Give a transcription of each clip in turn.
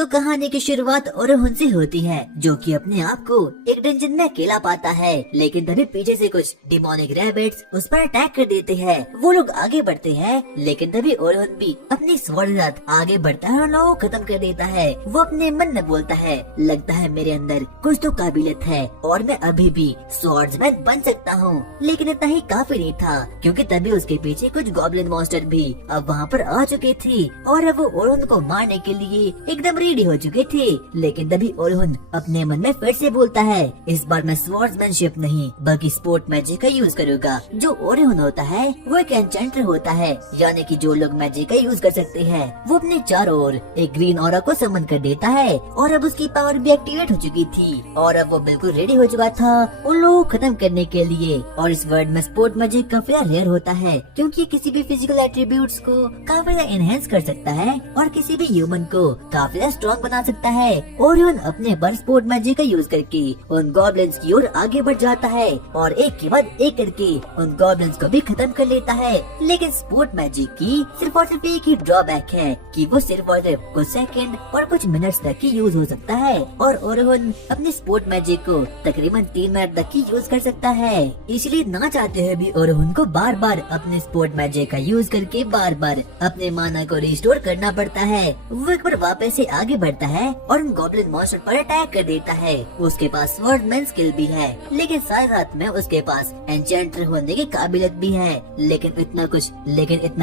तो कहानी की शुरुआत ओरोहन से होती है, जो कि अपने आप को एक डंजन में अकेला पाता है। लेकिन तभी पीछे से कुछ डिमोनिक रैबिट्स उस पर अटैक कर देते हैं। वो लोग आगे बढ़ते हैं, लेकिन तभी ओरोहन भी अपनी स्वॉर्ड के साथ आगे बढ़ता है और लोगों को खत्म कर देता है। वो अपने मन में बोलता है, लगता है मेरे अंदर कुछ तो काबिलियत है और मैं अभी भी स्वॉर्ड्समैन बन सकता हूँ। लेकिन इतना ही काफी नहीं था, क्योंकि तभी उसके पीछे कुछ गॉब्लिन मॉन्स्टर भी अब वहाँ पर आ चुके थे और अब वो ओरोहन को मारने के लिए एकदम रेडी हो चुके थे। लेकिन तभी ओरोहन अपने मन में फिर से बोलता है, इस बार मैं स्वॉर्ड्समैनशिप नहीं बल्कि स्पोर्ट मैजिक का यूज करूंगा। जो ओरोहन होता है वो एक एन्चेंटर होता है, यानी कि जो लोग मैजिक का यूज कर सकते हैं। वो अपने चारों ओर एक ग्रीन ऑरा को समन कर देता है और अब उसकी पावर भी एक्टिवेट हो चुकी थी और अब वो बिल्कुल रेडी हो चुका था उन लोगों को खत्म करने के लिए। और इस वर्ल्ड में स्पोर्ट मैजिक काफी रेयर होता है, क्योंकि किसी भी फिजिकल एट्रीब्यूट्स को काफी एनहेंस कर सकता है और किसी भी ह्यूमन को काफी स्ट्रॉन्ग बना सकता है। ओरियन अपने पर स्पोर्ट मैजिक का यूज करके उन गॉब्लिन्स की ओर आगे बढ़ जाता है और एक के बाद एक करके उन गॉब्लिन्स को भी खत्म कर लेता है। लेकिन स्पोर्ट मैजिक की सिर्फ और सिर्फ एक ही ड्रॉबैक है कि वो सिर्फ और सिर्फ कुछ सेकंड और कुछ मिनट्स तक की यूज हो सकता है और ओरोहन अपने स्पोर्ट मैजिक को तकरीबन 3 मिनट तक की यूज कर सकता है। इसलिए ना चाहते हुए भी ओरोहन को बार बार अपने स्पोर्ट मैजिक का यूज करके बार बार अपने माना को रिस्टोर करना पड़ता है। वो एक बार वापस से आगे बढ़ता है और उन गॉब्लिन मॉन्स्टर पर अटैक कर देता है। उसके पास स्वॉर्डमैन स्किल भी है, लेकिन साथ साथ में उसके पास एन्चेंटर होने की काबिलियत भी है। लेकिन इतना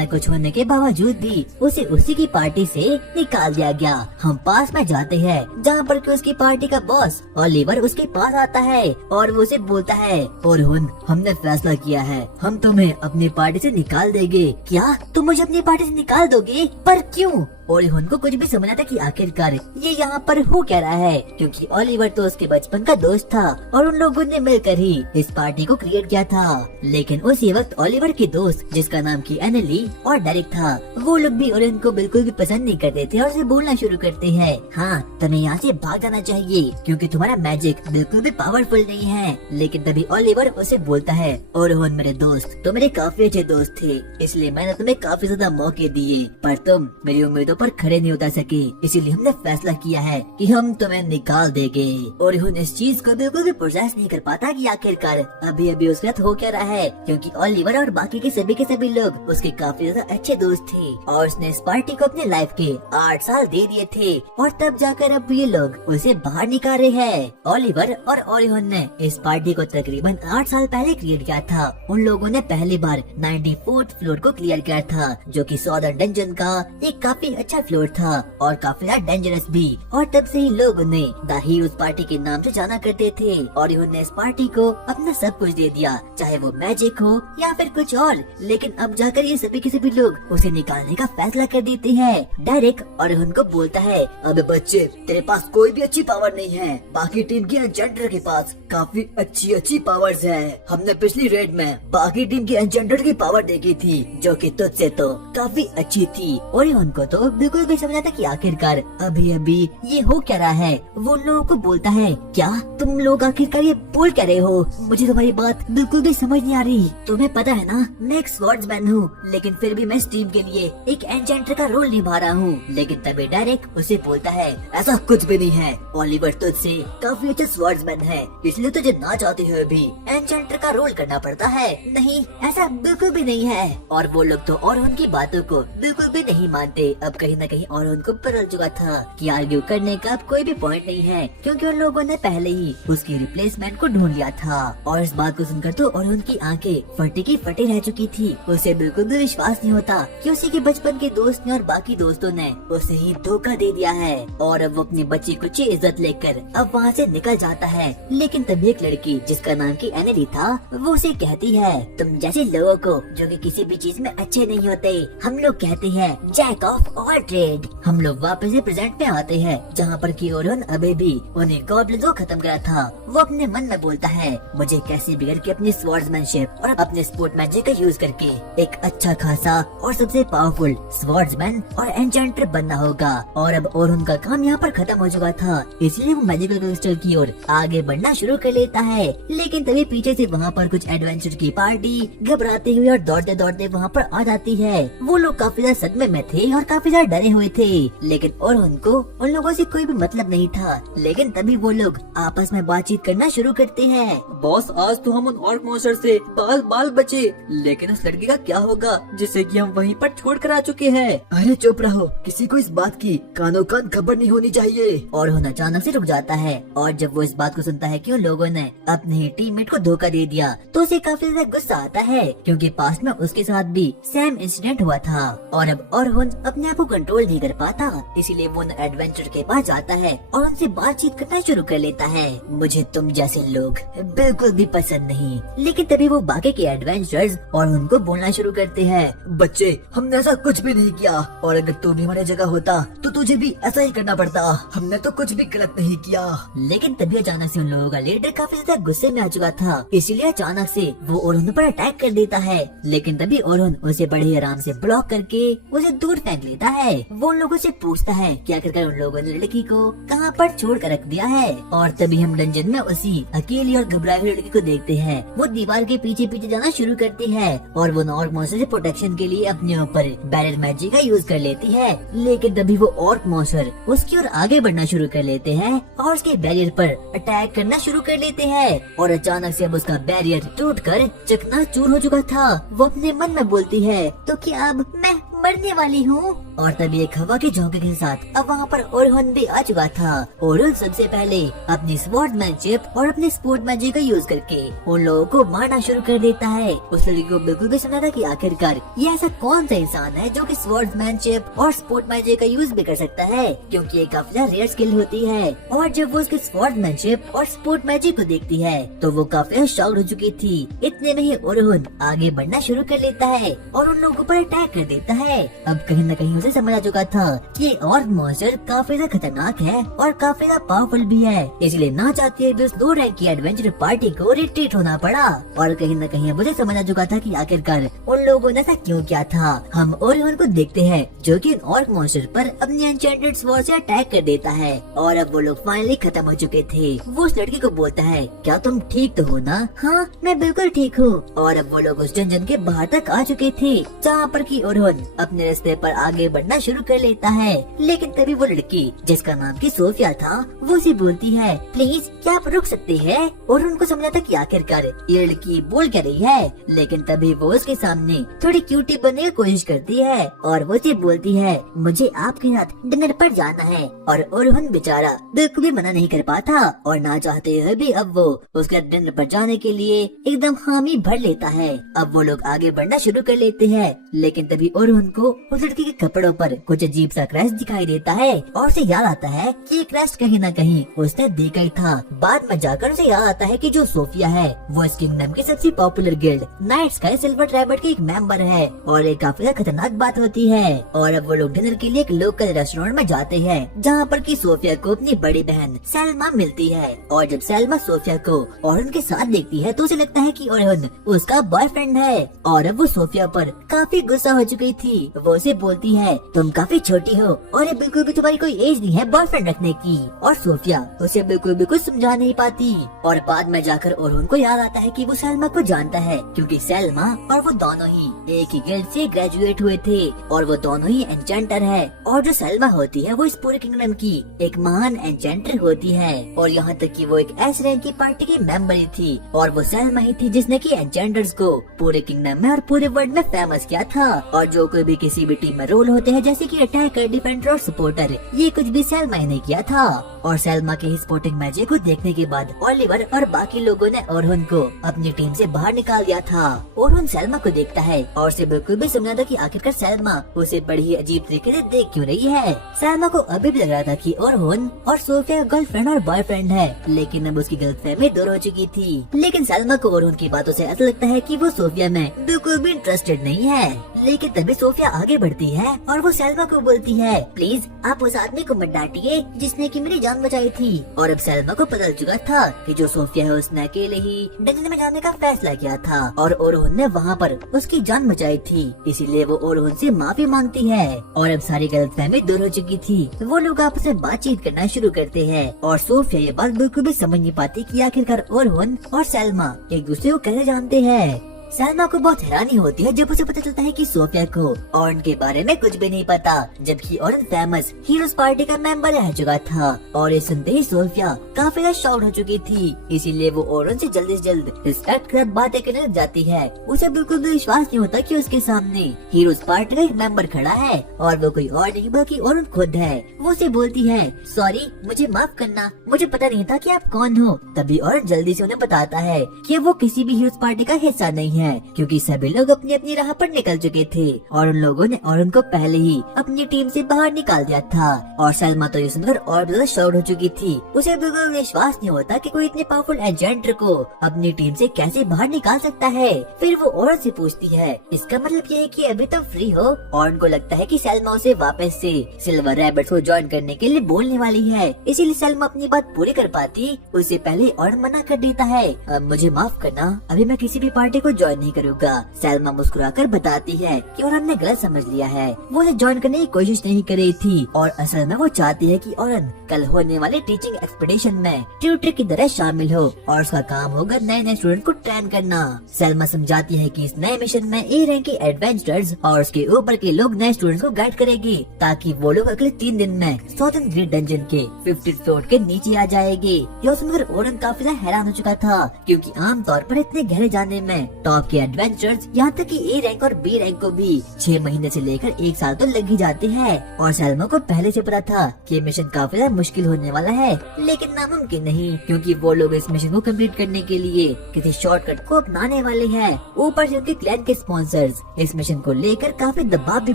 कुछ होने के बावजूद भी उसे उसी की पार्टी से निकाल दिया गया। हम पास में जाते हैं जहाँ पर कि उसकी पार्टी का बॉस ओलिवर उसके पास आता है और वो उसे बोलता है, ओरोहन हमने फैसला किया है, हम तुम्हें अपनी पार्टी से निकाल देंगे। क्या तुम मुझे अपनी पार्टी से निकाल दोगे? पर क्यों? ओरिहन को कुछ भी समझ था कि आखिरकार ये यहाँ पर हो क्या रहा है, क्योंकि ओलिवर तो उसके बचपन का दोस्त था और उन लोगों ने मिलकर ही इस पार्टी को क्रिएट किया था। लेकिन उसी वक्त ओलिवर के दोस्त, जिसका नाम की एनेली और डेरिक था, वो लोग भी ओरिहन को बिल्कुल भी पसंद नहीं करते थे और उसे बोलना शुरू करते हैं, हाँ तुम्हें यहाँ से भाग जाना चाहिए क्योंकि तुम्हारा मैजिक बिल्कुल भी पावरफुल नहीं है। लेकिन तभी ओलिवर उसे बोलता है, ओरिहन मेरे दोस्त तो मेरे काफी अच्छे दोस्त थे, इसलिए मैंने तुम्हें काफी ज्यादा मौके दिए, पर तुम मेरी उम्मीदों पर खड़े नहीं उतर सके, इसीलिए हमने फैसला किया है कि हम तुम्हें निकाल देंगे। ओरिहन इस चीज को बिल्कुल भी प्रोसेस नहीं कर पाता कि आखिरकार अभी अभी उसके साथ हो क्या रहा है, क्योंकि ओलिवर और बाकी के सभी लोग उसके काफी ज्यादा अच्छे दोस्त थे और उसने इस पार्टी को अपने लाइफ के 8 साल दे दिए थे और तब जाकर अब ये लोग उसे बाहर निकाल रहे हैं। ओलिवर और ओरिहन ने इस पार्टी को तकरीबन 8 साल पहले क्रिएट किया था। उन लोगों ने पहली बार 94th फ्लोर को क्लियर किया था, जो कि सौदर डंजन का एक काफी अच्छा फ्लोर था और काफी ज्यादा डेंजरस भी। और तब से ही लोग उन्हें द हीरोज पार्टी के नाम से जाना करते थे और उन्होंने इस पार्टी को अपना सब कुछ दे दिया, चाहे वो मैजिक हो या फिर कुछ और। लेकिन अब जाकर ये सभी के सभी लोग उसे निकालने का फैसला कर देते हैं। डायरेक्ट और उनको बोलता है, अबे बच्चे तेरे पास कोई भी अच्छी पावर नहीं है, बाकी टीम के एन्चेंटर के पास काफी अच्छी पावर्स है। हमने पिछली रेड में बाकी टीम के एन्चेंटर की पावर देखी थी, जो कि तुझसे तो काफी अच्छी थी। और उनको तो बिल्कुल भी समझा था कि आखिरकार अभी अभी ये हो क्या रहा है। वो लोगों को बोलता है, क्या तुम लोग आखिरकार ये बोल क्या रहे हो? मुझे तुम्हारी बात बिल्कुल भी समझ नहीं आ रही। तुम्हें पता है ना मैं एक स्वॉर्ड्समैन हूँ, लेकिन फिर भी मैं इस टीम के लिए एक एन्चेंटर का रोल निभा रहा हूँ। लेकिन तभी डायरेक्ट उसे बोलता है, ऐसा कुछ भी नहीं है, ओलिवर तुझसे काफी अच्छा स्वॉर्ड्समैन है, इसलिए तुझे ना चाहते हुए भी एन्चेंटर का रोल करना पड़ता है। नहीं, ऐसा बिल्कुल भी नहीं है। और वो लोग तो और उनकी बातों को बिल्कुल भी नहीं मानते। अब कहीं न कहीं और उनको पता चुका था कि आर्ग्यू करने का अब कोई भी पॉइंट नहीं है, क्योंकि उन लोगों ने पहले ही उसकी रिप्लेसमेंट को ढूंढ लिया था। और इस बात को सुनकर तो और उनकी आंखें फटी की फटी रह चुकी थी। उसे बिल्कुल भी विश्वास नहीं होता कि उसी के बचपन के दोस्त ने और बाकी दोस्तों ने उसे ही धोखा दे दिया है। और अब वो अपनी बच्ची कुछ इज्जत लेकर अब वहाँ से निकल जाता है। लेकिन तभी एक लड़की, जिसका नाम की एनेली था, वो उसे कहती है, तुम जैसे लोगों को जो कि किसी भी चीज में अच्छे नहीं होते, हम लोग कहते हैं जैक ऑफ ऑल ट्रेड। हम लोग वापस से प्रेजेंट में आते हैं, जहाँ पर कि ओरिहन अभी भी उन्हें गॉब्लिन्स को खत्म करा था। वो अपने मन में बोलता है, मुझे कैसे बिगड़ के अपनी स्वॉर्ड्समैनशिप और अपने स्पोर्ट मैजिक का यूज करके एक अच्छा खासा और सबसे पावरफुल स्वॉर्ड्समैन और एन्चेंटर बनना होगा। और अब ओरिहन का काम यहाँ पर खत्म हो चुका था, इसलिए वो मैजिकल क्रिस्टल की ओर आगे बढ़ना शुरू कर लेता है। लेकिन तभी पीछे से वहाँ पर कुछ एडवेंचर की पार्टी घबराते हुए और दौड़ते दौड़ते वहाँ पर आ जाती है। वो लोग काफी ज्यादा सदमे में थे और काफी ज्यादा डरे हुए थे, लेकिन और उनको उन लोगों से कोई भी मतलब नहीं था। लेकिन तभी वो लोग आपस में बातचीत करना शुरू करते हैं। बॉस, आज तो हम उन ऑर्क मॉन्स्टर से बाल बाल बचे, लेकिन उस लड़की का क्या होगा जिसे कि हम वहीं पर छोड़ कर आ चुके हैं। अरे चुप रहो, किसी को इस बात की कानो कान खबर नहीं होनी चाहिए। और उन अचानक से रुक जाता है, और जब वो इस बात को सुनता है कि उन लोगों ने अपने ही टीममेट को धोखा दे दिया तो उसे काफी ज्यादा गुस्सा आता है, क्योंकि पास्ट में उसके साथ भी सेम इंसिडेंट हुआ था। और अब और अपने आप को कंट्रोल नहीं कर पाता, इसीलिए वो एडवेंचर के पास जाता है और उनसे बातचीत करना शुरू कर लेता है। मुझे तुम जैसे लोग बिल्कुल भी पसंद नहीं। लेकिन तभी वो बाकी के एडवेंचर्स और उनको बोलना शुरू करते हैं। बच्चे, हमने ऐसा कुछ भी नहीं किया, और अगर तू भी हमारी जगह होता तो तुझे भी ऐसा ही करना पड़ता। हमने तो कुछ भी गलत नहीं किया। लेकिन तभी अचानक से उन लोगों का लीडर काफी ज्यादा गुस्से में आ चुका था, इसीलिए अचानक से वो ओरोन पर अटैक कर देता है। लेकिन तभी ओरोन उसे बड़े ही आराम से ब्लॉक करके उसे दूर फेंक लेता है। वो उन लोगों से पूछता है कि आखिरकार उन लोगों ने लड़की को कहाँ पर छोड़ कर रख दिया है। और तभी हम डंजन में उसी अकेली और घबराई हुई लड़की को देखते हैं। वो दीवार के पीछे पीछे जाना शुरू करती है और वो ऑर्क मॉन्स्टर से प्रोटेक्शन के लिए अपने ऊपर बैरियर मैजिक का यूज कर लेती है। लेकिन तभी वो ऑर्क मॉन्स्टर उसकी ओर आगे बढ़ना शुरू कर लेते हैं और उसके बैरियर पर अटैक करना शुरू कर लेते हैं। और अचानक से अब उसका बैरियर टूटकर चकनाचूर हो चुका था। वो अपने मन में बोलती है, तो क्या अब मैं मरने वाली हूँ। और तभी एक हवा के झोंके के साथ अब वहाँ पर ओरोन भी आ चुका था। ओरोन सबसे पहले अपनी स्वॉर्डमैनशिप और अपने स्पोर्ट मैजिक का यूज करके उन लोगों को मारना शुरू कर देता है। उस लड़की को बिल्कुल भी समझा था कि आखिरकार ये ऐसा कौन सा इंसान है जो कि स्वॉर्डमैनशिप और स्पोर्ट मैजिक का यूज भी कर सकता है, क्योंकि ये काफी रेयर स्किल होती है। और जब वो उसके स्वॉर्डमैनशिप और स्पोर्ट मैजिक को देखती है तो वो काफी शॉक्ड हो चुकी थी। इतने में ही ओरोन आगे बढ़ना शुरू कर लेता है और उन लोगों पर अटैक कर देता है। अब कहीं न कहीं उसे समझ आ चुका था कि ये ऑर्क मॉन्स्टर काफी ज्यादा खतरनाक है और काफी ज्यादा पावरफुल भी है, इसलिए ना चाहते हुए भी उस 2 रैंक की एडवेंचर पार्टी को रिट्रीट होना पड़ा। और कहीं न कहीं मुझे समझ आ चुका था कि आखिरकार उन लोगों ने ऐसा क्यों किया था। हम ओरियन को देखते हैं जो कि ऑर्क मॉन्स्टर पर अपनी एन्चेंटेड स्वॉर्ड से अटैक कर देता है और अब वो लोग फाइनली खत्म हो चुके थे। वो उस लड़की को बोलता है, क्या तुम ठीक तो हो ना? हाँ, मैं बिल्कुल ठीक हूँ। और अब वो लोग उस डंजन के बाहर तक आ चुके थे जहाँ पर की ओरियन अपने रास्ते पर आगे बढ़ना शुरू कर लेता है। लेकिन तभी वो लड़की जिसका नाम की सोफिया था वो उसे बोलती है, प्लीज क्या आप रुक सकते हैं? और उनको समझा था कि आखिरकार ये लड़की बोल क्या रही है। लेकिन तभी वो उसके सामने थोड़ी क्यूटी बनने की कोशिश करती है और वो उसे बोलती है, मुझे आपके साथ डिनर पर जाना है। और ओरोहन बेचारा बिल्कुल भी मना नहीं कर पाता और ना चाहते हुए भी अब वो उसके डिनर पर जाने के लिए एकदम हामी भर लेता है। अब वो लोग आगे बढ़ना शुरू कर लेते हैं। लेकिन तभी ओरोहन को उस लड़की के कपड़ों पर कुछ अजीब सा क्रैश दिखाई देता है और उसे याद आता है कि ये क्रैश कहीं न कहीं उसने देखा ही था। बाद में जाकर उसे याद आता है कि जो सोफिया है वो इस किंगडम की सबसे पॉपुलर गिल्ड नाइट्स का सिल्वर ट्राइबर्ड की एक मेंबर है और एक काफी खतरनाक बात होती है। और अब वो लोग डिनर के लिए एक लोकल रेस्टोरेंट में जाते हैं जहाँ पर की सोफिया को अपनी बड़ी बहन सैल्मा मिलती है। और जब सैल्मा सोफिया को ओरोहन के साथ देखती है तो उसे लगता है कि ओरोहन उसका बॉयफ्रेंड है। और अब वो सोफिया पर काफी गुस्सा हो चुकी थी। वो उसे बोलती है, तुम काफी छोटी हो और ये बिल्कुल भी तुम्हारी कोई एज नहीं है बॉयफ्रेंड रखने की। और सोफिया उसे बिल्कुल भी कुछ समझा नहीं पाती। और बाद में जाकर ओरोहन को याद आता है कि वो सैल्मा को जानता है, क्योंकि सैल्मा और वो दोनों ही एक ही गिल्ड से ग्रेजुएट हुए थे और वो दोनों ही एन्चेंटर है। और जो सैल्मा होती है वो इस पूरे किंगडम की एक महान एन्चेंटर होती है और यहाँ तक कि वो एक एस रैंक की पार्टी की मेंबर ही थी। और वो सैल्मा ही थी जिसने की एन्चेंटर्स को पूरे किंगडम में और पूरे वर्ल्ड में फेमस किया था। और जो कोई भी किसी भी टीम में रोल होते हैं जैसे कि अटैकर, डिफेंडर और सपोर्टर, ये कुछ भी सैल्मा ही ने किया था। और सैल्मा के स्पोर्टिंग मैजिक को देखने के बाद ओलिवर और बाकी लोगों ने ओरोहन को अपनी टीम से बाहर निकाल दिया था। ओरोहन सैल्मा को देखता है और उसे बिल्कुल भी समझा था कि आखिरकार सैल्मा उसे बड़ी ही अजीब तरीके से देख क्यों रही है। सैल्मा को अभी भी लग रहा था कि ओरोहन और सोफिया गर्लफ्रेंड और बॉयफ्रेंड है, लेकिन अब उसकी गलतफहमी दूर हो चुकी थी। लेकिन सैल्मा को ओरोहन की बातों से ऐसा लगता है कि वो सोफिया में बिल्कुल भी इंटरेस्टेड नहीं है। लेकिन तभी सोफिया आगे बढ़ती है और वो सैल्मा को बोलती है, प्लीज आप उस आदमी को मत डांटिए जिसने की मेरी जान बचाई थी। और अब सैल्मा को पता चुका था कि जो सोफिया है उसने अकेले ही डंजन में जाने का फैसला किया था और ओरोहन ने वहाँ पर उसकी जान बचाई थी, इसीलिए वो ओरोहन से माफी मांगती है। और अब सारी गलतफहमी दूर हो चुकी थी। वो लोग आपस में बातचीत करना शुरू करते हैं और सोफिया ये बात बिल्कुल भी समझ नहीं पाती कि आखिरकार ओरोहन और सैल्मा एक दूसरे को कैसे जानते हैं। सलमा को बहुत हैरानी होती है जब उसे पता चलता है कि सोफिया को ऑरन के बारे में कुछ भी नहीं पता, जबकि ऑरन फेमस हीरोज पार्टी का मेंबर रह चुका था। और ये सुनते ही सोफिया काफी ज्यादा शॉक्ड हो चुकी थी, इसीलिए वो ऑरन से जल्दी से जल्द रिस्पेक्ट कर बातें करने लग जाती है। उसे बिल्कुल भी विश्वास नहीं होता कि उसके सामने हीरोज पार्टी का एक मेंबर खड़ा है और वो कोई और नहीं बल्कि ऑरन खुद है। वो उसे बोलती है, सॉरी मुझे माफ करना, मुझे पता नहीं था कि आप कौन हो। तभी ऑरन जल्दी से उन्हें बताता है कि वो किसी भी हीरोज पार्टी का हिस्सा नहीं है, क्योंकि सभी लोग अपनी अपनी राह पर निकल चुके थे और उन लोगों ने ऑरन को पहले ही अपनी टीम से बाहर निकाल दिया था। और सलमा तो ये सुनकर और ज्यादा शॉक्ड हो चुकी थी। उसे बिल्कुल विश्वास नहीं होता कि कोई इतने पावरफुल एजेंट को अपनी टीम से कैसे बाहर निकाल सकता है। फिर वो ऑरन से पूछती है, इसका मतलब ये है कि अभी तुम फ्री हो? ऑरन को लगता है कि सलमा उसे वापस से सिल्वर रैबिट्स को ज्वाइन करने के लिए बोलने वाली है, इसीलिए सलमा अपनी बात पूरी कर पाती उससे पहले ऑरन मना कर देता है, मुझे माफ करना, अभी मैं किसी भी पार्टी को ज्वाइन नहीं करूँगा। सलमा मुस्कुराकर बताती है कि ऑरन ने गलत समझ लिया है, वो उसे ज्वाइन करने की कोशिश नहीं कर रही थी और असल में वो चाहती है कि ऑरन कल होने वाले टीचिंग एक्सपीडिशन में ट्यूटर की तरह शामिल हो और उसका काम होगा नए नए स्टूडेंट को ट्रेन करना। सलमा समझाती है कि इस नए मिशन में ए रैंक के एडवेंचरर्स और उसके ऊपर के लोग नए स्टूडेंट्स को गाइड करेगी, ताकि वो लोग अगले 3 दिन में साउथर्न ग्रिड डंजन के 50th फ्लोर के नीचे आ जाएगी। यह सुनकर ऑरन काफी ज्यादा हैरान हो चुका था, क्योंकि आमतौर पर इतने गहरे जाने में टॉप के एडवेंचरर्स यहाँ तक कि ए रैंक और बी रैंक को भी 6 महीने से लेकर 1 साल तो लग ही जाती है। और सलमा को पहले से पता था कि मिशन काफी ज्यादा मुश्किल होने वाला है, लेकिन नामुमकिन नहीं, क्योंकि वो लोग इस मिशन को कंप्लीट करने के लिए किसी शॉर्टकट को अपनाने वाले हैं। ऊपर से उनके क्लैन के स्पॉन्सर्स इस मिशन को लेकर काफी दबाव भी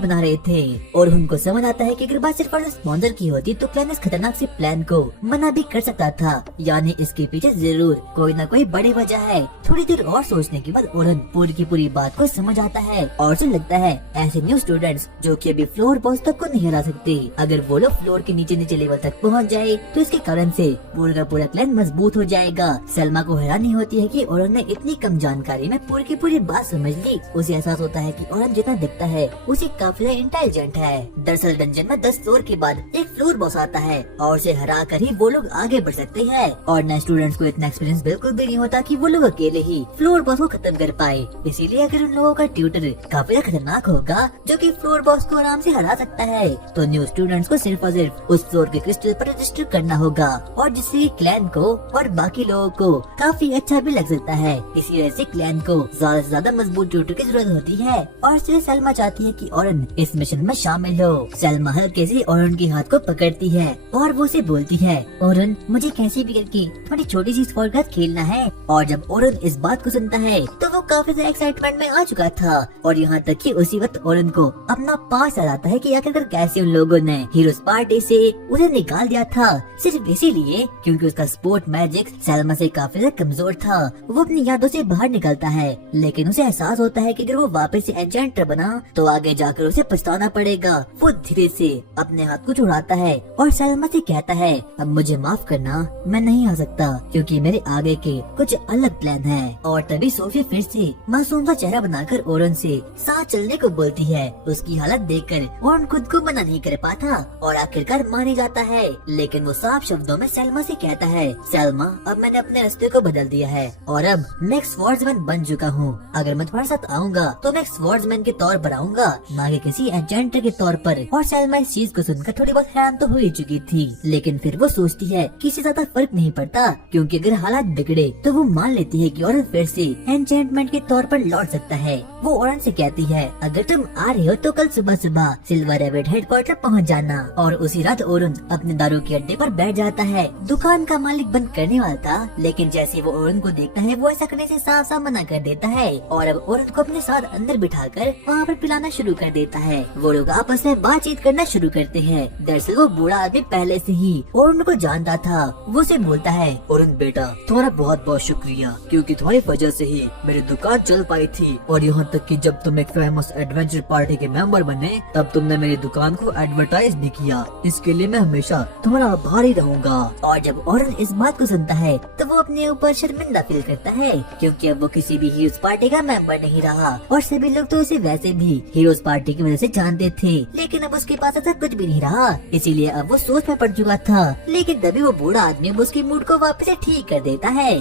बना रहे थे और उनको समझ आता है कि अगर बात सिर्फ स्पॉन्सर की होती तो क्लैन इस खतरनाक से प्लान को मना भी कर सकता था, यानी इसके पीछे जरूर कोई न कोई बड़ी वजह है। थोड़ी देर और सोचने के बाद ऑरन पूरी की पूरी बात को समझ आता है और उसे लगता है ऐसे न्यू स्टूडेंट्स जो कि अभी फ्लोर बॉस तक को नहीं हरा सकते, अगर वो लोग फ्लोर के नीचे नीचे लेवल तक पहुंच जाए तो इसके कारण से पूरा का पूरा क्लैन मजबूत हो जाएगा। सलमा को हैरानी होती है कि ऑरन ने इतनी कम जानकारी में पूरी की पूरी बात समझ ली। उसे एहसास होता है कि ऑरन जितना दिखता है उसे काफी इंटेलिजेंट है। दरअसल डंजन में 10 फ्लोर के बाद एक फ्लोर बॉस आता है और उसे हरा कर ही वो लोग आगे बढ़ सकते हैं और नए स्टूडेंट्स को इतना एक्सपीरियंस बिल्कुल भी नहीं होता कि वो लोग अकेले ही फ्लोर बॉस को खत्म कर पाए। इसीलिए अगर उन लोगों का ट्यूटर काफी खतरनाक होगा जो कि फ्लोर बॉस को आराम से हरा सकता है, तो न्यू स्टूडेंट्स को सिर्फ और सिर्फ उस फ्लोर के क्रिस्टल पर रजिस्टर करना होगा और जिससे क्लैन को और बाकी लोगों को काफी अच्छा भी लग सकता है। इसी वजह से क्लैन को ज्यादा से ज्यादा मजबूत ट्यूटर की जरूरत होती है और इसलिए सलमा चाहती है कि ऑरन इस मिशन में शामिल हो। सलमा हल्के से ऑरन के हाथ को पकड़ती है और वो उसे बोलती है, ऑरन मुझे कैसे भी करके थोड़ी छोटी सी स्पोर्ट के साथ खेलना है। और जब ऑरन इस बात को सुनता है तो वो काफी ज्यादा एक्साइटमेंट में आ चुका था और यहाँ तक कि उसी वक्त ऑरन को अपना पास याद आता है कि आखिरकार कैसे उन लोगों ने हीरोज पार्टी से उसे निकाल दिया था, सिर्फ इसीलिए क्योंकि उसका स्पोर्ट मैजिक सलमा से काफी ज्यादा कमजोर था। वो अपनी यादों से बाहर निकलता है, लेकिन उसे एहसास होता है कि अगर वो वापस से एन्चेंटर बना तो आगे जाकर उसे पछताना पड़ेगा। वो धीरे से अपने हाथ को छुड़ाता है और सलमा से कहता है, अब मुझे माफ करना, मैं नहीं आ सकता क्योंकि मेरे आगे के कुछ अलग प्लान है। और तभी सोफिया फिर से मासूम सा चेहरा बनाकर ऑरन से साथ चलने को बोलती है। उसकी हालत देखकर ऑरन खुद को मना नहीं कर पाता और आखिरकार मान ही जाता है, लेकिन वो साफ शब्दों में सलमा से कहता है, सलमा अब मैंने अपने रास्ते को बदल दिया है और अब मैं एक स्वॉर्ड्समैन बन चुका हूँ। अगर मैं तुम्हारे साथ आऊंगा तो मैं एक स्वॉर्ड्समैन के तौर पर आऊंगा, ना कि किसी एजेंट के तौर पर। और सलमा इस चीज को सुनकर थोड़ी बहुत हैरान तो हो ही चुकी थी, लेकिन फिर वो सोचती है कि इससे ज्यादा फर्क नहीं पड़ता, क्योंकि अगर हालात बिगड़े तो वो मान लेती है कि ऑरन फिर से एन्चेंटमेंट के तौर पर लौट सकता है। वो ऑरन से कहती है, अगर तुम आ रहे हो तो कल सुबह सुबह सिल्वर रैबिट हेडक्वार्टर पहुँच जाना। और उसी रात ऑरन अपने दारू के अड्डे पर बैठ जाता है। दुकान का मालिक बंद करने वाला था, लेकिन जैसे वो ऑरन को देखता है वो ऐसा करने से साफ साफ मना कर देता है और अब ऑरन को अपने साथ अंदर बिठाकर वहाँ पर पिलाना शुरू कर देता है। वो लोग आपस में बातचीत करना शुरू करते हैं। दरअसल वो बूढ़ा आदमी पहले से ही ऑरन को जानता था। वो उसे बोलता है, ऑरन बेटा तुम्हारा बहुत बहुत शुक्रिया, क्योंकि तुम्हारी वजह से ही मेरी दुकान चल पाई थी और यहाँ तक कि जब तुम एक फेमस एडवेंचर पार्टी के मेंबर बने तब तुमने मेरी दुकान को एडवर्टाइज भी किया। इसके लिए मैं हमेशा तुम्हारा आभारी रहूंगा। और जब ऑरन इस बात को सुनता है तो वो अपने ऊपर शर्मिंदा फील करता है, क्योंकि अब वो किसी भी हीरोज पार्टी का मेंबर नहीं रहा और सभी लोग तो उसे वैसे भी हीरोज पार्टी की वजह से जानते थे, लेकिन अब उसके पास ऐसा कुछ भी नहीं रहा। इसीलिए अब वो सोच में पड़ चुका था, लेकिन तभी वो बूढ़ा आदमी उसके मूड को वापस से ठीक कर देता है।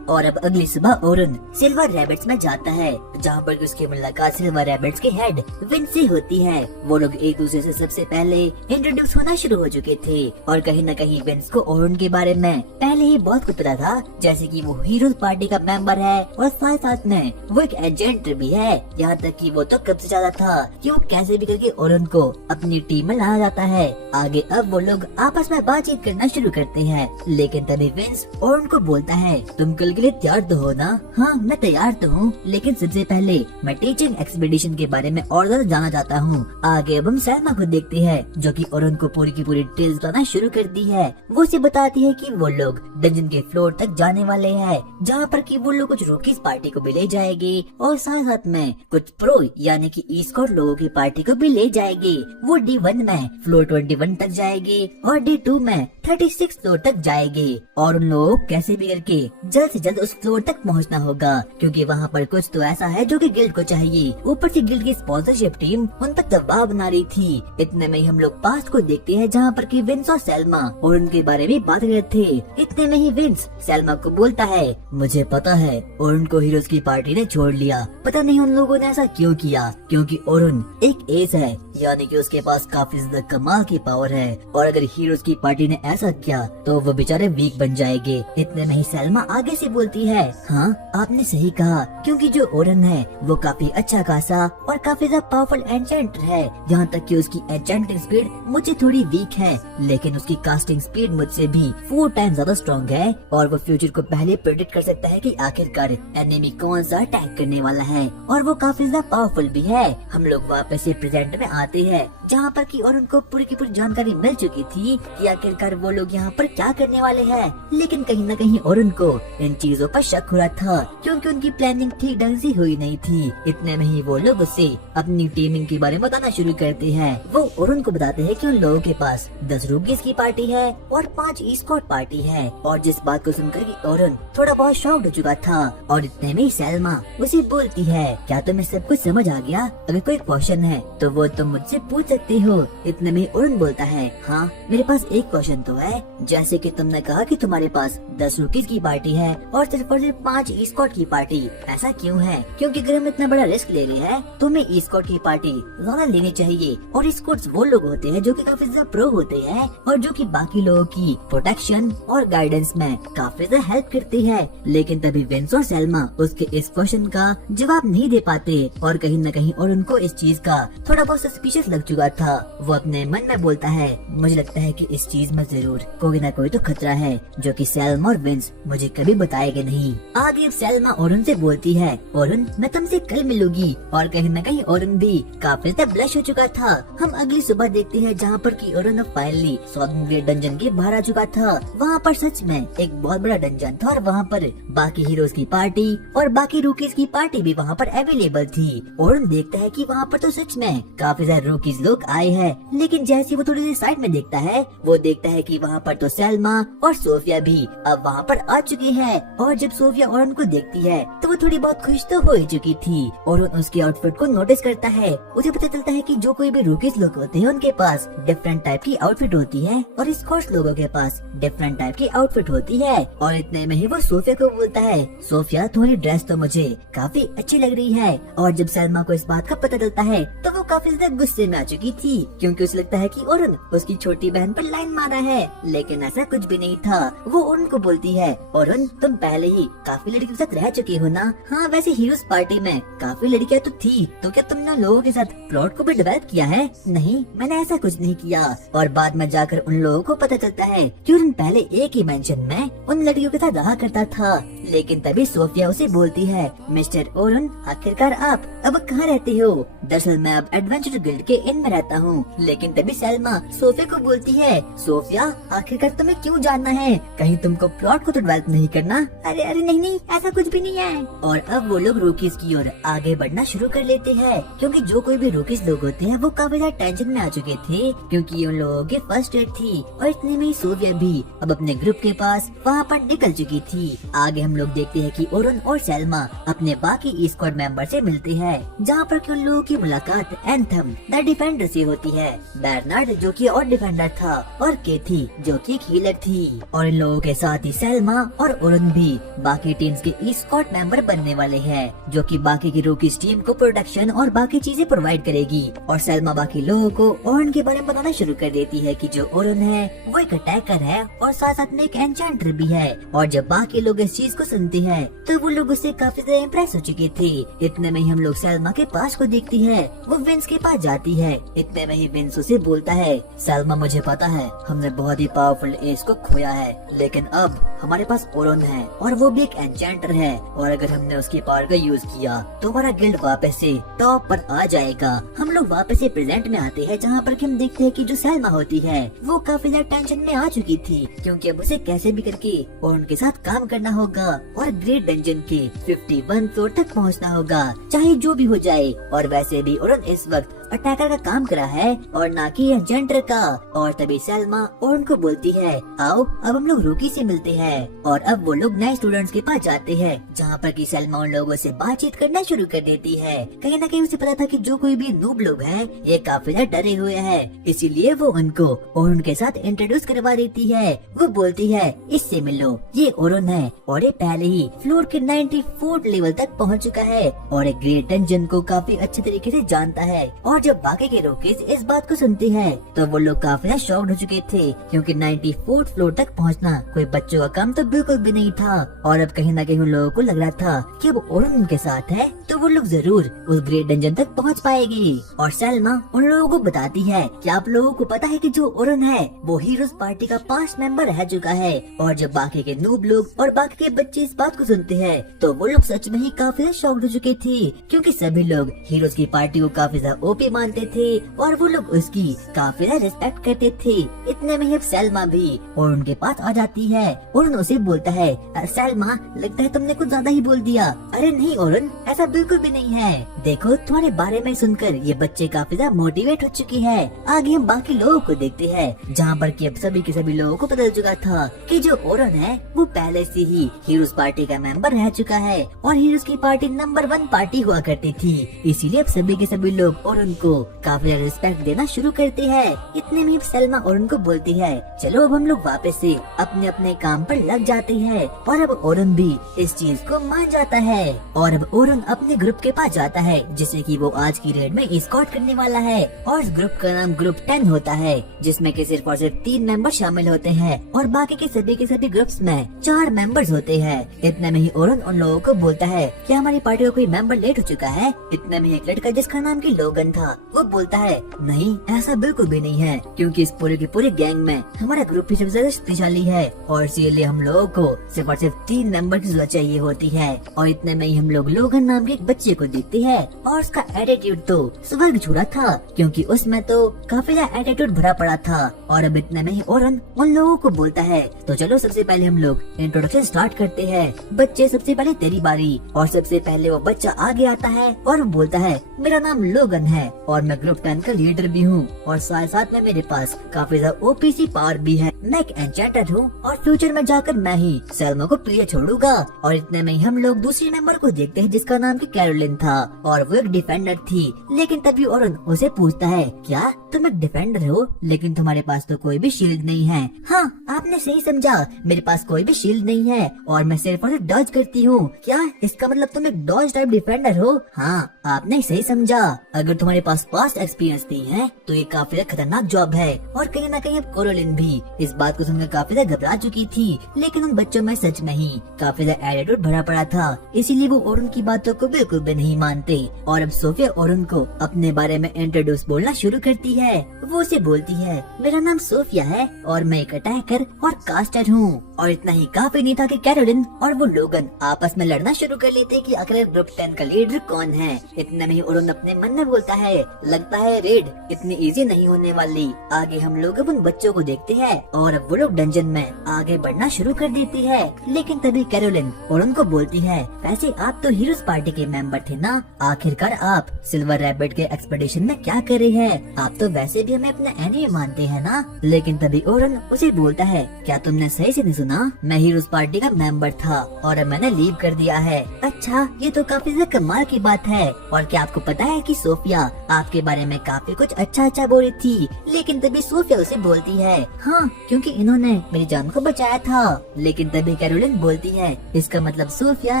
और अब अगली सुबह ओरन सिल्वर रैबिट्स में जाता है, जहाँ पर उसकी मुलाकात सिल्वर रैबिट्स के हेड विंस से होती है। वो लोग एक दूसरे से सबसे पहले इंट्रोड्यूस होना शुरू हो चुके थे और कहीं न कहीं विंस को ओरन के बारे में पहले ही बहुत कुछ पता था, जैसे कि वो हीरोज पार्टी का मेंबर है और साथ साथ में वो एक एजेंट भी है। यहाँ तक कि वो तो कब से चाहता था कि वो कैसे भी करके ओरन को अपनी टीम में लाया जाता है। आगे अब वो लोग आपस में बातचीत करना शुरू करते हैं, लेकिन तभी विंस ओरन को बोलता है, तुम कल के लिए तैयार तो हो ना? हाँ मैं तैयार तो हूँ, लेकिन सबसे पहले मैं टीचिंग एक्सपीडिशन के बारे में और ज्यादा जानना चाहता हूँ। आगे अब हम सैलमा को देखते हैं, जो कि ओरन को पूरी की पूरी डिटेल्स बताना शुरू कर दी है। वो उसे बताती है कि वो लोग डंजन के फ्लोर तक जाने वाले हैं, जहाँ पर कि वो लोग कुछ रूकीज पार्टी को भी ले जाएंगे और साथ साथ में कुछ प्रो यानी कि ई-स्पोर्ट लोगों की पार्टी को भी ले जाएंगे। वो D1 में फ्लोर 21 तक जाएंगे और D2 में 36 फ्लोर तक जाएंगे और उन लोगों को कैसे भी करके जल्द से जल्द उस फ्लोर तक पहुंचना होगा, क्योंकि वहाँ पर कुछ तो ऐसा है जो कि गिल्ड को चाहिए। ऊपर से गिल्ड की स्पॉन्सरशिप टीम उन पर दबाव बना रही थी। इतने में ही हम लोग पास्ट को देखते हैं, जहाँ पर कि विंस और सैलमा और उनके बारे में बात कर रहे थे। इतने में ही विंस सैलमा को बोलता है, मुझे पता है ओरन को हीरोज की पार्टी ने छोड़ लिया, पता नहीं उन लोगों ने ऐसा क्यों किया, क्योंकि ओरन एक एस है, यानी कि उसके पास काफी ज्यादा कमाल की पावर है और अगर हीरोज की पार्टी ने ऐसा किया तो वो बेचारे वीक बन जाएंगे। इतने में ही सैलमा आगे से बोलती है, हाँ आपने सही कहा, क्योंकि जो ओरन है वो काफी अच्छा खासा और काफी ज्यादा पावरफुल एंजेंटर है। यहाँ तक कि उसकी एंजेंटिंग स्पीड मुझे थोड़ी वीक है, लेकिन उसकी कास्टिंग स्पीड मुझसे भी 4 टाइम्स ज्यादा स्ट्रॉन्ग है और वो फ्यूचर को पहले प्रेडिक्ट कर सकता है कि आखिरकार एनिमी कौन सा अटैक करने वाला है और वो काफी ज्यादा पावरफुल भी है। हम लोग वापस से प्रेजेंट में आते हैं, जहाँ पर कि ओरन को पूरी की पूरी जानकारी मिल चुकी थी कि आखिरकार वो लोग यहाँ पर क्या करने वाले हैं, लेकिन कहीं न कहीं ओरन को इन चीजों पर शक हो रहा था, क्योंकि उनकी प्लानिंग ठीक ढंग से हुई नहीं थी। इतने में ही वो लोग उससे अपनी टीमिंग के बारे में बताना शुरू करते हैं। वो ओरन को बताते हैं कि उन लोगों के पास 10 रूकीज की पार्टी है और 5 ई-स्पोर्ट पार्टी है, और जिस बात को सुनकर कि ओरन थोड़ा बहुत शॉक्ड हो चुका था। और इतने में सैलमा उसे बोलती है, क्या तुम्हें सब कुछ समझ आ गया? अगर कोई क्वेश्चन है तो वो तुम मुझसे पूछ सकते हो। इतने में ओरन बोलता है, हाँ मेरे पास एक क्वेश्चन तो है, जैसे कि तुमने कहा कि तुम्हारे पास 10 रूकीज की पार्टी है और सिर्फ 5 ई-स्पोर्ट की पार्टी, ऐसा क्यों है? क्योंकि अगर हम इतना बड़ा रिस्क ले रहे हैं तो हमें ई-स्पोर्ट की पार्टी ज्यादा लेनी चाहिए, और ई-स्पोर्ट्स वो लोग होते हैं जो कि काफी ज्यादा प्रो होते हैं और जो कि बाकी लोगों की प्रोटेक्शन और गाइडेंस में काफी ज्यादा हेल्प करते हैं। लेकिन तभी विंस और सैलमा उसके इस क्वेश्चन का जवाब नहीं दे पाते और कहीं न कहीं और उनको इस चीज का थोड़ा बहुत सस्पिशियस लग चुका था। वो अपने मन में बोलता है, मुझे लगता है कि इस चीज में जरूर कोई ना कोई तो खतरा है जो कि सैलमा और विंस मुझे कभी बताएंगे नहीं। आगे सैलमा ओरन से बोलती है, ओरन मैं तुमसे कल मिलूंगी, और कहीं न कहीं ओरन भी काफी ज्यादा ब्लश हो चुका था। हम अगली सुबह देखते हैं जहाँ पर कि ओरन फाइनली सौदन डंजन के बाहर आ चुका था। वहाँ पर सच में एक बहुत बड़ा डंजन था और वहाँ पर बाकी हीरोज की पार्टी और बाकी रूकीज की पार्टी भी वहाँ पर अवेलेबल थी। ओरन देखता है कि वहाँ पर तो सच में काफी ज्यादा रूकीज लोग आए हैं, लेकिन जैसे वो थोड़ी सी साइड में देखता है, वो देखता है कि वहाँ पर तो सैलमा और सोफिया भी अब वहाँ पर आ चुकी है। और जब सोफिया ओरन को देखती है तो वो थोड़ी बहुत खुश तो हो ही चुकी थी। ओरन उसके आउटफिट को नोटिस करता है। उसे पता चलता है कि जो कोई भी रूकीज लोग होते हैं उनके पास डिफरेंट टाइप की आउटफिट होती है और स्कॉट्स लोगों के पास डिफरेंट टाइप की आउटफिट होती है। और इतने में ही वो सोफिया को बोलता है, सोफिया तुम्हारी ड्रेस तो मुझे काफी अच्छी लग रही है। और जब सैलमा को इस बात का पता चलता है तो वो काफी ज्यादा गुस्से में आ चुकी थी, क्योंकि उसे लगता है कि ओरन उसकी छोटी बहन पर लाइन मारा है, लेकिन ऐसा कुछ भी नहीं था। वो ओरन को बोलती है, ओरन तुम पहले ही काफी लड़कियों के साथ रह चुके हो ना? हाँ वैसे हीरोज पार्टी में काफी लड़कियां तो थी, तो क्या तुमने लोगों के साथ प्लॉट को भी डेवलप किया है? नहीं मैंने ऐसा कुछ नहीं किया। और बाद में जाकर उन लोगों को पता चलता है कि ओरन पहले एक ही मेंशन में उन लड़कियों के साथ रहा करता था। लेकिन तभी सोफिया उसे बोलती है, मिस्टर ओरन आखिरकार आप अब कहाँ रहते हो? दरअसल मैं अब एडवेंचर गिल्ड के इन में रहता हूँ। लेकिन तभी सैलमा सोफिया को बोलती है, सोफिया आखिरकार तुम्हें क्यों जानना है? कहीं तुमको प्लॉट को तो डेवलप नहीं करना? अरे अरे नहीं ऐसा कुछ भी नहीं है। और अब वो लोग रूकीज की ओर आगे बढ़ना शुरू कर लेते हैं, क्योंकि जो कोई भी रूकीज लोग होते हैं वो काफी ज्यादा टेंशन में आ चुके थे, क्योंकि उन लोगों के फर्स्ट डेट थी। और इतने में सोफिया भी अब अपने ग्रुप के पास वहाँ पर निकल चुकी थी। आगे हम लोग देखते हैं कि ओरन और सेल्मा अपने बाकी स्क्वाड मेंबर से मिलते हैं, जहाँ पर कि उन लोगों की मुलाकात एंथम द डिफेंडर से होती है। बर्नार्ड जो कि और डिफेंडर था और केथी जो कि एक हीलर थी, और इन लोगों के साथ ही सेल्मा और ओरन भी बाकी टीम्स के स्क्वाड मेंबर बनने वाले हैं, जो कि बाकी की रूकीज टीम को प्रोटेक्शन और बाकी चीजें प्रोवाइड करेगी। और सेल्मा बाकी लोगों को ओरन के बारे में बताना शुरू कर देती है कि जो ओरन है वो एक अटैकर है और साथ साथ में एक एन्चेंटर भी है। और जब बाकी लोग इस चीज को सुनते हैं तो वो लोग उससे काफी ज्यादा इम्प्रेस हो चुके थे। इतने में ही हम लोग सेल्मा के पास को देखती है, वो विंस के पास जाती है। इतने में ही विंस उसे बोलता है, सेल्मा मुझे पता है हमने बहुत ही पावरफुल एस को खोया है, लेकिन अब हमारे पास ओरन है और वो भी एक एन्चेंटर है, और अगर हमने उसकी पावर का यूज किया तो हमारा गिल्ड वापस से टॉप पर आ जाएगा। हम लोग वापस से प्रेजेंट में आते हैं, जहाँ पर हम देखते हैं कि जो सेल्मा होती है वो काफी ज्यादा टेंशन में आ चुकी थी, क्योंकि अब उसे कैसे भी करके ओरन के साथ काम करना होगा और ग्रेट डंजन के 51 फ्लोर तक पहुंचना होगा, चाहे जो भी हो जाए। और वैसे भी ओरन इस वक्त अटैकर का काम करा है और ना कि एजेंटर का। और तभी सेल्मा ओरन को बोलती है, आओ अब हम लोग रूकी से मिलते हैं। और अब वो लोग नए स्टूडेंट्स के पास जाते हैं, जहाँ पर कि सेल्मा उन लोगों से बातचीत करना शुरू कर देती है। कहीं ना कहीं उसे पता था कि जो कोई भी नूब लोग हैं ये काफी ज्यादा डरे हुए हैं, इसीलिए वो उनको ओरन के साथ इंट्रोड्यूस करवा देती है। वो बोलती है, इससे मिलो, ये ओरन है और ये पहले ही फ्लोर के 94 लेवल तक पहुँच चुका है और एक ग्रेट डंजन को काफी अच्छे तरीके से जानता है। और जब बाकी के रूकीज इस बात को सुनते हैं तो वो लोग काफी शॉक्ड हो चुके थे, क्योंकि 94 फ्लोर तक पहुंचना कोई बच्चों का काम तो बिल्कुल भी नहीं था। और अब कहीं ना कहीं उन लोगों को लग रहा था कि अब ओरन उनके साथ है तो वो लोग जरूर उस ग्रेट डंजन तक पहुंच पाएगी। और सेल्मा उन लोगों को बताती है कि आप लोगों को पता है कि जो ओरन है वो हीरोज पार्टी का 5 मेंबर रह चुका है। और जब बाकी के नूब लोग और बाकी के बच्चे इस बात को सुनते हैं तो वो लोग सच में ही काफी शॉक्ड हो चुके थे, क्योंकि सभी लोग हीरोज की पार्टी को काफी ज्यादा ओपी मानते थे और वो लोग उसकी काफी रिस्पेक्ट करते थे। इतने में ही सेल्मा भी और उनके पास आ जाती है और उनसे बोलता है, सेल्मा लगता है तुमने कुछ ज्यादा ही बोल दिया। अरे नहीं ओरन, ऐसा बिल्कुल भी नहीं है, देखो तुम्हारे बारे में सुनकर ये बच्चे काफी ज्यादा मोटिवेट हो चुके हैं। आगे हम बाकी लोगों को देखते हैं, जहाँ पर कि अब सभी के सभी लोगों को पता चल चुका था कि जो ओरन है वो पहले से ही हीरोज पार्टी का मेंबर रह चुका है और हीरोज की पार्टी नंबर 1 पार्टी हुआ करती थी। इसीलिए अब सभी के सभी लोग ओरन को काफी रिस्पेक्ट देना शुरू करते हैं। इतने में सेल्मा ओरन को बोलती है, चलो अब हम लोग वापस से अपने अपने काम पर लग जाते हैं। और अब ओरन भी इस चीज को मान जाता है और अब ओरन अपने ग्रुप के पास जाता है, जिसे कि वो आज की रेड में एस्कॉर्ट करने वाला है। और इस ग्रुप का नाम ग्रुप 10 होता है, जिसमें कि सिर्फ और सिर्फ 3 मेंबर शामिल होते हैं और बाकी के सभी ग्रुप्स में 4 मेंबर्स होते हैं। इतने में ही ओरन उन लोगों को बोलता है कि हमारी पार्टी का कोई मेंबर लेट हो चुका है। इतने में एक लड़का जिसका नाम की लोगन था वो बोलता है, नहीं ऐसा बिल्कुल भी नहीं है, क्योंकि इस पूरे के पूरे गैंग में हमारा ग्रुप ही सबसे ज्यादा शक्तिशाली है और इसीलिए हम लोगों को सिर्फ और सिर्फ 3 मेंबर की जरूरत चाहिए होती है। और इतने में ही हम लोग लोगन नाम के एक बच्चे को देखते हैं और उसका एटीट्यूड तो स्वर्ग छूड़ा था, क्योंकि उसमें तो काफी ज्यादा एटीट्यूड भरा पड़ा था। और अब इतने में ही ओरन उन लोगों को बोलता है, तो चलो सबसे पहले हम लोग इंट्रोडक्शन स्टार्ट करते हैं। बच्चे सबसे पहले तेरी बारी। और सबसे पहले वो बच्चा आगे आता है और वो बोलता है, मेरा नाम लोगन है और मैं ग्रुप 10 का लीडर भी हूँ और साथ में मेरे पास काफी ज्यादा ओपीसी पावर भी है। मैं एक एन्चेंटर हूँ और फ्यूचर में जाकर मैं ही सेल्मा को पीछे छोड़ूंगा। और इतने में ही हम लोग दूसरी मेंबर को देखते हैं, जिसका नाम की कैरोलिन था और वो एक डिफेंडर थी। लेकिन तभी ओरन उसे पूछता है, क्या तुम एक डिफेंडर हो लेकिन तुम्हारे पास तो कोई भी शील्ड नहीं है? हाँ आपने सही समझा, मेरे पास कोई भी शील्ड नहीं है और मैं सिर्फ और सिर्फ डॉज करती हूँ। क्या इसका मतलब तुम एक डॉज टाइप डिफेंडर हो? हाँ आपने सही समझा। अगर तुम्हारे पास पास्ट एक्सपीरियंस नहीं है तो ये काफी खतरनाक जॉब है। और कहीं ना कहीं कैरोलिन भी इस बात को सुनकर काफी ज्यादा घबरा चुकी थी, लेकिन उन बच्चों में सच में ही काफी ज्यादा एटीट्यूड भरा पड़ा था, इसीलिए वो ओरन की बातों को बिल्कुल भी नहीं मानते। और अब सोफिया ओरन को अपने बारे में इंट्रोड्यूस बोलना शुरू करती है। वो उसे बोलती है, मेरा नाम सोफिया है और मैं एक अटैकर और कास्टर हूँ। और इतना ही काफी नहीं था कि कैरोलिन और वो लोगन आपस में लड़ना शुरू कर लेते कि आखिर ग्रुप 10 का लीडर कौन है। इतने में ही ओरन अपने मन में बोलता है, लगता है रेड इतनी इजी नहीं होने वाली। आगे हम लोग अब उन बच्चों को देखते हैं और अब वो लोग डंजन में आगे बढ़ना शुरू कर देती है। लेकिन तभी कैरोलिन ओरन को बोलती है, वैसे आप तो हीरोज पार्टी के मेंबर थे ना, आखिरकार आप सिल्वर रैबिट के एक्सपेडिशन में क्या कर रहे हैं? आप तो वैसे भी हमें अपना एनिमी मानते हैं ना। लेकिन तभी ओरन उसे बोलता है, क्या तुमने सही से नहीं सुना? मैं हीरोज पार्टी का मेंबर था और अब मैंने लीव कर दिया है। अच्छा, ये तो काफी ज्यादा कमाल की बात है। और क्या आपको पता है कि सोफिया आपके बारे में काफी कुछ अच्छा बोली थी? लेकिन तभी सोफिया उसे बोलती है, हाँ, क्योंकि इन्होंने मेरी जान को बचाया था। लेकिन तभी कैरोलिन बोलती है, इसका मतलब सोफिया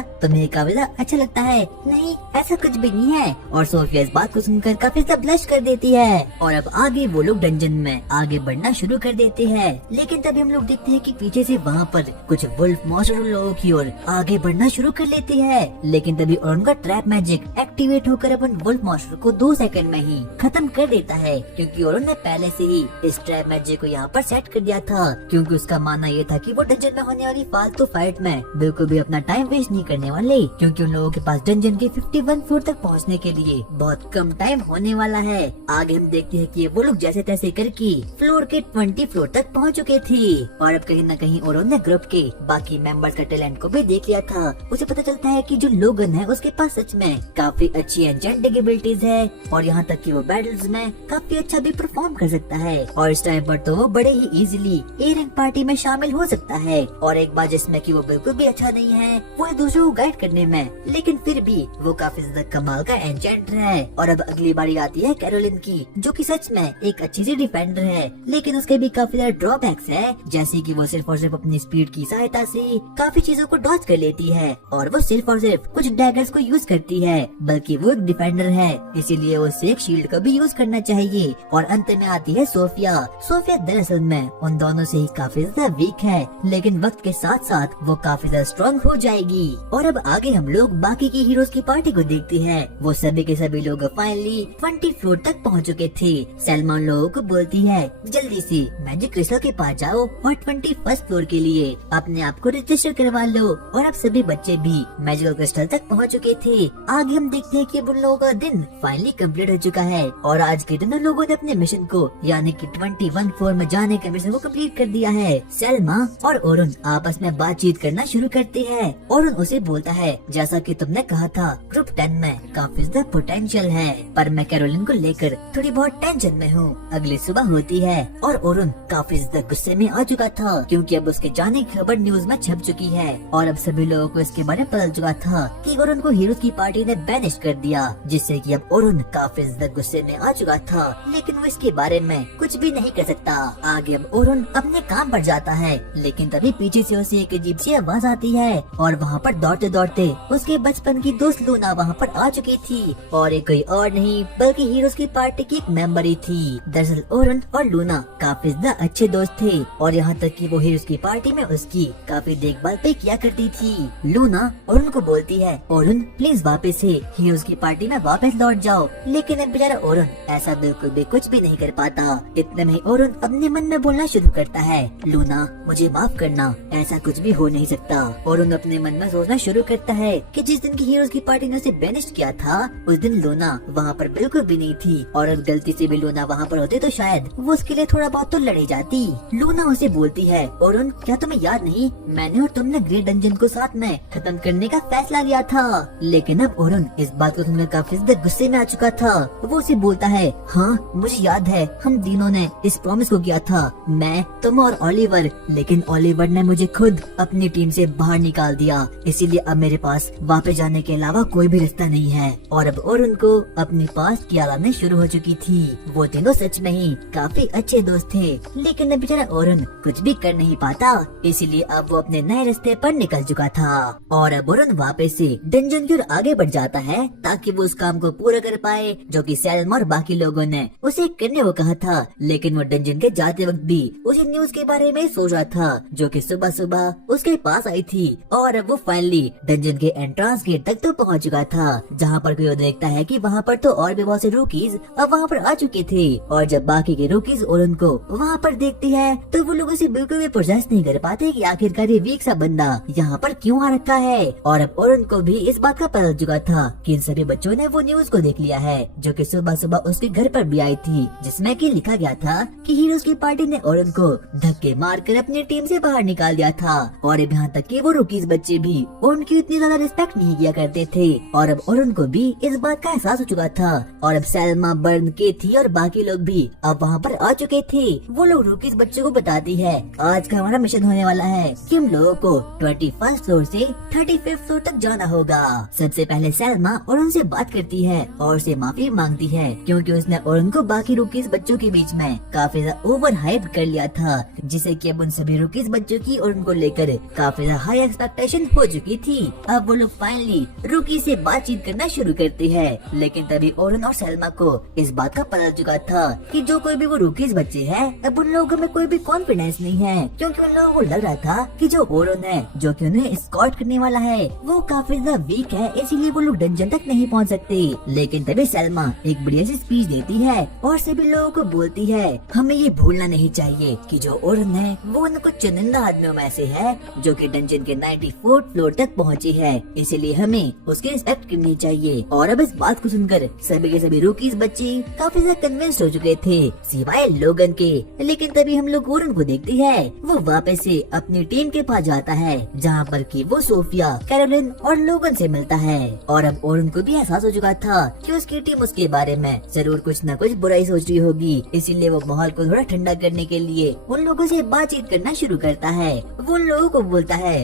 तुम्हें काफी ज्यादा अच्छा लगता है? नहीं, ऐसा कुछ भी नहीं है। और सोफिया इस बात को सुनकर काफी ज्यादा ब्लश कर देती है। और अब आगे वो लोग डंजन में आगे बढ़ना शुरू कर देते हैं। लेकिन तभी हम लोग देखते हैं कि पीछे से वहाँ पर कुछ वुल्फ मॉन्स्टर लोगों की ओर आगे बढ़ना शुरू कर लेते हैं। लेकिन तभी उनका ट्रैप मैजिक एक्टिवेट होकर अपन वुल्फ मॉन्स्टर को 2 सेकंड में ही खत्म कर देता है, क्योंकि ओरन ने पहले से ही इस ट्रैप मैजिक को यहाँ पर सेट कर दिया था। क्योंकि उसका मानना ये था कि वो डंजन में होने वाली फालतू फाइट में बिल्कुल भी अपना टाइम वेस्ट नहीं करने वाले, क्योंकि उन लोगों के पास डंजन के 51 फ्लोर तक पहुँचने के लिए बहुत कम टाइम होने वाला है। आगे हम देखते हैं कि वो लोग जैसे तैसे करके फ्लोर के 20 फ्लोर तक पहुँच चुके थे। और अब कहीं न कहीं ओरन ने ग्रुप के बाकी मेंबर्स का टैलेंट को भी देख लिया था। उसे पता चलता है कि जो लोगन है उसके पास सच में काफी अच्छी एंजेंटिक एबिलिटीज है और यहाँ तक कि वो बैटल्स में काफी अच्छा भी परफॉर्म कर सकता है। और इस टाइम पर तो वो बड़े ही इजीली ए रैंक पार्टी में शामिल हो सकता है। और एक बात जिसमें कि वो बिल्कुल भी अच्छा नहीं है वो है दूसरों को गाइड करने में, लेकिन फिर भी वो काफी ज्यादा कमाल का एंजेंटर है। और अब अगली बारी आती है कैरोलिन की, जो कि सच में एक अच्छी सी डिफेंडर है, लेकिन उसके भी काफी ज्यादा ड्रॉबैक्स है, जैसे कि वो सिर्फ और सिर्फ अपनी स्पीड की सहायता से काफी चीजों को डॉज कर लेती है और वो सिर्फ और सिर्फ कुछ डैगर्स को यूज करती है, बल्कि वो एक डिफेंडर है, इसीलिए उसे एक शील्ड का भी यूज करना चाहिए। और अंत में आती है सोफिया। सोफिया दरअसल में उन दोनों से ही काफी ज्यादा वीक है, लेकिन वक्त के साथ साथ वो काफी ज्यादा स्ट्रॉन्ग हो जाएगी। और अब आगे हम लोग बाकी की हीरोज की पार्टी को देखते हैं। वो सभी के सभी लोग फाइनली 20 फ्लोर तक पहुंच चुके थे। सलमान लोगों को बोलती है, जल्दी से मैजिक क्रिस्टल के पास जाओ और 21st फ्लोर के लिए अपने आप को रजिस्टर करवा लो। और अब सभी बच्चे भी मैजिकल क्रिस्टल तक पहुंच चुके थे। आगे हम देखते हैं कि उन लोगों का दिन फाइनली कंप्लीट हो चुका है और आज के दिन उन लोगों ने अपने मिशन को यानी कि 21 फ्लोर में जाने के मिशन को कंप्लीट कर दिया है। सलमा और ओरन आपस में बातचीत करना शुरू करते हैं। ओरन उसे बोलता है, जैसा कि तुमने कहा था ग्रुप 10 में काफी ज्यादा पोटेंशियल है, पर मैं कैरोलिन को लेकर थोड़ी बहुत टेंशन में हूँ। अगली सुबह होती है और ओरन काफी ज्यादा गुस्से में आ चुका था, क्योंकि अब उसके जाने की खबर न्यूज में छप चुकी है और अब सभी लोगों को इसके बारे में पता चुका था कि ओरन को हीरोज की पार्टी ने बैनिश कर दिया, जिससे कि अब ओरन काफी ज्यादा गुस्से में आ चुका था, लेकिन वो इसके बारे में कुछ भी नहीं कर सकता। आगे अब ओरन अपने काम पर जाता है, लेकिन तभी पीछे से उसे एक अजीब सी आवाज आती है और वहाँ पर दौड़ते दौड़ते उसके बचपन की दोस्त लूना वहाँ पर आ चुकी थी और ये कोई और नहीं बल्कि हीरोज की पार्टी की एक मेंबर ही थी। दरअसल ओरन और लूना काफी ज्यादा अच्छे दोस्त थे और यहाँ तक कि वो हीरोज की पार्टी में उसकी काफी देखभाल पे किया करती थी। लूना ओरन को बोलती है, ओरन प्लीज वापस से हीरोज की पार्टी में वापस लौट जाओ, लेकिन अब बेचारा ओरन ऐसा बिल्कुल भी कुछ भी नहीं कर पाता। इतने में ओरन अपने मन में बोलना शुरू करता है, लूना मुझे माफ करना, ऐसा कुछ भी हो नहीं सकता। ओरन अपने मन में सोचना शुरू करता है कि जिस दिन की हीरोज की पार्टी ने उसे बैनिश किया था उस दिन लूना वहाँ पर बिल्कुल भी नहीं थी और अब गलती से भी लूना वहाँ पर होती तो शायद वो उसके लिए थोड़ा बहुत तो लड़ी जाती। लूना उसे बोलती है, ओरन क्या तुम्हें याद नहीं, मैंने और तुमने ग्रेट डंजन को साथ में खत्म करने का फैसला लिया था। लेकिन अब ओरन इस बात को सुनकर काफी ज्यादा गुस्से में आ चुका था। वो उसे बोलता है, हाँ मुझे याद है, हम तीनों ने इस प्रॉमिस को किया था, मैं, तुम और ओलिवर, लेकिन ओलिवर ने मुझे खुद अपनी टीम से बाहर निकाल दिया, इसीलिए अब मेरे पास वापस जाने के अलावा कोई भी रास्ता नहीं है। और अब ओरन को अपनी पास्ट की याद आने शुरू हो चुकी थी। वो तीनों सच में ही काफी अच्छे दोस्त थे, लेकिन अब बेचारा ओरन कुछ भी कर नहीं पाता, इसीलिए अब वो अपने नए रास्ते पर निकल चुका था। और अब ओरन वापस से डंजन की ओर आगे बढ़ जाता है ताकि वो उस काम को पूरा कर पाए जो कि सैलम और बाकी लोगों ने उसे करने को कहा था। लेकिन वो डंजन के जाते वक्त भी उसी न्यूज के बारे में सोच रहा था जो कि सुबह सुबह उसके पास आई थी। और अब वो फाइनली डंजन के एंट्रेंस गेट तक तो पहुंच चुका था, जहाँ पर कोई देखता है कि वहाँ पर तो और भी बहुत से रूकीज अब वहाँ पर आ चुके थे। और जब बाकी के रूकीज ओरन को वहाँ पर देखती है तो वो लोग उसे बिल्कुल भी प्रोसेस नहीं कर पाते कि आखिरकार ये वीक सा बंदा यहाँ पर क्यों आ रखा है। और अब ओरन को भी इस बात का पता चल चुका था कि इन सभी बच्चों ने वो न्यूज को देख लिया है जो कि सुबह सुबह उसके घर पर भी आई थी, जिसमें कि लिखा गया था कि हीरोज की पार्टी ने औरन को धक्के मारकर अपनी टीम से बाहर निकाल दिया था। और अब यहाँ तक कि वो रुकीज बच्चे भी उनकी इतनी ज्यादा रिस्पेक्ट नहीं किया करते थे। और अब औरन को भी इस बात का एहसास हो चुका था। और अब सैलमा, बर्न, केथी और बाकी लोग भी अब वहाँ पर आ चुके थे। वो लोग रुकीज बच्चों को बताती है आज का हमारा मिशन होने वाला है कि हम लोगों को 21st फ्लोर से 35th फ्लोर तक जाना होगा। सबसे पहले सैलमा औरन से बात करती है और उसे माफी मांगती है क्योंकि उसने औरन को बाकी रुकीज बच्चों के बीच में काफी ज्यादा ओवर हाइप कर लिया था, जिसे कि अब उन सभी रुकीज बच्चों की और उनको लेकर काफी ज्यादा हाई एक्सपेक्टेशन हो चुकी थी। अब वो लोग फाइनली रुकी से बातचीत करना शुरू करते हैं, लेकिन तभी औरन और सैलमा को इस बात का पता चुका था कि जो कोई भी वो रुकीज बच्चे हैं अब उन लोगों में कोई भी कॉन्फिडेंस नहीं है, क्योंकि उन लोगों को लग रहा था कि जो औरन है जो कि उन्हें एस्कॉर्ट करने वाला है वो काफी ज्यादा वीक है, इसीलिए वो लोग डंजन तक नहीं पहुंच सकते। लेकिन तभी सैलमा एक बढ़िया सी स्पीच देती है और सभी लोगों को बोलती है हमें ये भूलना नहीं चाहिए कि जो औरन है वो उन कुछ चुनिंदा आदमियों में से है जो कि डंजन के 94th फ्लोर तक पहुंची है, इसीलिए हमें उसकी रिस्पेक्ट करनी चाहिए। और अब इस बात को सुनकर सभी के सभी रुकीज बच्चे काफी ज्यादा कन्विंस्ड हो चुके थे सिवाय लोगन के। लेकिन तभी हम लोग औरन को देखते हैं वो वापस से अपनी टीम के पास जाता है जहाँ पर कि वो सोफिया, कैरोलिन और लोगन से मिलता है। और अब औरन को भी एहसास हो चुका था कि उसकी टीम उसके बारे में जरूर कुछ न कुछ बुराई सोच रही होगी, इसीलिए वो माहौल को थोड़ा ठंडा करने के लिए उन लोगों से बातचीत करना शुरू करता है। वो उन लोगों को बोलता है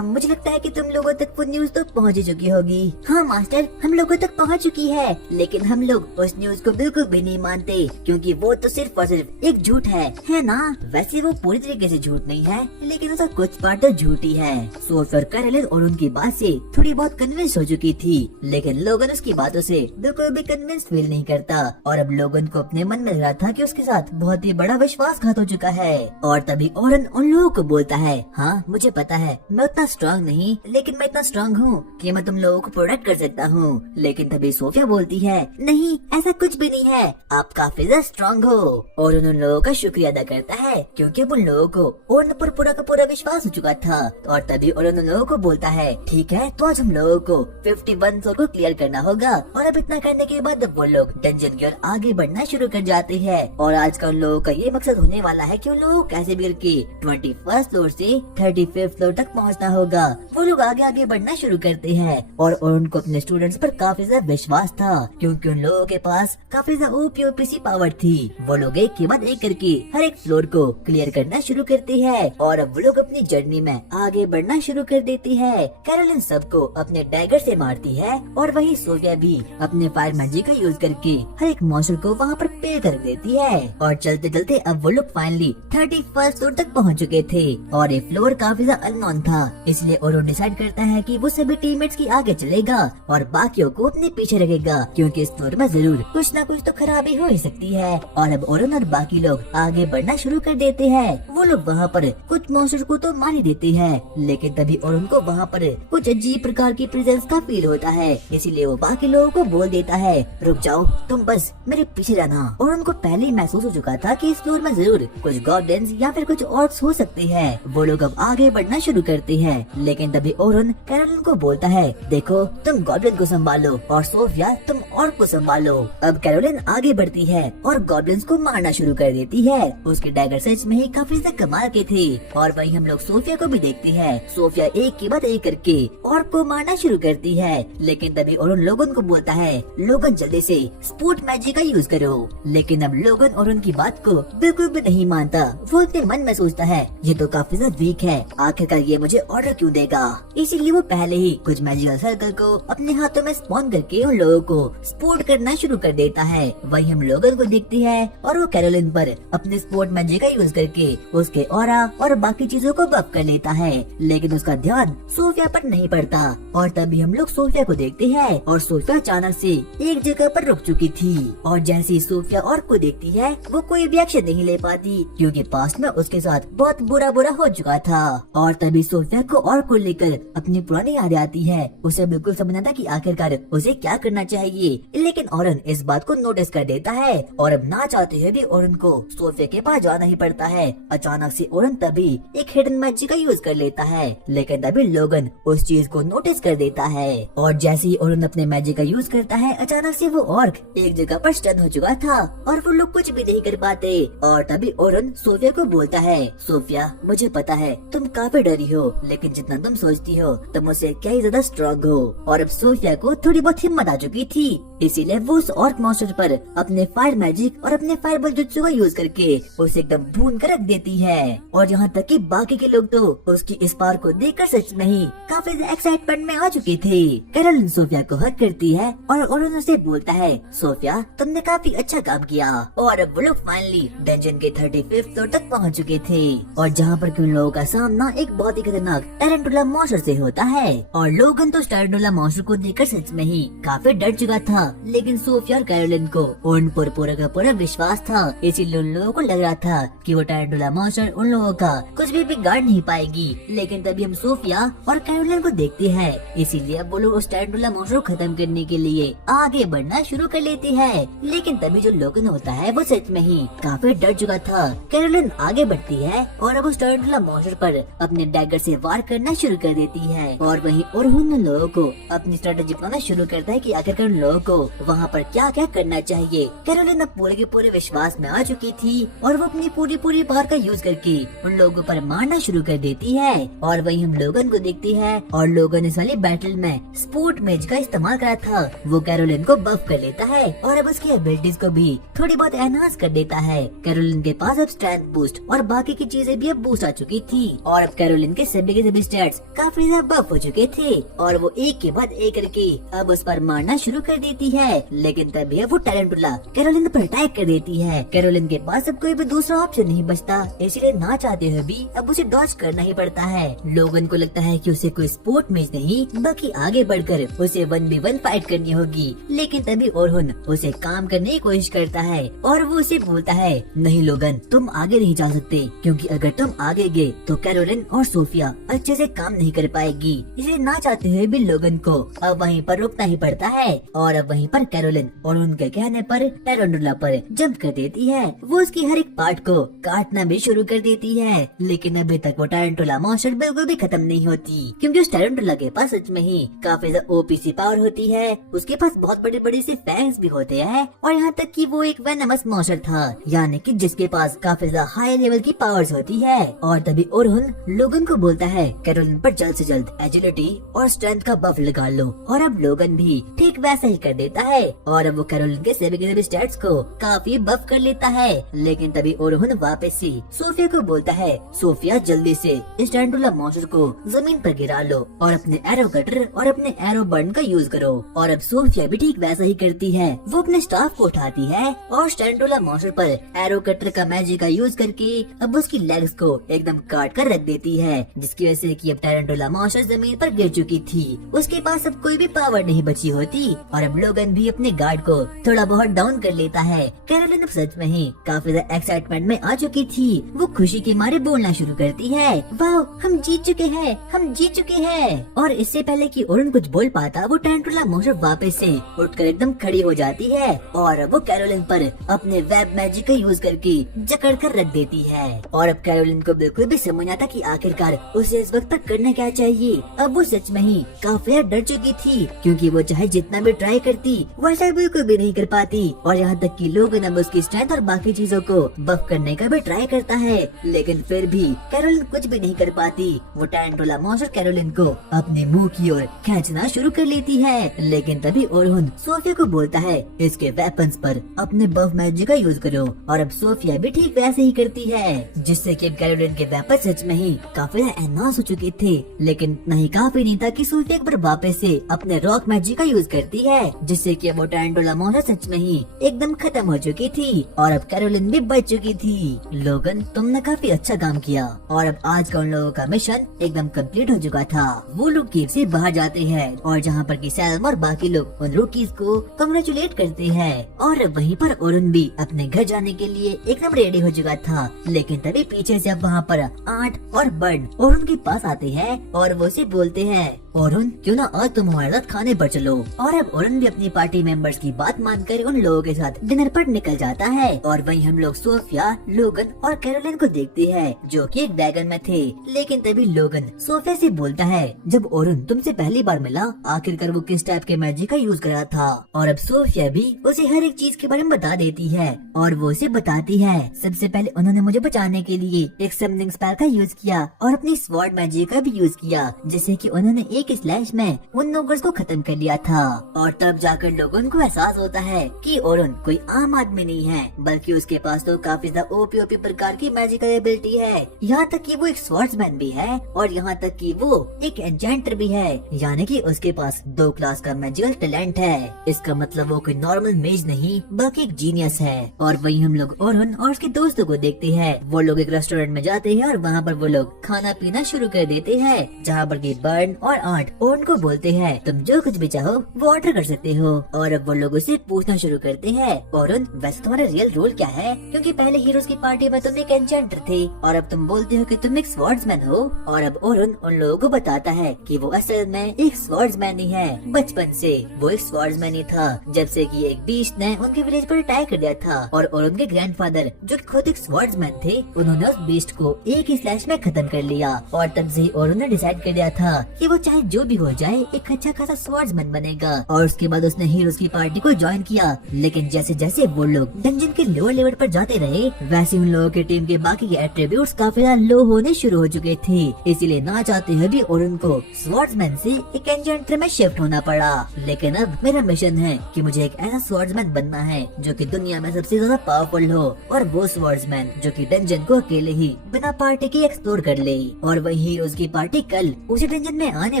मुझे लगता है कि तुम लोगों तक वो न्यूज तो पहुंच चुकी होगी। हाँ मास्टर, हम लोगों तक पहुंच चुकी है, लेकिन हम लोग उस न्यूज को बिल्कुल भी नहीं मानते क्योंकि वो तो सिर्फ और सिर्फ एक झूठ है ना? वैसे वो पूरी तरीके से झूठ नहीं है, लेकिन उसका कुछ पार्ट तो झूठ ही है। सोफिया और कैरोलिन और उनकी बात से थोड़ी बहुत कन्विंस हो चुकी थी, लेकिन लोगन उसकी बातों से बिल्कुल भी कन्विंस फील नहीं करता। और अब लोगन को अपने मन में लग रहा था कि उसके साथ बहुत ही बड़ा विश्वासघात हो चुका है। और तभी औरन उन लोगों को बोलता है हाँ मुझे पता है मैं उतना स्ट्रांग नहीं, लेकिन मैं इतना स्ट्रांग हूँ कि मैं तुम लोगों को प्रोटेक्ट कर सकता हूँ। लेकिन तभी सोफिया बोलती है नहीं ऐसा कुछ भी नहीं है, आप काफी ज्यादा स्ट्रांग हो। और उन लोगों का शुक्रिया अदा करता है क्योंकि अब उन लोगों को औरन पर पूरा का पूरा विश्वास हो चुका था। और तभी औरन उन लोगों को बोलता है ठीक है तो आज हम लोगों को 51 फ्लोर को क्लियर करना होगा। और अब इतना करने के बाद वो लोग डंजन की ओर आगे बढ़ना शुरू कर जाते हैं। और आज का उन लोगों का ये मकसद होने वाला है कि उन लोगों को कैसे भी करके 21st फ्लोर से 35th फ्लोर तक पहुंचना होगा। वो लोग आगे आगे बढ़ना शुरू करते हैं और उनको अपने स्टूडेंट्स पर काफी ज्यादा विश्वास था क्योंकि उन लोगों के पास काफी ज्यादा ओपी सी पावर थी। वो लोग एक के बाद एक करके हर एक फ्लोर को क्लियर करना शुरू करते हैं और अब वो लोग अपनी जर्नी में आगे बढ़ना शुरू कर देती है। कैरोलिन सबको अपने डैगर से मारती है और वही सोफिया भी अपने फायर मैजिक का यूज करके हर एक मॉन्स्टर को वहाँ पर पे कर देती है। और चलते चलते अब वो लोग फाइनली 31st फ्लोर तक पहुँच चुके थे और ये फ्लोर काफी ज्यादा अननोन था, इसलिए ओरो डिसाइड करता है कि वो सभी टीममेट्स की आगे चलेगा और बाकियों को अपने पीछे रखेगा क्योंकि इस फ्लोर में जरूर कुछ न कुछ तो खराबी हो ही सकती है। और अब ओरन और बाकी लोग आगे बढ़ना शुरू कर देते हैं। वो लोग वहाँ पर कुछ मॉन्स्टर को तो मार ही देते हैं, लेकिन तभी ओरन को वहाँ पर कुछ अजीब प्रकार की प्रेजेंस का फील होता है, इसीलिए वो बाकी लोगों को बोल देता है रुक जाओ तुम बस मेरे पीछे रहना। और उनको पहले ही महसूस हो चुका था कि इस फ्लोर में जरूर कुछ गॉब्लिन्स या फिर कुछ ऑर्क्स हो सकते हैं। वो लोग अब आगे बढ़ना शुरू करते हैं, लेकिन तभी ओरन कैरोलिन को बोलता है देखो तुम गॉब्लिन को संभालो और सोफिया तुम ऑर्क को संभालो। अब कैरोलिन आगे बढ़ती है और गॉब्लिन्स को मारना शुरू कर देती है। उसके डैगर सच में ही काफी ज्यादा कमाल के थे। और वहीं हम लोग सोफिया को भी देखते हैं। सोफिया एक के बाद एक करके ऑर्क को मारना शुरू करती है, लेकिन तभी ओरन लोगन को बोलता है लोगन जल्दी से स्पोर्ट मैजिक का यूज करो। लेकिन अब लोगन ओरन की बात को बिल्कुल भी नहीं मानता। वो अपने मन में सोचता है ये तो काफी ज्यादा वीक है, आखिरकार ये मुझे ऑर्डर क्यों देगा। इसीलिए वो पहले ही कुछ मैजिकल सर्कल को अपने हाथों में स्पॉन करके उन लोगों को स्पोर्ट करना शुरू कर देता है। वही हम लोगन को देखते हैं और वो कैरोलिन पर अपने स्पोर्ट मैजिक का यूज करके उसके ऑरा और बाकी चीजों को बफ कर लेता है, लेकिन उसका ध्यान सोफिया पर नहीं पड़ता। और तभी हम लोग सोफिया को देखते हैं और सोफिया अचानक से एक जगह पर रुक चुकी थी और जैसे ही सोफिया ऑर्क को देखती है वो कोई भी एक्शन नहीं ले पाती क्योंकि पास्ट में उसके साथ बहुत बुरा हो चुका था। और तभी सोफिया को ऑर्क को लेकर अपनी पुरानी यादें आती है। उसे बिल्कुल समझना था कि आखिरकार उसे क्या करना चाहिए, लेकिन ओरन इस बात को नोटिस कर देता है और अब ना चाहते हुए भी ओरन को सोफिया के पास जाना ही पड़ता है। अचानक से ओरन तभी एक हिडन मैजिक का यूज कर लेता है, लेकिन तभी लोगन उस चीज को नोटिस कर देता है और जैसे ही ओरन अरुण अपने मैजिक का यूज करता है, अचानक से वो ऑर्क एक जगह पर स्टन हो चुका था और वो लोग कुछ भी नहीं कर पाते। और तभी अरुण सोफिया को बोलता है, सोफिया मुझे पता है तुम काफी डरी हो, लेकिन जितना तुम सोचती हो तुम उससे कई ज्यादा स्ट्रॉन्ग हो। और अब सोफिया को थोड़ी बहुत हिम्मत आ चुकी थी, इसीलिए वो उस ऑर्क मॉन्स्टर पर अपने फायर मैजिक और अपने फायर बल जुत्सु का यूज करके उसे एकदम भून कर रख देती है। और यहाँ तक कि बाकी के लोग तो उसकी इस पावर को देखकर सच में ही काफी एक्साइटमेंट में आ चुके थे। कैरोलिन सोफिया को हक करती है और अरुण उसे बोलता है, सोफिया तुमने काफी अच्छा काम किया। और अब वो लोग फाइनली डंजन के 35th फ्लोर तक पहुँच चुके थे और जहाँ पर उन लोगों का सामना एक बहुत ही खतरनाक टैरेंटुला मॉन्स्टर से होता है। और लोगन तो टैरेंटुला मॉन्स्टर को देखकर सच में ही काफी डर चुका था, लेकिन सोफिया और कैरोलिन को उन पर पूरा का पूरा विश्वास था, इसीलिए उन लोगों को लग रहा था कि वो टैरेंटुला मॉन्स्टर उन लोगों का कुछ भी बिगाड़ नहीं पाएगी। लेकिन तभी हम सोफिया और कैरोलिन को देखते हैं, इसीलिए अब वो लोग उस टैरेंटुला मॉन्स्टर को खत्म करने के लिए आगे बढ़ना शुरू कर लेते हैं। लेकिन तभी जो लोगन होता है वो सच में ही काफी डर चुका था। कैरोलिन आगे बढ़ती है और अब उस टैरेंटुला मॉन्स्टर पर अपने डैगर से वार करना शुरू कर देती है। और वहीं अरुण उन लोगों को अपनी स्ट्रेटेजी बनाना शुरू करता है कि आखिरकार उन लोगों को वहाँ पर क्या क्या करना चाहिए। कैरोलिन अब पूरे के पूरे विश्वास में आ चुकी थी और वो अपनी पूरी पावर का यूज करके उन लोगों पर मारना शुरू कर देती है। और वहीं हम लोगन को देखती है और लोगन इस वाली बैटल में स्पोर्ट मेज का इस्तेमाल करा था, वो कैरोलिन को बफ कर लेता है और अब उसकी एबिलिटीज को भी थोड़ी बहुत एनहांस कर देता है। कैरोलिन के पास अब स्ट्रेंथ बूस्ट और बाकी की चीजें भी अब बूस्ट आ चुकी थी और अब कैरोलिन के सभी स्टैट्स काफी ज्यादा बफ हो चुके थे और वो एक के बाद एक करके अब उस पर मारना शुरू कर देती है। लेकिन तभी अब वो टैरेंटुला कैरोलिन पर अटैक कर देती है। कैरोलिन के पास अब कोई भी दूसरा ऑप्शन नहीं बचता, इसलिए ना चाहते हुए भी अब उसे डॉज करना ही पड़ता है। लोगन को लगता है कि उसे कोई स्पोर्ट मैच नहीं बाकी आगे बढ़कर उसे 1v1 फाइट करनी होगी, लेकिन तभी अरुण उसे काम करने की कोशिश करता है और वो उसे बोलता है, नहीं लोगन तुम आगे नहीं जा सकते, क्योंकि अगर तुम आगे गए तो कैरोलिन और सोफिया अच्छे से काम नहीं कर पाएगी। इसलिए ना चाहते हुए भी लोगन को अब वहीं पर रुकना ही पड़ता है। और अब वहीं पर कैरोलिन और उनके कहने पर टैरेंटुला पर जंप कर देती है। वो उसकी हर एक पार्ट को काटना भी शुरू कर देती है, लेकिन अभी तक वो टैरेंटुला मॉन्स्टर बिल्कुल भी खत्म नहीं होती, क्योंकि उस टैरेंटुला के पास सच में ही काफी ज्यादा ओपीसी पावर होती है। उसके पास बहुत बड़े बड़े से फैंग्स भी होते हैं और यहाँ तक कि वो एक वेनमस मॉन्स्टर था, यानी कि जिसके पास काफी ज्यादा हाई लेवल की पावर्स होती है। और तभी अरुण लोगन को बोलता है, कैरोलिन पर जल्द से जल्द एजिलिटी और स्ट्रेंथ का बफ लगा लो। और अब लोगन भी ठीक वैसा ही कर देता है और अब वो कैरोलिन के सभी स्टैट्स को काफी बफ कर लेता है। लेकिन तभी अरुण वापस से सोफिया को बोलता है, सोफिया जल्दी से इस टैरेंटुला मॉन्स्टर को जमीन पर गिरा लो और अपने एरो कटर और अपने एरो बर्न का यूज करो। और अब सोफिया भी ठीक वैसा ही करती है, वो अपने स्टाफ को उठाती है और टैरेंटुला मॉन्स्टर पर एरो कटर का मैजिक का यूज करके अब उसकी लेग्स को एकदम काट कर रख देती है, जिसकी वजह से कि अब टैरेंटुला मॉन्स्टर जमीन पर गिर चुकी थी। उसके पास अब कोई भी पावर नहीं बची होती और अब लोगन भी अपने गार्ड को थोड़ा बहुत डाउन कर लेता है। कैरोलिन अब सच में ही काफी ज्यादा एक्साइटमेंट में आ चुकी थी, वो खुशी के मारे बोलना शुरू करती है, वाह हम जीत चुके हैं, हम जीत चुके हैं। और इससे पहले कि अरुण कुछ बोल पाता, वो टैरेंटुला मॉन्स्टर वापस से उठकर एकदम खड़ी हो जाती है और वो कैरोलिन पर अपने वेब मैजिक का यूज करके जकड़ कर रख देती है। और अब कैरोलिन को बिल्कुल भी समझ आता कि आखिरकार उसे इस वक्त तक करना क्या चाहिए। अब वो सच में ही काफी डर चुकी थी, क्योंकि वो चाहे जितना भी ट्राई करती वो ऐसा बिल्कुल भी नहीं कर पाती। और यहाँ तक कि लोग अब उसकी स्ट्रेंथ और बाकी चीजों को बफ करने का भी ट्राई करता है, लेकिन फिर भी कैरोलिन कुछ भी नहीं कर पाती। वो टैरेंटुला मॉन्स्टर कैरोलिन को अपने मुंह की ओर खींचना शुरू कर लेती है। लेकिन तभी अरुण सोफिया को बोलता है, इसके वेपन्स पर अपने बफ मैजिक का यूज करो। और अब सोफिया भी ठीक वैसे ही करती है, जिससे कि कैरोलिन के वेपन सच में ही काफी एनहांस हो चुके थे। लेकिन नहीं काफी नहीं था कि सोफिया पर वापस से अपने रॉक मैजिक का यूज करती है, जिससे कि वो टैरेंटुला मॉन्स्टर सच में ही एकदम खत्म हो चुकी थी और अब कैरोलिन भी बच चुकी थी। लोगन तुमने काफी अच्छा काम किया और अब आज का उन लोगों का मिशन एकदम कंप्लीट हो चुका था। वो लोग केव से बाहर जाते हैं और जहाँ पर कि सैलम और बाकी लोग उन रूकीज को कांग्रेचुलेट करते हैं। और वहीं पर अरुण भी अपने घर जाने के लिए एकदम रेडी हो चुका था, लेकिन तभी पीछे से अब वहाँ पर आंट और बर्ड अरुण के पास आते हैं और वो उसे बोलते हैं, अरुण क्यों ना आज तुम हमारे साथ खाने पर चलो। और अब अरुण भी अपनी अपनी पार्टी मेंबर्स की बात मानकर उन लोगों के साथ डिनर पर निकल जाता है। और वहीं हम लोग सोफिया, लोगन और कैरोलिन को देखते हैं जो कि एक वैगन में थे। लेकिन तभी लोगन सोफिया से बोलता है, जब ओरुन तुमसे पहली बार मिला आखिरकार वो किस टाइप के मैजिक का यूज कर रहा था। और अब सोफिया भी उसे हर एक चीज के बारे में बता देती है और वो उसे बताती है सबसे पहले उन्होंने मुझे बचाने के लिए एक समथिंग स्पेल का यूज किया और अपनी स्वॉर्ड मैजिक का भी यूज किया, जिससे कि उन्होंने एक स्लैश में उन नोकर्स को खत्म कर लिया था। और तब जाकर लोगों को एहसास होता है कि ओरुन कोई आम आदमी नहीं है, बल्कि उसके पास तो काफी ज्यादा ओपी प्रकार की मैजिकल एबिलिटी है। यहाँ तक कि वो एक स्वॉर्ड्समैन भी है और यहाँ तक कि वो एक एन्चेंटर भी है, यानी कि उसके पास 2 क्लास का मैजिकल टैलेंट है। इसका मतलब वो कोई नॉर्मल मेज नहीं बल्कि एक जीनियस है। और वही हम लोग ओरुन और उसके दोस्तों को देखते हैं। वो लोग एक रेस्टोरेंट में जाते हैं और वहाँ पर वो लोग खाना पीना शुरू कर देते हैं, जहाँ पर की बर्न और आंट ओरुन को बोलते हैं तुम जो कुछ भी चाहो वो ऑर्डर कर सकते हो। और अब वो लोग उसे पूछना शुरू करते हैं, ओरुन वैसे तुम्हारा रियल रोल क्या है, क्योंकि पहले हीरोज की पार्टी में तुम एक एन्चेंटर थे और अब तुम बोलते हो कि तुम एक स्वॉर्ड्समैन हो। और अब ओरुन उन लोगों को बताता है कि वो असल में एक स्वॉर्ड्समैन ही है। बचपन से वो एक स्वॉर्ड्समैन ही था, जब से कि एक बीस्ट ने उनके विलेज पर अटैक कर दिया था और ओरुन के ग्रैंडफादर जो खुद एक स्वॉर्ड्समैन थे, उन्होंने उस बीस्ट को एक ही स्लैश में खत्म कर लिया। और तब से ओरुन ने डिसाइड कर दिया था कि वो चाहे जो भी हो जाए एक अच्छा खासा स्वॉर्ड्समैन बनेगा। और उसके बाद उसने हीरोज की पार्टी को ज्वाइन किया। लेकिन जैसे जैसे वो लोग डंजन के लोअर लेवल पर जाते रहे, वैसे उन लोगों की टीम के बाकी के एट्रीब्यूट्स काफी लो होने शुरू हो चुके थे। इसीलिए ना चाहते हुए भी ओरुन को स्वॉर्ड्समैन से एक एन्चेंटर में शिफ्ट होना पड़ा। लेकिन अब मेरा मिशन है कि मुझे एक ऐसा स्वॉर्ड्समैन बनना है जो कि दुनिया में सबसे ज्यादा पावरफुल हो, और वो स्वॉर्ड्समैन जो कि डंजन को अकेले ही बिना पार्टी के एक्सप्लोर कर ले। और वही हीरोज की पार्टी कल उसी डंजन में आने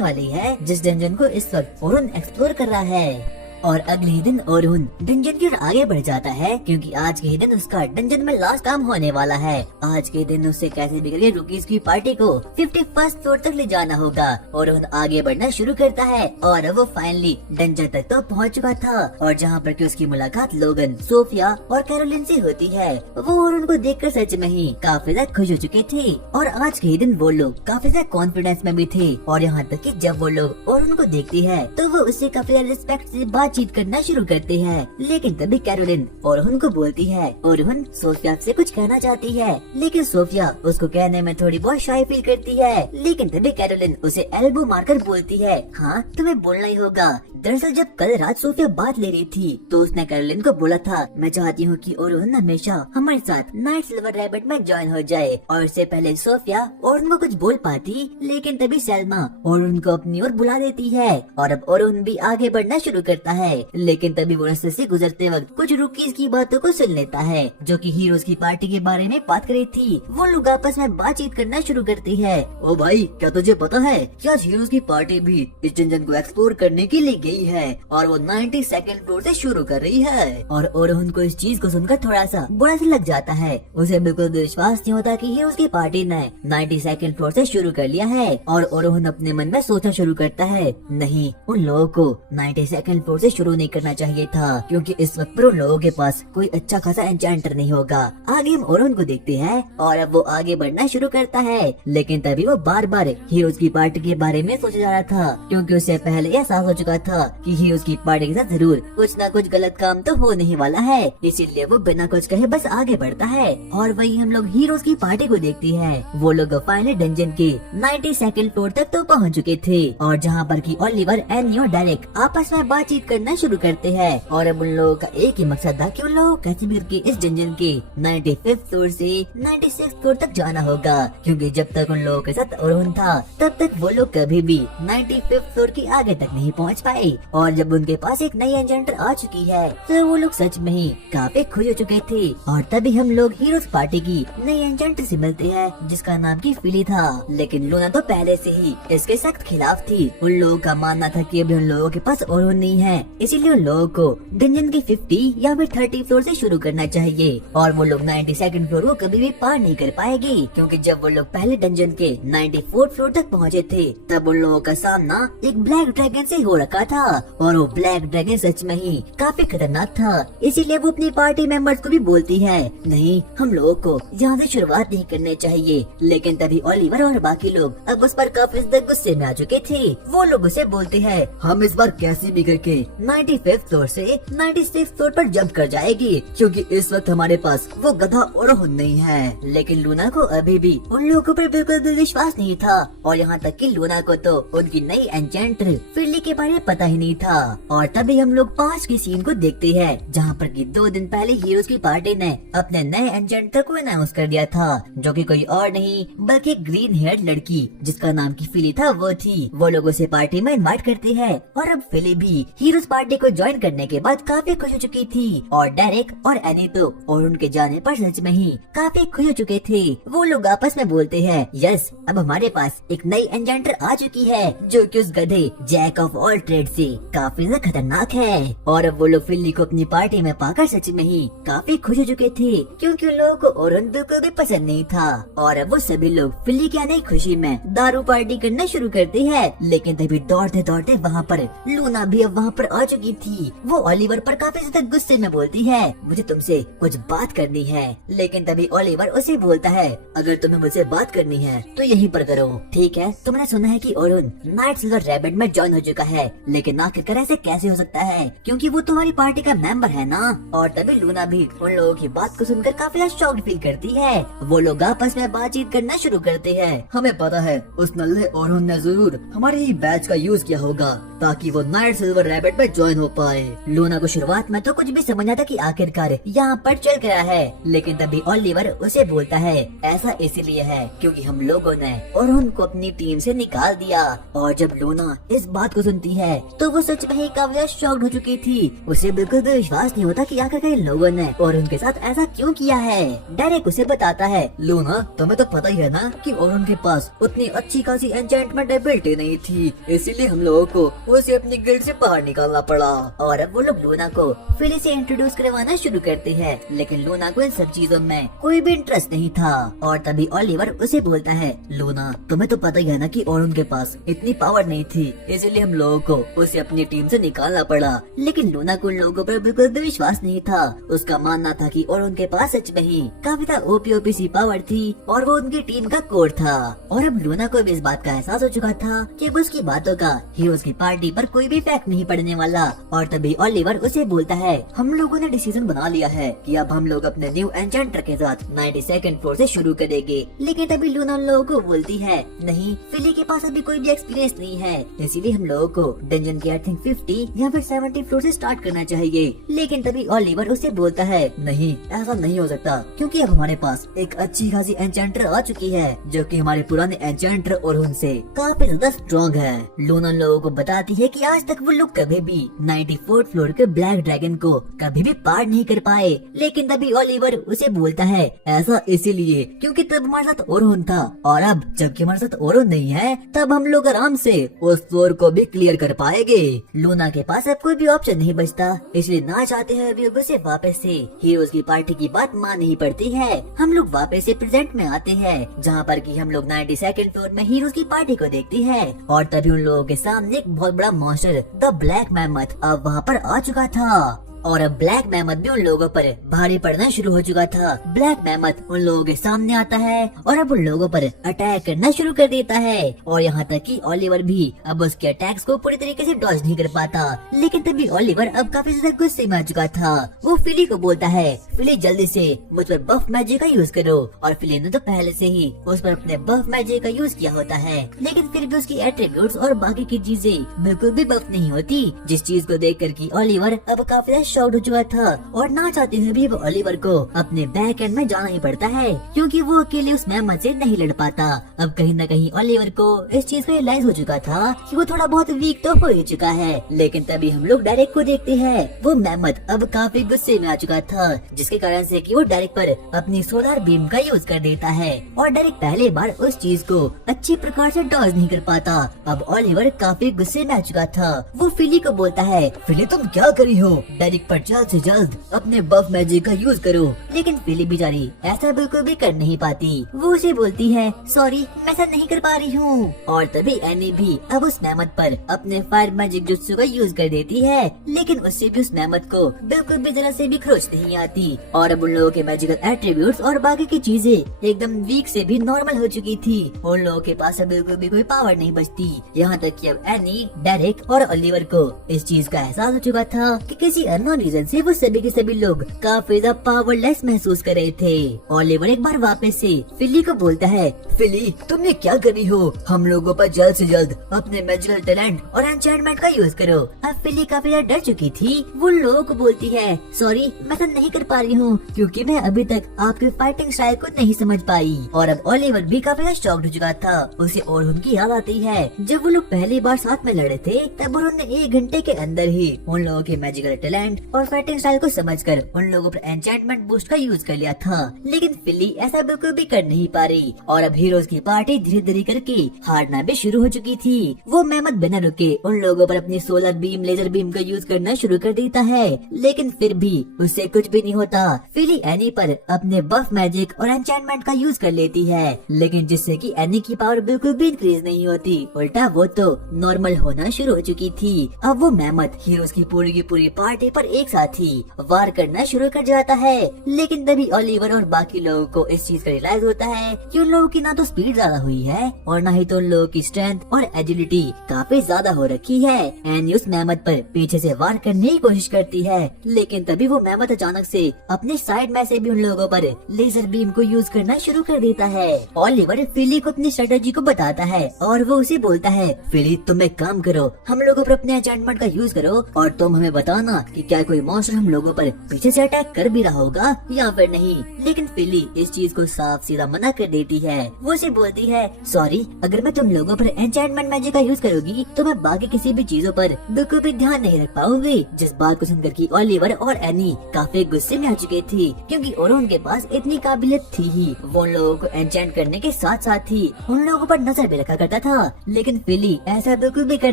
वाली है जिस डंजन को इस वक्त ओरुन एक्सप्लोर कर रहा है। और अगले ही दिन ओरुन डंजन की ओर आगे बढ़ जाता है, क्योंकि आज के ही दिन उसका डंजन में लास्ट काम होने वाला है। आज के दिन उसे कैसे भी करके रुकीज की पार्टी को 51st फ्लोर तक ले जाना होगा। ओरुन आगे बढ़ना शुरू करता है और वो फाइनली डंजन तक तो पहुंच चुका था, और जहां पर कि उसकी मुलाकात लोगन, सोफिया और कैरोलिन से होती है। वो ओरुन को देखकर सच में ही काफी ज्यादा खुश हो चुके थे और आज के ही दिन वो लोग काफी ज्यादा कॉन्फिडेंस में भी थे। और यहाँ तक कि जब वो लोग ओरुन को देखती है तो वो उससे काफी ज्यादा रिस्पेक्ट से बातचीत करना शुरू करते हैं। लेकिन तभी कैरोलिन ओरुन को बोलती है, ओरुन सोफिया से कुछ कहना चाहती है, लेकिन सोफिया उसको कहने में थोड़ी बहुत शाय फील करती है। लेकिन तभी कैरोलिन उसे एल्बो मारकर बोलती है, हाँ तुम्हें बोलना ही होगा। दरअसल जब कल रात सोफिया बात ले रही थी तो उसने कैरोलिन को बोला था, मैं चाहती हूँ कि ओरुन हमेशा हमारे साथ नाइट सिल्वर रैबिट में ज्वाइन हो जाए। और इससे पहले सोफिया ओरुन को कुछ बोल पाती, लेकिन तभी सैल्मा ओरुन को अपनी ओर बुला देती है और अब ओरुन भी आगे बढ़ना शुरू करता है। लेकिन तभी वो रास्ते से गुजरते वक्त कुछ रुकीज की बातों को सुन लेता है जो कि हीरोज की पार्टी के बारे में बात कर रही थी। वो लोग आपस में बातचीत करना शुरू करते हैं। ओ भाई, क्या तुझे पता है कि आज हीरोज की पार्टी भी इस डंजन को एक्सप्लोर करने के लिए गई है और वो 92nd फ्लोर से शुरू कर रही है। और ओरुन को इस चीज को सुनकर थोड़ा सा बुरा सा लग जाता है। उसे बिल्कुल भी विश्वास नहीं होता कि हीरोज की पार्टी ने 92nd फ्लोर से शुरू कर लिया है। और ओरुन अपने मन में सोचना शुरू करता है, नहीं, उन लोगों को 92nd फ्लोर से शुरू नहीं करना चाहिए था, क्योंकि इस वक्त पर उन लोगों के पास कोई अच्छा खासा एन्चेंटर नहीं होगा। आगे हम ओरुन को देखते हैं और अब वो आगे बढ़ना शुरू करता है। लेकिन तभी वो बार बार हीरोज की पार्टी के बारे में सोचा जा रहा था, क्योंकि उससे पहले एहसास हो चुका था कि हीरोज की पार्टी के साथ जरूर कुछ न कुछ गलत काम तो हो नहीं वाला है। इसीलिए वो बिना कुछ कहे बस आगे बढ़ता है। और वही हम लोग हीरोज की पार्टी को देखते हैं। वो लोग फाइनली डंजन के 92nd फ्लोर तक तो पहुंच चुके थे, और जहाँ पर कि ओलिवर एंड डेरेक आपस में बातचीत करना शुरू करते हैं। और अब उन लोगों का एक ही मकसद था कि उन लोगों को कैसे भी करके इस डंजन के 95th फ्लोर से 96th फ्लोर तक जाना होगा, क्योंकि जब तक उन लोगों के साथ ओरुन था तब तक वो लोग कभी भी 95th फ्लोर के आगे तक नहीं पहुंच पाए। और जब उनके पास एक नई एन्चेंटर आ चुकी है तो वो लोग सच में ही काफी खुश हो चुके थे। और तभी हम लोग हीरोज पार्टी की नई एन्चेंटर से मिलते हैं जिसका नाम की फिली था। लेकिन लूना तो पहले से ही इसके सख्त खिलाफ थी। उन लोगों का मानना था कि अभी उन लोगों के पास ओरुन नहीं है, इसीलिए उन लोगों को डंजन के 50 या फिर 30 फ्लोर से शुरू करना चाहिए। और वो लोग 92nd फ्लोर को कभी भी पार नहीं कर पाएगी, क्योंकि जब वो लोग पहले डंजन के 94th फ्लोर तक पहुँचे थे तब उन लोगों का सामना एक ब्लैक ड्रैगन से हो रखा था। और वो ब्लैक ड्रैगन सच में ही काफी खतरनाक था। इसीलिए वो अपनी पार्टी मेंबर्स को भी बोलती है, नहीं, हम लोगों को यहाँ से शुरुआत नहीं करनी चाहिए। लेकिन तभी ओलिवर और बाकी लोग अब उस पर काफी गुस्से में आ चुके थे। वो लोग उसे बोलते हैं, हम इस बार कैसे भी करके 95th फ्लोर से 96th फ्लोर पर जंप कर जाएगी, क्योंकि इस वक्त हमारे पास वो गधा ओरोहन नहीं है। लेकिन लूना को अभी भी उन लोगों पर बिल्कुल भी विश्वास नहीं था, और यहाँ तक कि लूना को तो उनकी नई एन्चेंटर फिरली के बारे में पता ही नहीं था। और तभी हम लोग 5 की सीन को देखते हैं, जहाँ पर कि 2 दिन पहले हीरोज की पार्टी ने अपने नए एन्चेंटर को अनाउंस कर दिया था, जो कि कोई और नहीं बल्कि ग्रीन हेयर लड़की जिसका नाम की फिली था वो थी। वो लोगों से पार्टी में इनवाइट करती है, और अब फिली भी हीरोज पार्टी को ज्वाइन करने के बाद काफी खुश हो चुकी थी, और डेरेक और एनी तो और उनके जाने पर सच में ही काफी खुश हो चुके थे। वो लोग आपस में बोलते हैं, यस अब हमारे पास एक नई एन्चेंटर आ चुकी है, जो कि उस गधे जैक ऑफ ऑल ट्रेड से काफी ज्यादा खतरनाक है। और अब वो लोग फिली को अपनी पार्टी में पाकर सच में ही काफी खुश हो चुके थे, क्योंकि उन लोगों को ओरन बिल्कुल भी पसंद नहीं था। और अब वो सभी लोग फिली की आने की खुशी में दारू पार्टी करना शुरू करते हैं। लेकिन तभी दौड़ते दौड़ते वहाँ पर लूना भी अब वहाँ पर आ चुकी थी। वो ओलिवर पर काफी ज्यादा गुस्से में बोलती है, मुझे तुमसे कुछ बात करनी है। लेकिन तभी ओलिवर उसे बोलता है, अगर तुम्हें मुझसे बात करनी है तो यहीं पर करो। ठीक है, तुमने सुना है कि ओरुन नाइट सिल्वर रैबिट में ज्वाइन हो चुका है, लेकिन आखिरकार ऐसे कैसे हो सकता है, क्योंकि वो तुम्हारी पार्टी का मेंबर है ना। और तभी लूना भी उन लोगों की बात को सुनकर काफी शॉक्ड फील करती है। वो लोग आपस में बातचीत करना शुरू करते हैं। हमें पता है उस नल्ले ओरोहन ने जरूर हमारे ही बैच का यूज किया होगा, ताकि वो नाइट सिल्वर रैबिट में ज्वाइन हो पाए। लूना को शुरुआत में तो कुछ भी समझ आता कि आखिरकार यहाँ पर चल गया है, लेकिन तभी ओलिवर उसे बोलता है, ऐसा इसलिए है क्योंकि हम लोगों ने ओरोहन को अपनी टीम से निकाल दिया। और जब लूना इस बात को सुनती है तो वो सच में ही काफी शॉक्ड हो चुकी थी। उसे बिल्कुल भी विश्वास नहीं होता कि आखिरकार इन लोगों ने ओरोहन के साथ ऐसा क्यों किया है। डायरेक्ट उसे बताता है, लूना तुम्हें तो पता ही है ना कि ओरोहन के पास उतनी अच्छी खासी एन्चेंटमेंट एबिलिटी नहीं थी, इसीलिए हम लोगों को उसे अपनी गिल्ड से बाहर निकालना पड़ा। और अब वो लोग लूना को फिली से इंट्रोड्यूस करवाना शुरू करते हैं, लेकिन लूना को इन सब चीजों में कोई भी इंटरेस्ट नहीं था। और तभी ओलिवर उसे बोलता है, लूना तुम्हें तो पता ही है ना कि ओरोहन के पास इतनी पावर नहीं थी, इसीलिए हम लोगों को उसे अपनी टीम से निकालना पड़ा। लेकिन लूना को उन लोगों पर बिल्कुल भी विश्वास नहीं था। उसका मानना था कि ओरोहन के पास सच में ही काफी ओपी सी पावर थी, और वो उनकी टीम का कोर था। और अब लूना को भी इस बात का एहसास हो चुका था कि अब उसकी बातों का हीरोज की पार्टी पर कोई भी इफेक्ट नहीं पड़ने वाला। और तभी ओलिवर उसे बोलता है, हम लोगों ने डिसीजन बना लिया है कि अब हम लोग अपने न्यू एन्चेंटर के साथ 92nd फ्लोर से शुरू करेंगे। लेकिन तभी लूना उन लोगों को बोलती है, नहीं फिली के पास अभी कोई भी एक्सपीरियंस नहीं है, इसीलिए हम लोगों को डंजन के आई थिंक 50 या फिर 70 फ्लोर से स्टार्ट करना चाहिए। लेकिन तभी ओलिवर उसे बोलता है, नहीं ऐसा नहीं हो सकता, क्योंकि अब हमारे पास एक अच्छी खासी एन्चेंटर आ चुकी है, जो कि हमारे पुराने एन्चेंटर ओरोहन से काफी ज्यादा स्ट्रॉन्ग है। लूना लोगों को बताती है कि आज तक वो लोग कभी भी 94th फ्लोर के ब्लैक ड्रैगन को कभी भी पार नहीं कर पाए। लेकिन तभी ओलिवर उसे बोलता है, ऐसा इसीलिए क्योंकि तब हमारे साथ ओरोहन था, और अब जबकि हमारे साथ ओरोहन नहीं है, तब हम लोग आराम से उस फ्लोर को भी क्लियर कर पाएंगे। लूना के पास अब कोई भी ऑप्शन नहीं बचता, इसलिए ना चाहते हुए भी उसे वापस से हीरोज की पार्टी की बात माननी पड़ती है। हम लोग वापस से प्रेजेंट में आते हैं, जहाँ पर कि हम लोग 92nd फ्लोर में हीरोज की पार्टी को देखते हैं। और तभी उन लोगों के सामने एक बहुत बड़ा मॉन्स्टर द ब्लैक मैमथ अब वहाँ पर आ चुका था। और अब ब्लैक मैमथ भी उन लोगों पर भारी पड़ना शुरू हो चुका था। ब्लैक मैमथ उन लोगों के सामने आता है और अब उन लोगों पर अटैक करना शुरू कर देता है। और यहाँ तक कि ओलिवर भी अब उसके अटैक्स को पूरी तरीके से डॉज नहीं कर पाता। लेकिन तभी ओलिवर अब काफी ज्यादा गुस्से में आ चुका था। वो फिली को बोलता है, फिली जल्दी से मुझ पर बफ मैजिक का यूज करो। और फिली ने तो पहले से ही उस पर अपने बफ मैजिक का यूज किया होता है, लेकिन फिर भी उसकी एट्रीब्यूट्स और बाकी की चीजें बिल्कुल भी बफ नहीं होती। जिस चीज को देख कर की ओलिवर अब काफी शॉक्ड हो चुका था, और ना चाहते हुए भी वो ओलिवर को अपने बैक एंड में जाना ही पड़ता है, क्योंकि वो अकेले उस मैमथ से नहीं लड़ पाता। अब कहीं न कहीं ओलिवर को इस चीज का रियलाइज हो चुका था कि वो थोड़ा बहुत वीक तो हो ही चुका है। लेकिन तभी हम लोग डायरेक्ट को देखते हैं, वो मैमथ अब काफी गुस्से में आ चुका था, जिसके कारण से कि वो डायरेक्ट पर अपनी सोलर बीम का यूज कर देता है। और डायरेक्ट पहले बार उस चीज को अच्छी प्रकार से डॉज नहीं कर पाता। अब ओलिवर काफी गुस्से में आ चुका था। वो फिली को बोलता है, फिली तुम क्या करी हो? डायरेक्ट पर जल्द से जल्द अपने बफ मैजिक का यूज करो। लेकिन फिली बेचारी ऐसा बिल्कुल भी कर नहीं पाती। वो उसे बोलती है सॉरी मैं ऐसा नहीं कर पा रही हूँ। और तभी एनी भी अब उस मेहमत पर अपने फायर मैजिक जुत्सु का यूज कर देती है, लेकिन उससे भी उस मेहमत को बिल्कुल भी जरा से भी खरोच नहीं आती। और अब उन लोगों के मैजिकल एट्रीब्यूट्स और बाकी की चीजें एकदम वीक से भी नॉर्मल हो चुकी थी। उन लोगों के पास अब बिल्कुल भी कोई पावर नहीं बचती। यहाँ तक कि अब एनी, डेरिक और ओलिवर को इस चीज का एहसास हो चुका था कि किसी अननोन रीजन से वो सभी के सभी लोग काफी ज्यादा पावरलेस महसूस कर रहे थे। ओलिवर एक बार वापस से फिली को बोलता है, फिली तुम ये क्या कर रही हो? हम लोगों पर जल्द से जल्द अपने मैजिकल टैलेंट और एन्चेंटमेंट का यूज करो। अब फिली काफी ज्यादा डर चुकी थी। वो लोगों को बोलती है सॉरी मैं ऐसा नहीं कर पा रही हूँ क्योंकि मैं अभी तक आपके फाइटिंग स्टाइल को नहीं समझ पाई। और अब ओलिवर भी काफी ज्यादा शॉक्ड हो चुका था। उसे और उनकी याद आती है जब वो लोग पहली बार साथ में लड़े थे, तब उन्होंने 1 घंटे के अंदर ही उन लोगों के मैजिकल टैलेंट और फाइटिंग स्टाइल को समझकर उन लोगों पर एन्चेंटमेंट बूस्ट का यूज कर लिया था। लेकिन फिली ऐसा बिल्कुल भी कर नहीं पा रही और अब हीरोज की पार्टी धीरे धीरे करके हारना भी शुरू हो चुकी थी। वो मेहमत बिना रुके उन लोगों पर अपनी सोलर बीम, लेजर बीम का यूज करना शुरू कर देता है, लेकिन फिर भी उससे कुछ भी नहीं होता। फिली एनी पर अपने बफ मैजिक और एन्चेंटमेंट का यूज कर लेती है, लेकिन जिससे कि एनी की पावर बिल्कुल भी इंक्रीज नहीं होती, उल्टा वो तो नॉर्मल होना शुरू हो चुकी थी। अब वो मेहमत हीरोज की पूरी पार्टी पर एक साथ ही वार करना शुरू कर जाता है। लेकिन तभी ओलिवर और बाकी लोगों को इस चीज का रियलाइज होता है कि उन लोगों की ना तो स्पीड ज्यादा हुई है और ना ही तो उन लोगों की स्ट्रेंथ और एजिलिटी काफी ज्यादा हो रखी है। एनी उस मेहमत पर पीछे से वार करने की कोशिश करती है, लेकिन तभी वो मेहमत अचानक से अपने साइड में से भी उन लोगों पर लेजर बीम को यूज करना शुरू कर देता है। ओलिवर फिली को अपनी स्ट्रेटेजी को बताता है और वो उसे बोलता है, फिली तुम एक काम करो, हम लोगों पर अपने एन्चेंटमेंट का यूज करो और तुम हमें बताना कि क्या कोई मॉन्स्टर हम लोगों पर पीछे से अटैक कर भी रहा होगा या फिर नहीं। लेकिन फिली इस चीज को साफ सीधा मना कर देती है। वो उसे बोलती है, सॉरी अगर मैं तुम लोगों पर एन्चेंटमेंट मैजिक का यूज करूंगी तो मैं बाकी किसी भी चीजों पर बिल्कुल भी ध्यान नहीं रख पाऊंगी। जिस बात को सुनकर कि ओलिवर और एनी काफी गुस्से में आ चुके थे, क्योंकि और उनके पास इतनी काबिलियत थी ही, वो उन लोगों को एन्चेंट करने के साथ साथ ही उन लोगों पर नजर भी रखा करता था। लेकिन फिली ऐसा बिल्कुल भी कर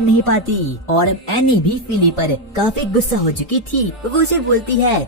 नहीं पाती और अब एनी भी फिली पर काफी गुस्सा हो चुकी थी। वो उसे बोलती है,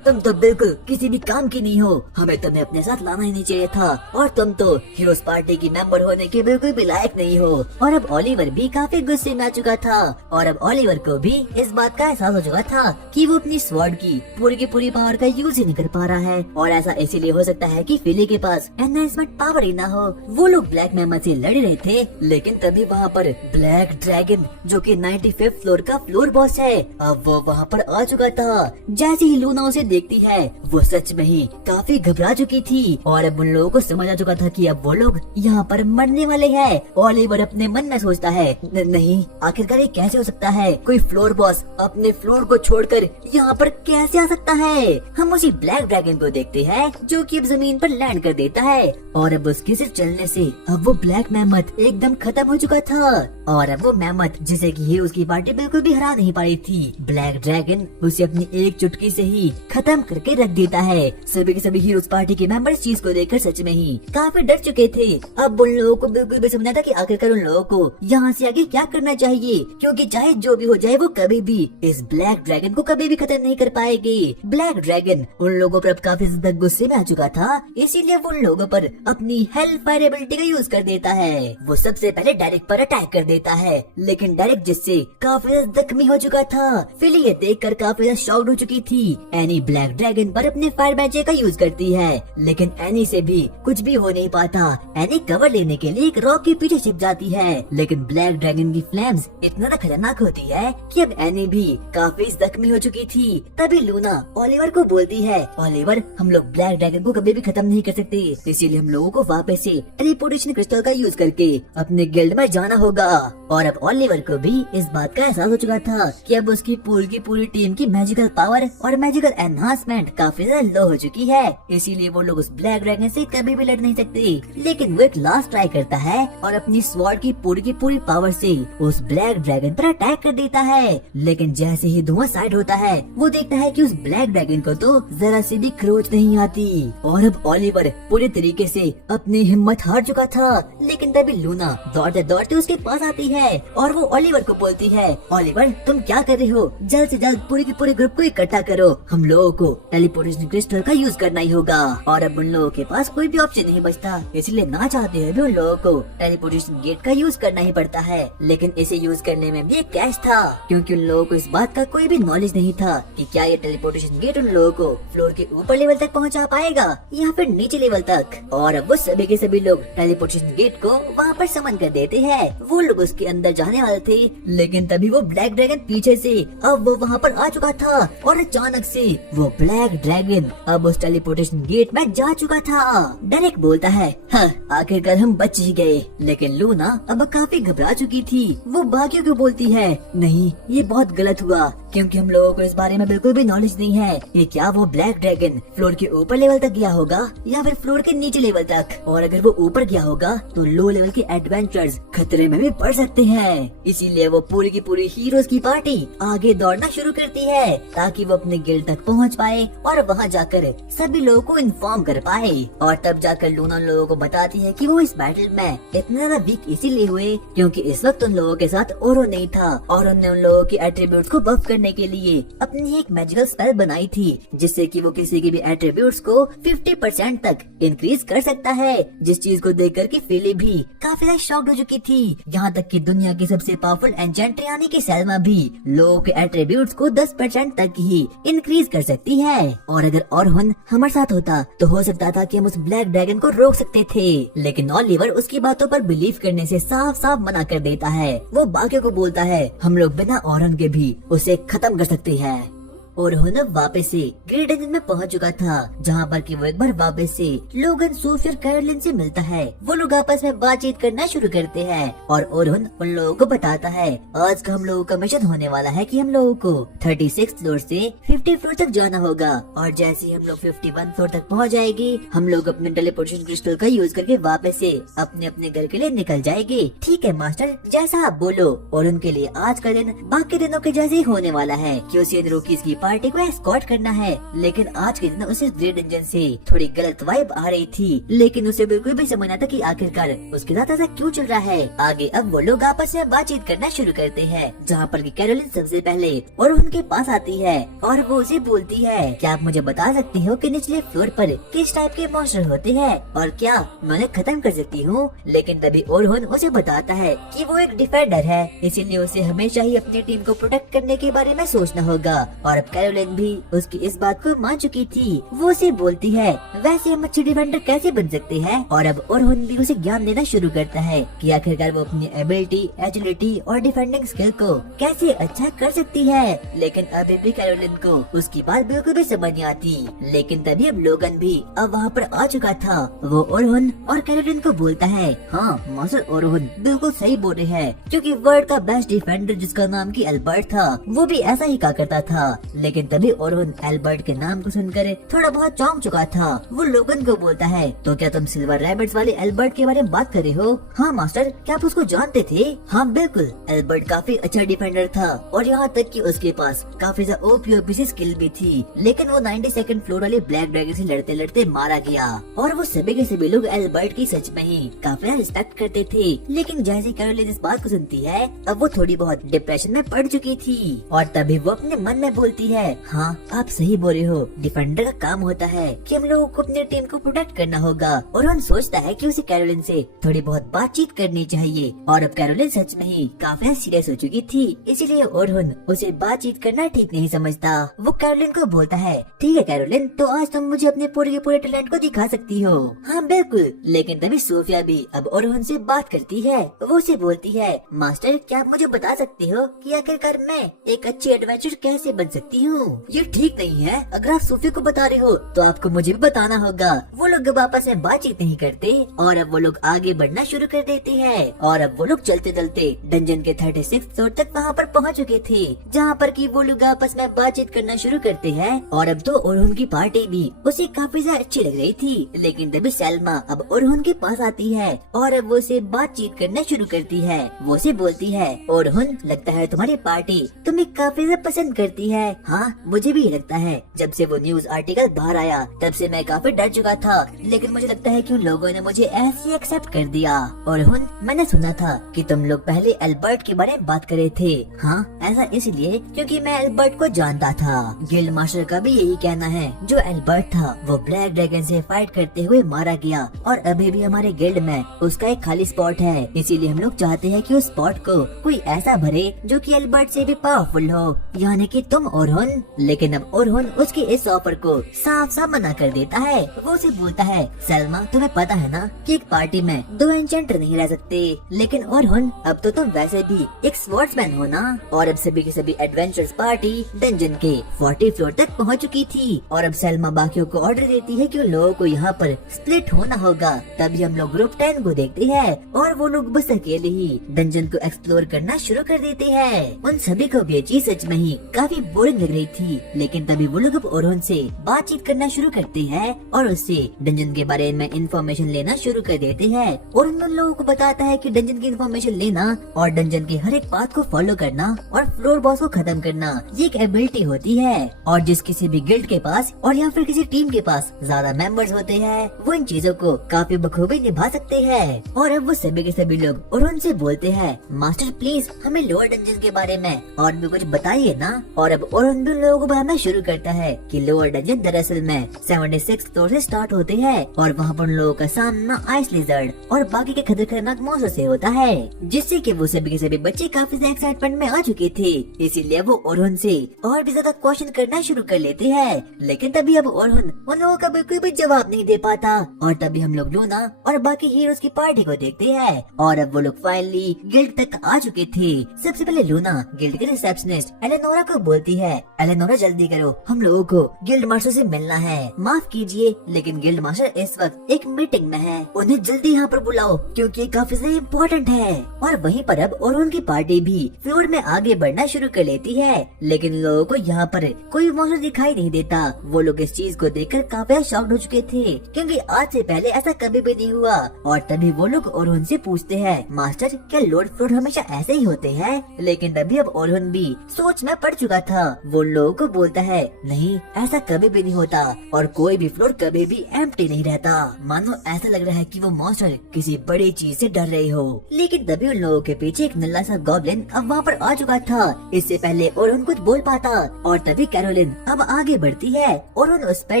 तुम तो बिल्कुल किसी भी काम की नहीं हो, हमें तुम्हें अपने साथ लाना ही नहीं चाहिए था और तुम तो हीरोज पार्टी की मेंबर होने के बिल्कुल भी लायक नहीं हो। और अब ओलिवर भी काफी गुस्से में आ चुका था और अब ओलिवर को भी इस बात का एहसास हो चुका था कि वो अपनी स्वॉर्ड की पूरी पावर का यूज ही नहीं कर पा रहा है। और ऐसा इसीलिए हो सकता है कि फिली के पास एनहांसमेंट पावर ही ना हो। वो लोग ब्लैक मेहमत से लड़ रहे थे, लेकिन तभी वहाँ पर ब्लैक ड्रैगन जो कि 95th फ्लोर का फ्लोर बॉस है, अब वो वहाँ पर आ चुका था। जैसे ही लूना उसे देखती है, वो सच में ही काफी घबरा चुकी थी और अब उन लोगों को समझ आ चुका था कि अब वो लोग यहाँ पर मरने वाले हैं। ओलिवर अपने मन में सोचता है, नहीं आखिरकार ये कैसे हो सकता है, कोई फ्लोर बॉस अपने फ्लोर को छोड़कर यहाँ पर कैसे आ सकता है। हम उसी ब्लैक ड्रैगन को देखते हैं जो कि अब जमीन पर लैंड कर देता है और अब उसके सिर्फ चलने से अब वो ब्लैक मेहमत एकदम खत्म हो चुका था। और अब वो मेहमत जिसे कि ये उसकी पार्टी बिल्कुल भी हरा नहीं पाई थी, ब्लैक ड्रैगन उसे अपनी एक चुटकी से ही खत्म करके रख देता है। सभी के सभी हीरोज पार्टी के मेंबर इस चीज को देखकर सच में ही काफी डर चुके थे। अब उन लोगों को बिल्कुल भी समझना था कि आखिरकार उन लोगों को यहाँ से आगे क्या करना चाहिए, क्योंकि चाहे जो भी हो जाए वो कभी भी इस ब्लैक ड्रैगन को कभी भी खत्म नहीं कर पाएगी। ब्लैक ड्रैगन उन लोगों पर अब काफी ज्यादा गुस्से में आ चुका था, इसीलिए वो उन लोगों पर अपनी हेल फायर एबिलिटी का यूज कर देता है। वो सबसे पहले डायरेक्ट पर अटैक कर देता है, लेकिन डायरेक्ट जिससे काफी ज्यादा जख्मी हो चुका था। फिली ये देखकर काफी ज्यादा शॉक्ड हो चुकी थी। एनी ब्लैक ड्रैगन पर अपने फायर मैजिक का यूज करती है, लेकिन एनी से भी कुछ भी हो नहीं पाता। एनी कवर लेने के लिए एक रॉक के पीछे छिप जाती है, लेकिन ब्लैक ड्रैगन की फ्लेम्स इतना खतरनाक होती है कि अब एनी भी काफी जख्मी हो चुकी थी। तभी लूना ओलिवर को बोलती है, ओलिवर हम लोग ब्लैक ड्रैगन को कभी भी खत्म नहीं कर सकते, इसीलिए हम लोगों को वापस से टेलीपोर्टेशन क्रिस्टल का यूज करके अपने गिल्ड में जाना होगा। और अब ओलिवर को भी इस बात का एहसास हो चुका था कि अब उसकी पूरी टीम की मैजिकल पावर और मैजिकल एनहांसमेंट काफी ज्यादा लो हो चुकी है, इसीलिए वो लोग उस ब्लैक ड्रैगन से कभी भी लड़ नहीं सकते। लेकिन वो एक लास्ट ट्राई करता है और अपनी स्वॉर्ड की पूरी पावर से उस ब्लैक ड्रैगन पर अटैक कर देता है। लेकिन जैसे ही धुआं साइड होता है, वो देखता है कि उस ब्लैक ड्रैगन को तो जरा सी भी खरोच नहीं आती और अब ओलिवर पूरे तरीके से अपनी हिम्मत हार चुका था। लेकिन तभी लूना दौड़ते उसके पास आती है और वो ओलिवर को बोलती है, ओलिवर तुम क्या कर रहे हो, जल्द से जल्द पूरी के पूरे ग्रुप को इकट्ठा करो, हम लोगों को टेलीपोर्टेशन क्रिस्टल का यूज करना ही होगा। और अब उन लोगों के पास कोई भी ऑप्शन नहीं बचता, इसलिए ना चाहते हुए भी उन लोगों को टेलीपोर्टेशन गेट का यूज करना ही पड़ता है। लेकिन इसे यूज करने में भी एक कैच था, क्योंकि उन लोगों को इस बात का कोई भी नॉलेज नहीं था कि क्या ये टेलीपोर्टेशन गेट उन लोगों को फ्लोर के ऊपर लेवल तक पहुंचा पाएगा या फिर नीचे लेवल तक। और अब वो सभी के सभी लोग टेलीपोर्टेशन गेट को वहाँ पर समन कर देते हैं। वो लोग उसके अंदर जाने वाले थे, लेकिन तभी वो ब्लैक ड्रैगन पीछे से अब वो वहाँ पर आ चुका था और अचानक से वो ब्लैक ड्रैगन अब उस टेलीपोर्टेशन गेट में जा चुका था। डायरेक्ट बोलता है, हाँ आखिरकार हम बच ही गए। लेकिन लूना अब काफी घबरा चुकी थी। वो बाकियों को बोलती है, नहीं ये बहुत गलत हुआ, क्योंकि हम लोगों को इस बारे में बिल्कुल भी नॉलेज नहीं है कि क्या वो ब्लैक ड्रैगन फ्लोर के ऊपर लेवल तक गया होगा या फिर फ्लोर के नीचे लेवल तक। और अगर वो ऊपर गया होगा तो लो लेवल के एडवेंचर्स खतरे में भी पड़ सकते हैं। इसीलिए वो पूरी की पूरी हीरोज की पार्टी आगे दौड़ना शुरू करती है ताकि वो अपने गिल्ड तक पहुंच पाए और वहां जाकर सभी लोगों को इन्फॉर्म कर पाए। और तब जाकर लूना लोगों को बताती है कि वो इस बैटल में इतने ज्यादा वीक इसीलिए हुए क्योंकि इस वक्त उन लोगों के साथ ओरो नहीं था और उन्होंने उन लोगों के एट्रीब्यूट्स को बफ करने के लिए अपनी एक मैजिकल स्पेल बनाई थी जिससे कि वो किसी के भी एट्रीब्यूट्स को 50% तक इंक्रीज कर सकता है। जिस चीज को देखकर कि फिली भी काफी ज्यादा शॉक्ड हो चुकी थी। यहाँ तक कि दुनिया की सबसे पावरफुल एन्चेंटर यानी कि सेल्मा भी लोगों के एट्रीब्यूट्स को 10% तक ही इंक्रीज कर सकती है। और अगर ओरहुन हमारे साथ होता तो हो सकता था कि हम उस ब्लैक ड्रैगन को रोक सकते थे, लेकिन ओलिवर उसकी बातों पर बिलीव करने से साफ साफ मना कर देता है। वो बाकियों को बोलता है, हम लोग बिना ओरहुन के भी उसे खत्म कर सकते हैं। और हुनब वापस से ग्रेट एंजन में पहुंच चुका था, जहां पर कि वो एक बार वापस से लोगन सूफी और कैरोलिन से मिलता है। वो लोग आपस में बातचीत करना शुरू करते हैं और ओरहुन उन लोगों को बताता है, आज का हम लोगों का मिशन होने वाला है कि हम लोगों को 36 फ्लोर से 50 फ्लोर तक जाना होगा और जैसे ही हम लोग 51 फ्लोर तक पहुंच जाएंगे हम लोग अपने टेलीपोर्टेशन क्रिस्टल का यूज करके वापस से अपने अपने घर के लिए निकल जाएंगे। ठीक है मास्टर, जैसा आप बोलो। और उनके लिए आज का दिन बाकी दिनों के जैसे ही होने वाला है कि उसे रोकीज की पार्टी को एस्कॉर्ट करना है। लेकिन आज के दिन उसे ग्रेट एंजन से थोड़ी गलत वाइब आ रही थी, लेकिन उसे बिल्कुल भी समझ ना था कि आखिरकार उसके साथ ऐसा क्यों चल रहा है। आगे अब वो लोग आपस में बातचीत करना शुरू करते हैं, जहाँ पर कि कैरोलिन सबसे पहले और उनके पास आती है और वो उसे बोलती है, क्या आप मुझे बता सकती हो कि निचले फ्लोर पर किस टाइप के मॉन्स्टर होते हैं और क्या मैं उन्हें खत्म कर सकती हूँ। लेकिन तभी ओरहुन उसे बताता है कि वो एक डिफेंडर है, इसीलिए उसे हमेशा ही अपनी टीम को प्रोटेक्ट करने के बारे में सोचना होगा। और अब कैरोलिन भी उसकी इस बात को मान चुकी थी। वो उसे बोलती है, वैसे हम अच्छे डिफेंडर कैसे बन सकते हैं। और अब ओरहुन भी उसे ज्ञान देना शुरू करता है कि आखिरकार वो अपनी एबिलिटी, एजिलिटी और डिफेंडिंग स्किल को कैसे अच्छा कर सकती है। लेकिन अभी भी कैरोलिन को उसकी बात बिल्कुल भी समझ नहीं आती। लेकिन तभी अब लोगन भी अब वहाँ पर आ चुका था। वो ओरहुन और कैरोलिन को बोलता है, हाँ मास्टर ओरहुन बिल्कुल सही बोले हैं, क्योंकि वर्ल्ड का बेस्ट डिफेंडर जिसका नाम की एल्बर्ट था वो भी ऐसा ही कहा करता था। लेकिन तभी ओरहुन एल्बर्ट के नाम को सुनकर थोड़ा बहुत चौंक चुका था। वो लोगन को बोलता है, तो क्या तुम सिल्वर रैबिट्स वाले एल्बर्ट के बारे में बात कर रहे हो। हाँ मास्टर, क्या आप उसको जानते थे। हाँ बिल्कुल, एल्बर्ट काफी अच्छा डिफेंडर था और यहाँ तक कि उसके पास काफी ज्यादा ओपी सी स्किल भी थी। लेकिन वो 92nd फ्लोर वाले ब्लैक ड्रैगन से लड़ते लड़ते मारा गया और वो सभी के सभी लोग एल्बर्ट की सच में ही काफी रिस्पेक्ट करते थे। लेकिन जैसे कैरोलिन इस बात को सुनती है अब वो थोड़ी बहुत डिप्रेशन में पड़ चुकी थी और तभी वो अपने मन में बोलती है, हाँ आप सही बोल रहे हो, डिफेंडर का काम होता है कि हम लोगों को अपनी टीम को प्रोटेक्ट करना होगा। और वो सोचता है कि उसे कैरोलिन से थोड़ी बहुत बातचीत करनी चाहिए। और अब कैरोलिन सच में ही काफी सीरियस हो चुकी थी, इसीलिए ओरहुन उसे बातचीत करना ठीक नहीं समझता। वो कैरोलिन को बोलता है, ठीक है कैरोलिन, तो आज तुम मुझे अपने पूरे के पूरे टैलेंट को दिखा सकती हो। हाँ बिल्कुल। लेकिन तभी सोफिया भी अब ओरहुन से बात करती है। वो उसे बोलती है, मास्टर क्या आप मुझे बता सकते हो कि आखिरकार मैं एक अच्छी एडवेंचर कैसे बन सकती हूँ। ये ठीक नहीं है, अगर आप सोफिया को बता रहे हो तो आपको मुझे भी बताना होगा। वो लोग अब आपस में बातचीत नहीं करते और अब वो लोग आगे बढ़ना शुरू कर देते हैं। और अब वो लोग चलते चलते डंजन के 36 फ्लोर तक वहाँ पर पहुँच चुके थे, जहाँ पर कि वो लोग आपस में बातचीत करना शुरू करते हैं। और अब तो ओरहुन की पार्टी भी उसे काफी ज्यादा अच्छी लग रही थी। लेकिन तभी सैल्मा अब ओरहुन के पास आती है और अब वो उसे बातचीत करना शुरू करती है। वो उसे बोलती है, ओरहुन लगता है तुम्हारी पार्टी तुम्हें काफी ज्यादा पसंद करती है। हाँ, मुझे भी ये लगता है। जब से वो न्यूज आर्टिकल बाहर आया तब से मैं काफी डर चुका था, लेकिन मुझे लगता है कि उन लोगों ने मुझे ऐसे एक्सेप्ट कर दिया। और मैंने सुना था कि तुम लोग पहले एल्बर्ट के बारे में बात कर रहे थे। हाँ, ऐसा इसलिए क्योंकि मैं एल्बर्ट को जानता था। गिल्ड मास्टर का भी यही कहना है। जो एल्बर्ट था वो ब्लैक ड्रैगन से फाइट करते हुए मारा गया और अभी भी हमारे गिल्ड में उसका एक खाली स्पॉट है। इसीलिए हम लोग चाहते हैं कि उस स्पॉट को कोई ऐसा भरे जो कि एल्बर्ट से भी पावरफुल हो, यानी कि तुम ओरहुन। लेकिन अब ओरहुन उसके इस ऑफर को साफ साफ मना कर देता है। वो उसे बोलता है, सलमा तुम्हें पता है ना कि एक पार्टी में 2 एन्चेंटर नहीं रह सकते, लेकिन ओरहुन अब तो तुम वैसे भी एक स्वॉर्ड्समैन हो ना। और अब सभी की सभी एडवेंचर्स पार्टी डंजन के 40 फ्लोर तक पहुंच चुकी थी और अब सलमा बाकियों को ऑर्डर देती है कि उन लोगों को यहाँ पर स्प्लिट होना होगा। तभी हम लोग ग्रुप 10 को देखते हैं और वो लोग बस अकेले ही डंजन को एक्सप्लोर करना शुरू कर देते हैं। उन सभी को भी ये चीज सच में ही काफी बोरिंग लग रही थी, लेकिन तभी वो लोग अब ओरहुन से बातचीत करना शुरू करते हैं और उससे डंजन के बारे में इंफॉर्मेशन लेना शुरू कर देते हैं। और उन लोगों को बताता है कि डंजन की इंफॉर्मेशन लेना और डंजन की हर एक बात को फॉलो करना और फ्लोर बॉस को खत्म करना ये एक एबिलिटी होती है। और जिस किसी भी गिल्ड के पास और या फिर किसी टीम के पास ज्यादा मेंबर्स होते हैं वो इन चीजों को काफी बखूबी निभा सकते हैं। और अब वो सभी के सभी लोग ओरहुन से बोलते हैं, मास्टर प्लीज हमें लोअर डंजन के बारे में और भी कुछ बताइए ना। और अब ओरहुन भी लोगों को बताना शुरू करता है कि लोअर डंजन दरअसल में 76 फ्लोर से स्टार्ट होते हैं और वहाँ पर उन लोगों का सामना आइस लिजर्ड और बाकी के खतरनाक मौसम से होता है, जिससे कि वो सभी के सभी बच्चे काफी एक्साइटमेंट में आ चुके थे। इसीलिए वो ओरहुन से और भी ज्यादा क्वेश्चन करना शुरू कर लेते हैं, लेकिन तभी अब ओरहुन उन लोगों का बिल्कुल भी जवाब नहीं दे पाता। और तभी हम लोग लूना और बाकी हीरोज की पार्टी को देखते हैं और अब वो लोग फाइनली गिल्ड तक आ चुके थे। सबसे पहले लूना गिल्ड के रिसेप्शनिस्ट एलेनोरा को बोलती है, एलेनोरा जल्दी करो, हम लोगों को गिल्ड मास्टर से मिलना है। माफ कीजिए लेकिन गिल्ड मास्टर इस वक्त एक मीटिंग में है, उन्हें जल्दी यहाँ पर बुलाओ क्योंकि काफी ज्यादा इम्पोर्टेंट है। और वहीं पर अब ओरहुन की पार्टी भी फ्लोर में आगे बढ़ना शुरू कर लेती है, लेकिन लोगों को यहाँ पर कोई मौसम दिखाई नहीं देता। वो लोग इस चीज को देखकर काफी शॉक्ड हो चुके थे क्योंकि आज से पहले ऐसा कभी भी नहीं हुआ। और तभी वो लोग ओरहुन से पूछते हैं, मास्टर क्या लोड फ्लोर हमेशा ऐसे ही होते हैं? लेकिन तभी अब ओरहुन भी सोच में पड़ चुका था। वो लोगों को बोलता है, नहीं ऐसा कभी भी नहीं होता और कोई भी फ्लोर कभी भी एम्प्टी नहीं रहता। मानो ऐसा लग रहा है कि वो मॉन्स्टर किसी बड़ी चीज से डर रही हो। लेकिन तभी उन लोगों के पीछे एक नल्ला सा गॉब्लिन अब वहाँ पर आ चुका था। इससे पहले ओरहुन कुछ बोल पाता और तभी कैरोलिन अब आगे बढ़ती है। ओरहुन उस पर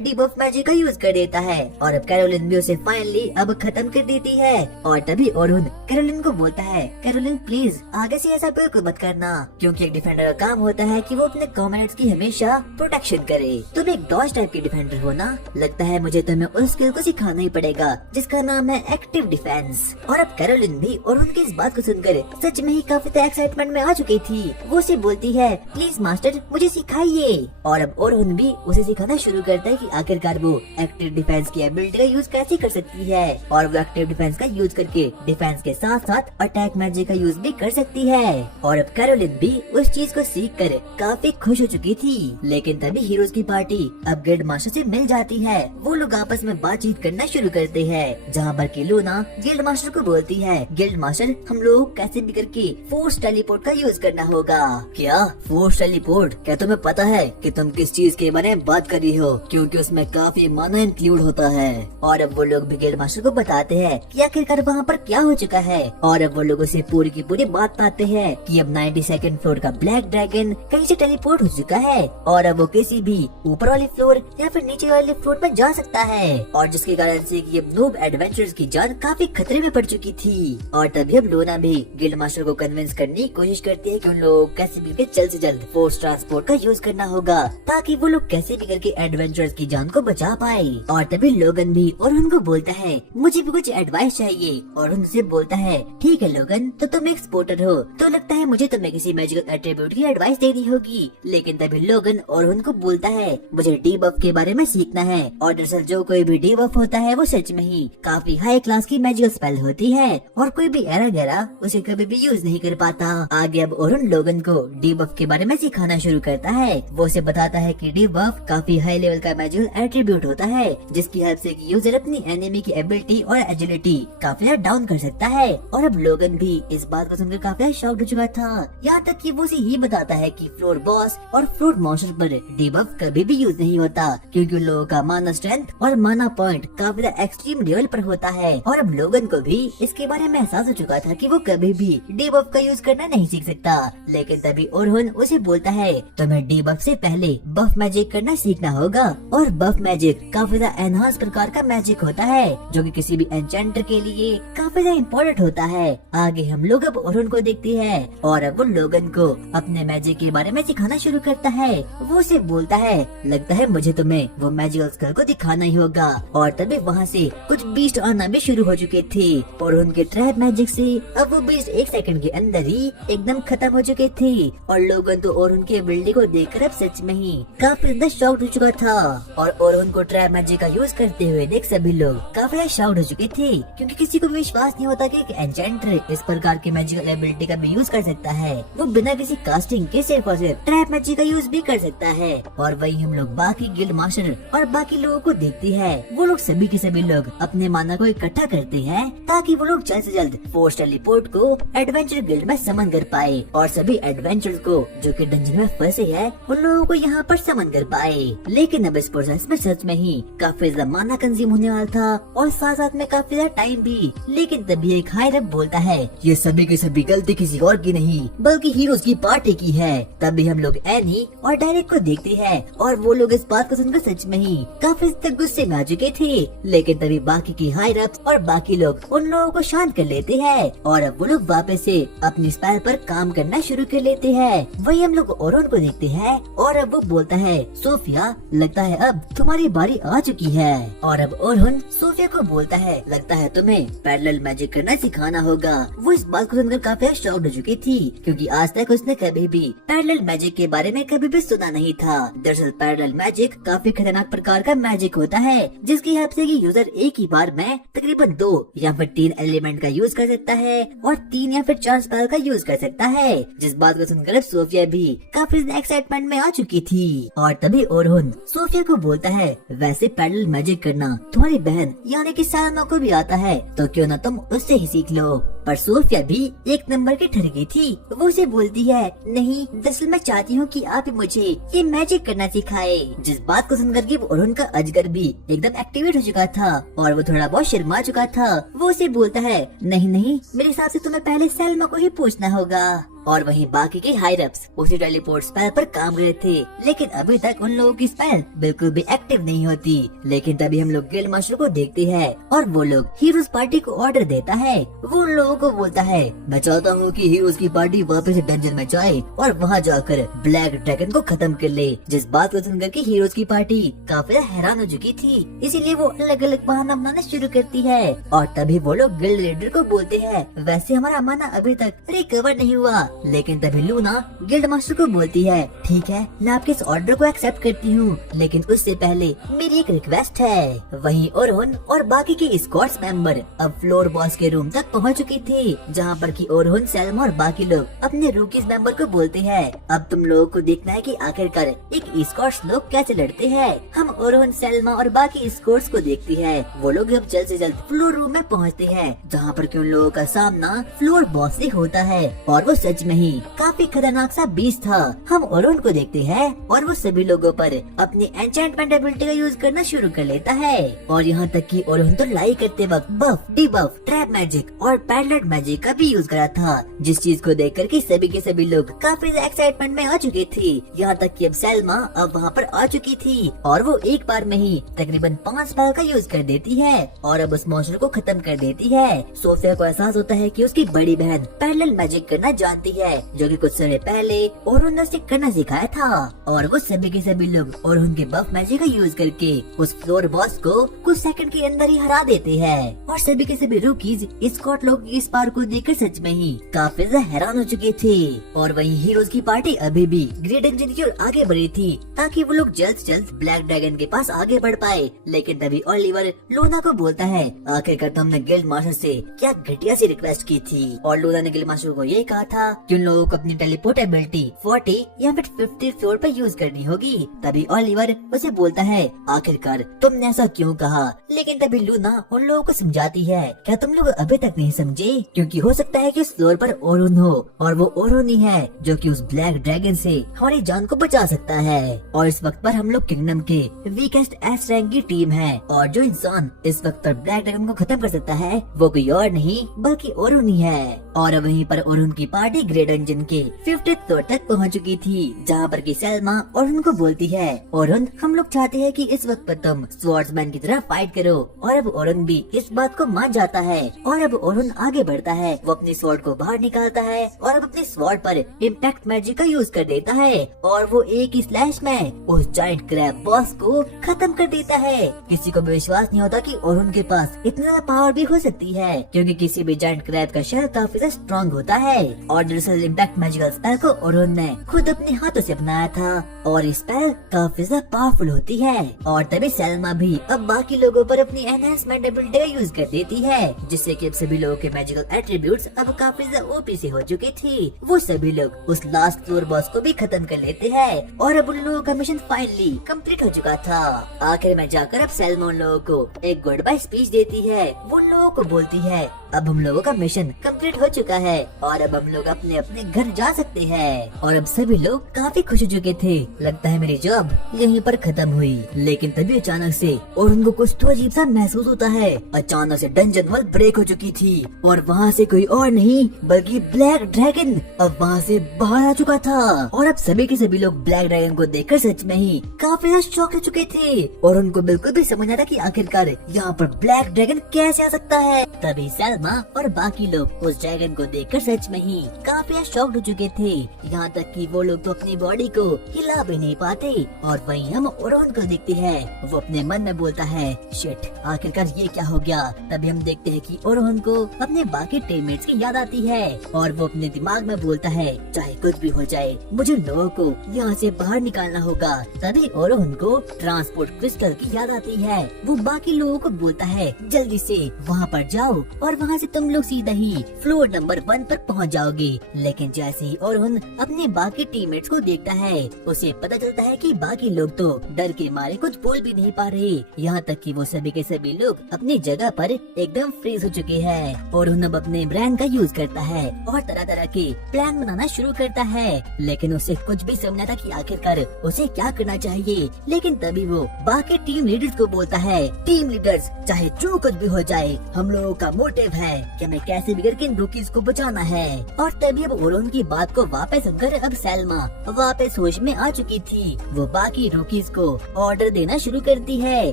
डिबफ मैजिक का यूज कर देता है और अब कैरोलिन भी उसे फाइनली अब खत्म कर देती है। और तभी ओरहुन कैरोलिन को बोलता है, कैरोलिन प्लीज आगे से ऐसा बिल्कुल मत करना, क्योंकि एक डिफेंडर का काम होता है कि वो अपने कॉम्रेड्स की हमेशा प्रोटेक्शन करे। तुम एक डॉज टाइप की डिफेंडर हो ना, लगता है मुझे तुम्हें उस स्किल को सिखाना ही पड़ेगा जिसका नाम है एक्टिव डिफेंस। और अब कैरोलिन भी ओरहुन की इस बात को सुनकर सच में ही काफी एक्साइटमेंट में आ चुकी थी। वो उसे बोलती है, प्लीज मास्टर मुझे सिखाइए। और अब ओरहुन भी उसे सिखाना शुरू करता है कि आखिरकार वो एक्टिव डिफेंस की एबिलिटी का यूज कैसे कर सकती है और वो एक्टिव डिफेंस का यूज करके डिफेंस के साथ साथ अटैक मैजिक का यूज भी कर सकती है। और अब कैरोलिन भी उस चीज को सीख कर काफी खुश हो चुकी थी। लेकिन तभी हीरोज की पार्टी अब गिल्ड मास्टर से मिल जाती है। वो लोग आपस में बातचीत करना शुरू करते हैं, जहाँ पर की लूना गिल्ड मास्टर को बोलती है, गिल्ड मास्टर हम लोग कैसे भी करके फोर्स टेलीपोर्ट का यूज करना होगा। क्या फोर्स टेलीपोर्ट? क्या तुम्हें पता है कि तुम किस चीज के बारे में बात कर रही हो? क्योंकि उसमें काफी माना इंक्लूड होता है। और अब वो लोग भी गिल्ड मास्टर को बताते हैं कि आखिरकार वहाँ पर क्या हो चुका है। और अब वो लोग उसे पूरी की पूरी बात बताते हैं कि अब 92nd फ्लोर का ब्लैक ड्रैगन कहीं से टेलीपोर्ट हो चुका है और अब वो किसी भी ऊपर वाली फ्लोर या फिर नीचे वाले फ्लोर पर जा सकता है, और जिसके कारण से ये नूब एडवेंचर्स की जान काफी खतरे में पड़ चुकी थी। और तभी अब लूना भी गिल्ड मास्टर को कन्विंस करने की कोशिश करती है कि उन लोगों को कैसे भी करके जल्द से जल्द फोर्स ट्रांसपोर्ट का यूज करना होगा ताकि वो लोग कैसे भी करके एडवेंचर्स की जान को बचा पाए। और तभी लोगन भी और उनको बोलता है, मुझे भी कुछ एडवाइस चाहिए। और उनसे बोलता है, ठीक है लोगन, तो तुम एक स्पोर्टर हो तो लगता है मुझे तुम्हें किसी मैजिकल एट्रीब्यूट की एडवाइस देनी होगी। लेकिन तभी लोगन और उनको बोलता है, मुझे डीबफ के बारे में सीखना है। और दरअसल जो कोई भी डीबफ होता है वो सच में ही काफी हाई क्लास की मैजिकल स्पेल होती है और कोई भी एरा गैरा उसे कभी भी यूज नहीं कर पाता। आगे अब ओरहुन लोगन को डीबफ के बारे में सिखाना शुरू करता है। वो उसे बताता है कि डीबफ काफी हाई लेवल का मैजिकल एट्रीब्यूट होता है जिसकी हेल्प से यूजर अपनी एनिमी की एबिलिटी और एजिलिटी काफी डाउन कर सकता है। और अब लोगन भी इस बात को सुनकर काफी शॉक्ड हो चुका था, यहाँ तक कि वो उसे ये बताता है कि फ्लोर बॉस और फ्रूट मॉन्स्टर पर डिबफ कभी भी यूज नहीं होता, क्योंकि उन लोगों का माना स्ट्रेंथ और माना पॉइंट काफी एक्सट्रीम लेवल पर होता है। और अब लोगन को भी इसके बारे में एहसास हो चुका था कि वो कभी भी डिबफ का यूज करना नहीं सीख सकता। लेकिन तभी ओरहुन उसे बोलता है, तुम्हें डिबफ से पहले बफ मैजिक करना सीखना होगा। और बफ मैजिक काफी एनहांस प्रकार का मैजिक होता है, जो कि किसी भी एन्चेंटर के लिए काफी इम्पोर्टेंट होता है। आगे हम लोग अब ओरहुन को देखते हैं और अब वो लोगन को अपने मैजिक के बारे में सिखाना शुरू करता है। वो उसे बोलता है, लगता है मुझे तुम्हें वो मैजिकल स्किल को दिखाना ही होगा। और तभी वहाँ से कुछ बीस्ट आना भी शुरू हो चुके थे और उनके ट्रैप मैजिक से अब वो बीस्ट 1 सेकंड के अंदर ही एकदम खत्म हो चुके थे। और लोगन तो और उनके बिल्डिंग को देखकर अब सच में ही काफी ज्यादा शॉक्ड हो चुका था। और उनको ट्रैप मैजिक का यूज करते हुए देख सभी लोग काफी शॉक्ड हो चुके थे, क्योंकि किसी को विश्वास नहीं होता कि एक एन्चेंटर इस प्रकार की मैजिकल एबिलिटी का भी यूज कर सकता है। वो बिना किसी कास्टिंग के सिर्फ और सिर्फ ट्रैप मैजिक का यूज भी कर सकता है। और वही हम लोग बाकी गिल्ड मास्टर और बाकी लोगों को देखते हैं। वो लोग सभी के सभी लोग अपने माना को इकट्ठा करते हैं ताकि वो लोग जल्द से जल्द फोर्स टेलीपोर्ट को एडवेंचर गिल्ड में समन कर पाए और सभी एडवेंचर को जो कि डंजन में फंसे हैं उन लोगों को यहाँ पर समन कर पाए। लेकिन अब इस प्रोसेस में सच में ही काफी जमाना कंज्यूम होने वाला था और साथ साथ में काफी ज्यादा टाइम भी। लेकिन तभी एक हाई रैप बोलता है, ये सभी की सभी गलती किसी और की नहीं बल्कि हीरोज की पार्टी की है। तभी हम लोग एनी और डायरेक्ट को देखते हैं और वो लोग इस बात को सुनकर सच में ही काफी तक गुस्से में आ चुके थे। लेकिन तभी बाकी की हाई रैप्स और बाकी लोग उन लोगों को शांत कर लेते हैं और अब वो लोग वापस से अपनी स्पेल पर काम करना शुरू कर लेते हैं। वही हम लोग ओरहुन को देखते हैं और अब वो बोलता है, सोफिया लगता है अब तुम्हारी बारी आ चुकी है। और अब ओरहुन सोफिया को बोलता है, लगता है तुम्हें पैरेलल मैजिक करना सिखाना होगा। वो इस बात को सुनकर काफी शॉक्ड हो चुकी थी, क्योंकि आज तक उसने कभी भी पैरेलल मैजिक के बारे में कभी भी सुना नहीं था। दरअसल पैरेलल मैजिक काफी खतरनाक प्रकार का मैजिक होता है, जिसकी हेल्प से यूजर एक ही बार में तकरीबन 2 या फिर 3 एलिमेंट का यूज कर सकता है और 3 या फिर 4 स्पेल का यूज कर सकता है। जिस बात को सुनकर सोफिया भी काफी एक्साइटमेंट में आ चुकी थी। और तभी ओरहुन सोफिया को बोलता है, वैसे पैरेलल मैजिक करना तुम्हारी बहन यानी कि सलमा को भी आता है, तो क्यों ना तुम उससे ही सीख लो। पर सोफिया भी एक नंबर की ठर गई थी। वो उसे बोलती है, नहीं दरअसल मैं चाहती हूँ कि आप मुझे ये मैजिक करना सिखाए। जिस बात को सुनकर कि ओरहुन का अजगर भी एकदम एक्टिवेट हो चुका था और वो थोड़ा बहुत शर्मा चुका था। वो उसे बोलता है, नहीं नहीं मेरे हिसाब से तुम्हें पहले सलमा को ही पूछना होगा। और वहीं बाकी के हायरअप्स उसी टेलीपोर्ट स्पेल पर काम कर रहे थे, लेकिन अभी तक उन लोगों की स्पेल बिल्कुल भी एक्टिव नहीं होती। लेकिन तभी हम लोग गिल्ड मास्टर को देखते हैं और वो लोग हीरोज पार्टी को ऑर्डर देता है। वो उन लोगों को बोलता है, मैं चाहता हूँ कि हीरोज की पार्टी वापस डंजन में जाए और वहाँ जाकर ब्लैक ड्रैगन को खत्म कर ले। जिस बात को सुनकर कि हीरोज की पार्टी काफी हैरान हो चुकी थी, इसीलिए वो अलग अलग बहाना बनाना शुरू करती है। और तभी वो लोग गिल्ड लीडर को बोलते हैं, वैसे हमारा बहाना अभी तक रिकवर नहीं हुआ। लेकिन तभी लूना गिल्ड मास्टर को बोलती है, ठीक है मैं आपके इस ऑर्डर को एक्सेप्ट करती हूँ, लेकिन उससे पहले मेरी एक रिक्वेस्ट है। वहीं ओरहुन और बाकी के स्क्वाड्स मेंबर अब फ्लोर बॉस के रूम तक पहुँच चुकी थी, जहाँ पर कि ओरहुन, सलमा और बाकी लोग अपने रूकीज मेंबर को बोलते हैं, अब तुम लोगों को देखना है कि आखिरकार एक स्क्वाड्स लोग कैसे लड़ते हैं। हम ओरहुन, सलमा और बाकी स्क्वाड्स को देखते हैं। वो लोग अब जल्द से जल्द फ्लोर रूम में पहुँचते हैं, जहाँ पर कि उन लोगों का सामना फ्लोर बॉस से होता है और वो सच में ही काफी खतरनाक सा बीस्ट था। हम ओरहुन को देखते हैं और वो सभी लोगों पर अपनी एन्चेंटमेंट एबिलिटी का यूज करना शुरू कर लेता है। और यहाँ तक कि ओरहुन तो लाई करते वक्त बफ, डिबफ, ट्रैप मैजिक और पैरेलल मैजिक का भी यूज करा था, जिस चीज को देख कर के सभी के सभी लोग काफी एक्साइटमेंट में आ चुके थे। यहाँ तक कि अब सलमा अब वहाँ पर आ चुकी थी और वो एक बार में ही तकरीबन 5 स्पेल का यूज कर देती है और अब उस मॉन्स्टर को खत्म कर देती है। सोफिया को एहसास होता है कि उसकी बड़ी बहन पैरेलल मैजिक करना जानती है, जो कि कुछ समय पहले ओरहुन ने उसे करना सिखाया था। और वो सभी के सभी लोग ओरहुन के बफ मैजिक का यूज करके उस फ्लोर बॉस को कुछ सेकंड के अंदर ही हरा देते हैं। और सभी के सभी रूकीज स्कॉट लोग इस पार को देखकर सच में ही काफी हैरान हो चुके थे। और वहीं हीरोज की पार्टी अभी भी ग्रेट इंजन की ओर आगे बढ़ी थी, ताकि वो लोग जल्द से जल्द ब्लैक ड्रैगन के पास आगे बढ़ पाए। लेकिन तभी ओलिवर लूना को बोलता है, आखिरकार तुमने गिल्ड मास्टर से क्या घटिया सी रिक्वेस्ट की थी। और लूना ने गिल्ड मास्टर को ये कहा था कि उन लोगों को अपनी टेलीपोर्टेबिलिटी 40 या फिर 50 फ्लोर पे यूज करनी होगी। तभी ओलिवर उसे बोलता है, आखिरकार तुमने ऐसा क्यों कहा? लेकिन तभी लूना उन लोगों को समझाती है, क्या तुम लोग अभी तक नहीं समझे? क्योंकि हो सकता है कि उस फ्लोर पर ओरुन हो, और वो ओरुन ही है जो कि उस ब्लैक ड्रैगन से हमारी जान को बचा सकता है। और इस वक्त पर हम लोग किंगडम के वीकेस्ट एस रैंक की टीम है, और जो इंसान इस वक्त पर ब्लैक ड्रैगन को खत्म कर सकता है वो कोई और नहीं बल्कि ओरुन ही है। और वहीं पर ओरुन की पार्टी ग्रे डंजन के 50th फ्लोर तक पहुंच चुकी थी, जहां पर की सेल्मा ओरुन को बोलती है, ओरुन हम लोग चाहते हैं कि इस वक्त पर तुम स्वॉर्ड्समैन की तरह फाइट करो। और अब ओरुन भी इस बात को मान जाता है, और अब ओरुन आगे बढ़ता है। वो अपनी स्वॉर्ड को बाहर निकालता है और अब अपनी स्वॉर्ड पर इम्पैक्ट मैजिक का यूज कर देता है, और वो एक ही स्लैश में उस जायंट क्रैब बॉस को खत्म कर देता है। किसी को भी विश्वास नहीं होता कि ओरुन के पास इतना पावर भी हो सकती है, क्योंकि किसी भी जायंट क्रैब का शेल काफी स्ट्रॉन्ग होता है। और दरअसल इम्पैक्ट मैजिकल स्पेल को ओरुन ने खुद अपने हाथों से अपनाया था, और ये स्पेल काफी ज्यादा पावरफुल होती है। और तभी सेल्मा भी अब बाकी लोगों पर अपनी एनहांसमेंट एबिलिटी का यूज कर देती है, जिससे कि अब सभी लोगों के मैजिकल एट्रीब्यूट्स अब काफी ज्यादा ओपी से हो चुकी थी। वो सभी लोग उस लास्ट फ्लोर बॉस को भी खत्म कर लेते हैं, और अब उन लोगों का मिशन फाइनली कंप्लीट हो चुका था। आखिर में जाकर अब सेल्मा उन लोगों को एक गुड बाय स्पीच देती है। वो उन लोगों को बोलती है, अब हम लोगों का मिशन कंप्लीट हो चुका है, और अब हम लोग अपने अपने घर जा सकते हैं। और अब सभी लोग काफी खुश हो चुके थे। लगता है मेरी जॉब यहीं पर खत्म हुई। लेकिन तभी अचानक से और उनको कुछ तो अजीब सा महसूस होता है। अचानक से डंजन वॉल ब्रेक हो चुकी थी, और वहाँ से कोई और नहीं बल्कि ब्लैक ड्रैगन अब वहाँ से बाहर आ चुका था। और अब सभी के सभी लोग ब्लैक ड्रैगन को देखकर सच में ही काफी ज्यादा शॉक हो चुके थे, और उनको बिल्कुल भी समझ नहीं था कि आखिरकार यहाँ पर ब्लैक ड्रैगन कैसे आ सकता है। तभी सेल्मा और बाकी लोग उस ड्रैगन को देखकर सच में ही काफी शॉक्ड हो चुके थे। यहाँ तक कि वो लोग तो अपनी बॉडी को हिला भी नहीं पाते। और वहीं हम ओरुन को देखते हैं, वो अपने मन में बोलता है, शिट आखिरकार ये क्या हो गया। तभी हम देखते हैं कि ओरुन को अपने बाकी टीममेट्स की याद आती है, और वो अपने दिमाग में बोलता है, चाहे कुछ भी हो जाए मुझे लोगों को यहाँ से बाहर निकालना होगा। तभी ओरुन को ट्रांसपोर्ट क्रिस्टल की याद आती है। वो बाकी लोगों को बोलता है, जल्दी से वहाँ पर जाओ, और वहाँ से तुम लोग सीधा ही फ्लोर नंबर 1 पर पहुँच जाओगे। लेकिन जैसे ही ओरुन अपने बाकी टीममेट्स को देखता है, उसे पता चलता है कि बाकी लोग तो डर के मारे कुछ बोल भी नहीं पा रहे। यहाँ तक कि वो सभी के सभी लोग अपनी जगह पर एकदम फ्रीज हो चुके हैं। ओरुन अब अपने ब्रेन का यूज करता है और तरह तरह के प्लान बनाना शुरू करता है, लेकिन उसे कुछ भी समझना था कि आखिरकार उसे क्या करना चाहिए। लेकिन तभी वो बाकी टीम लीडर्स को बोलता है, टीम लीडर्स चाहे जो कुछ भी हो जाए, हम लोगों का मोटिव है कि हमें कैसे भी करके इन रूकीज को बचाना है। और तभी अब ओरुन की बात को वापस सुनकर अब सेल्मा वापस होश में आ चुकी थी। वो बाकी रूकीज को ऑर्डर देना शुरू करती है,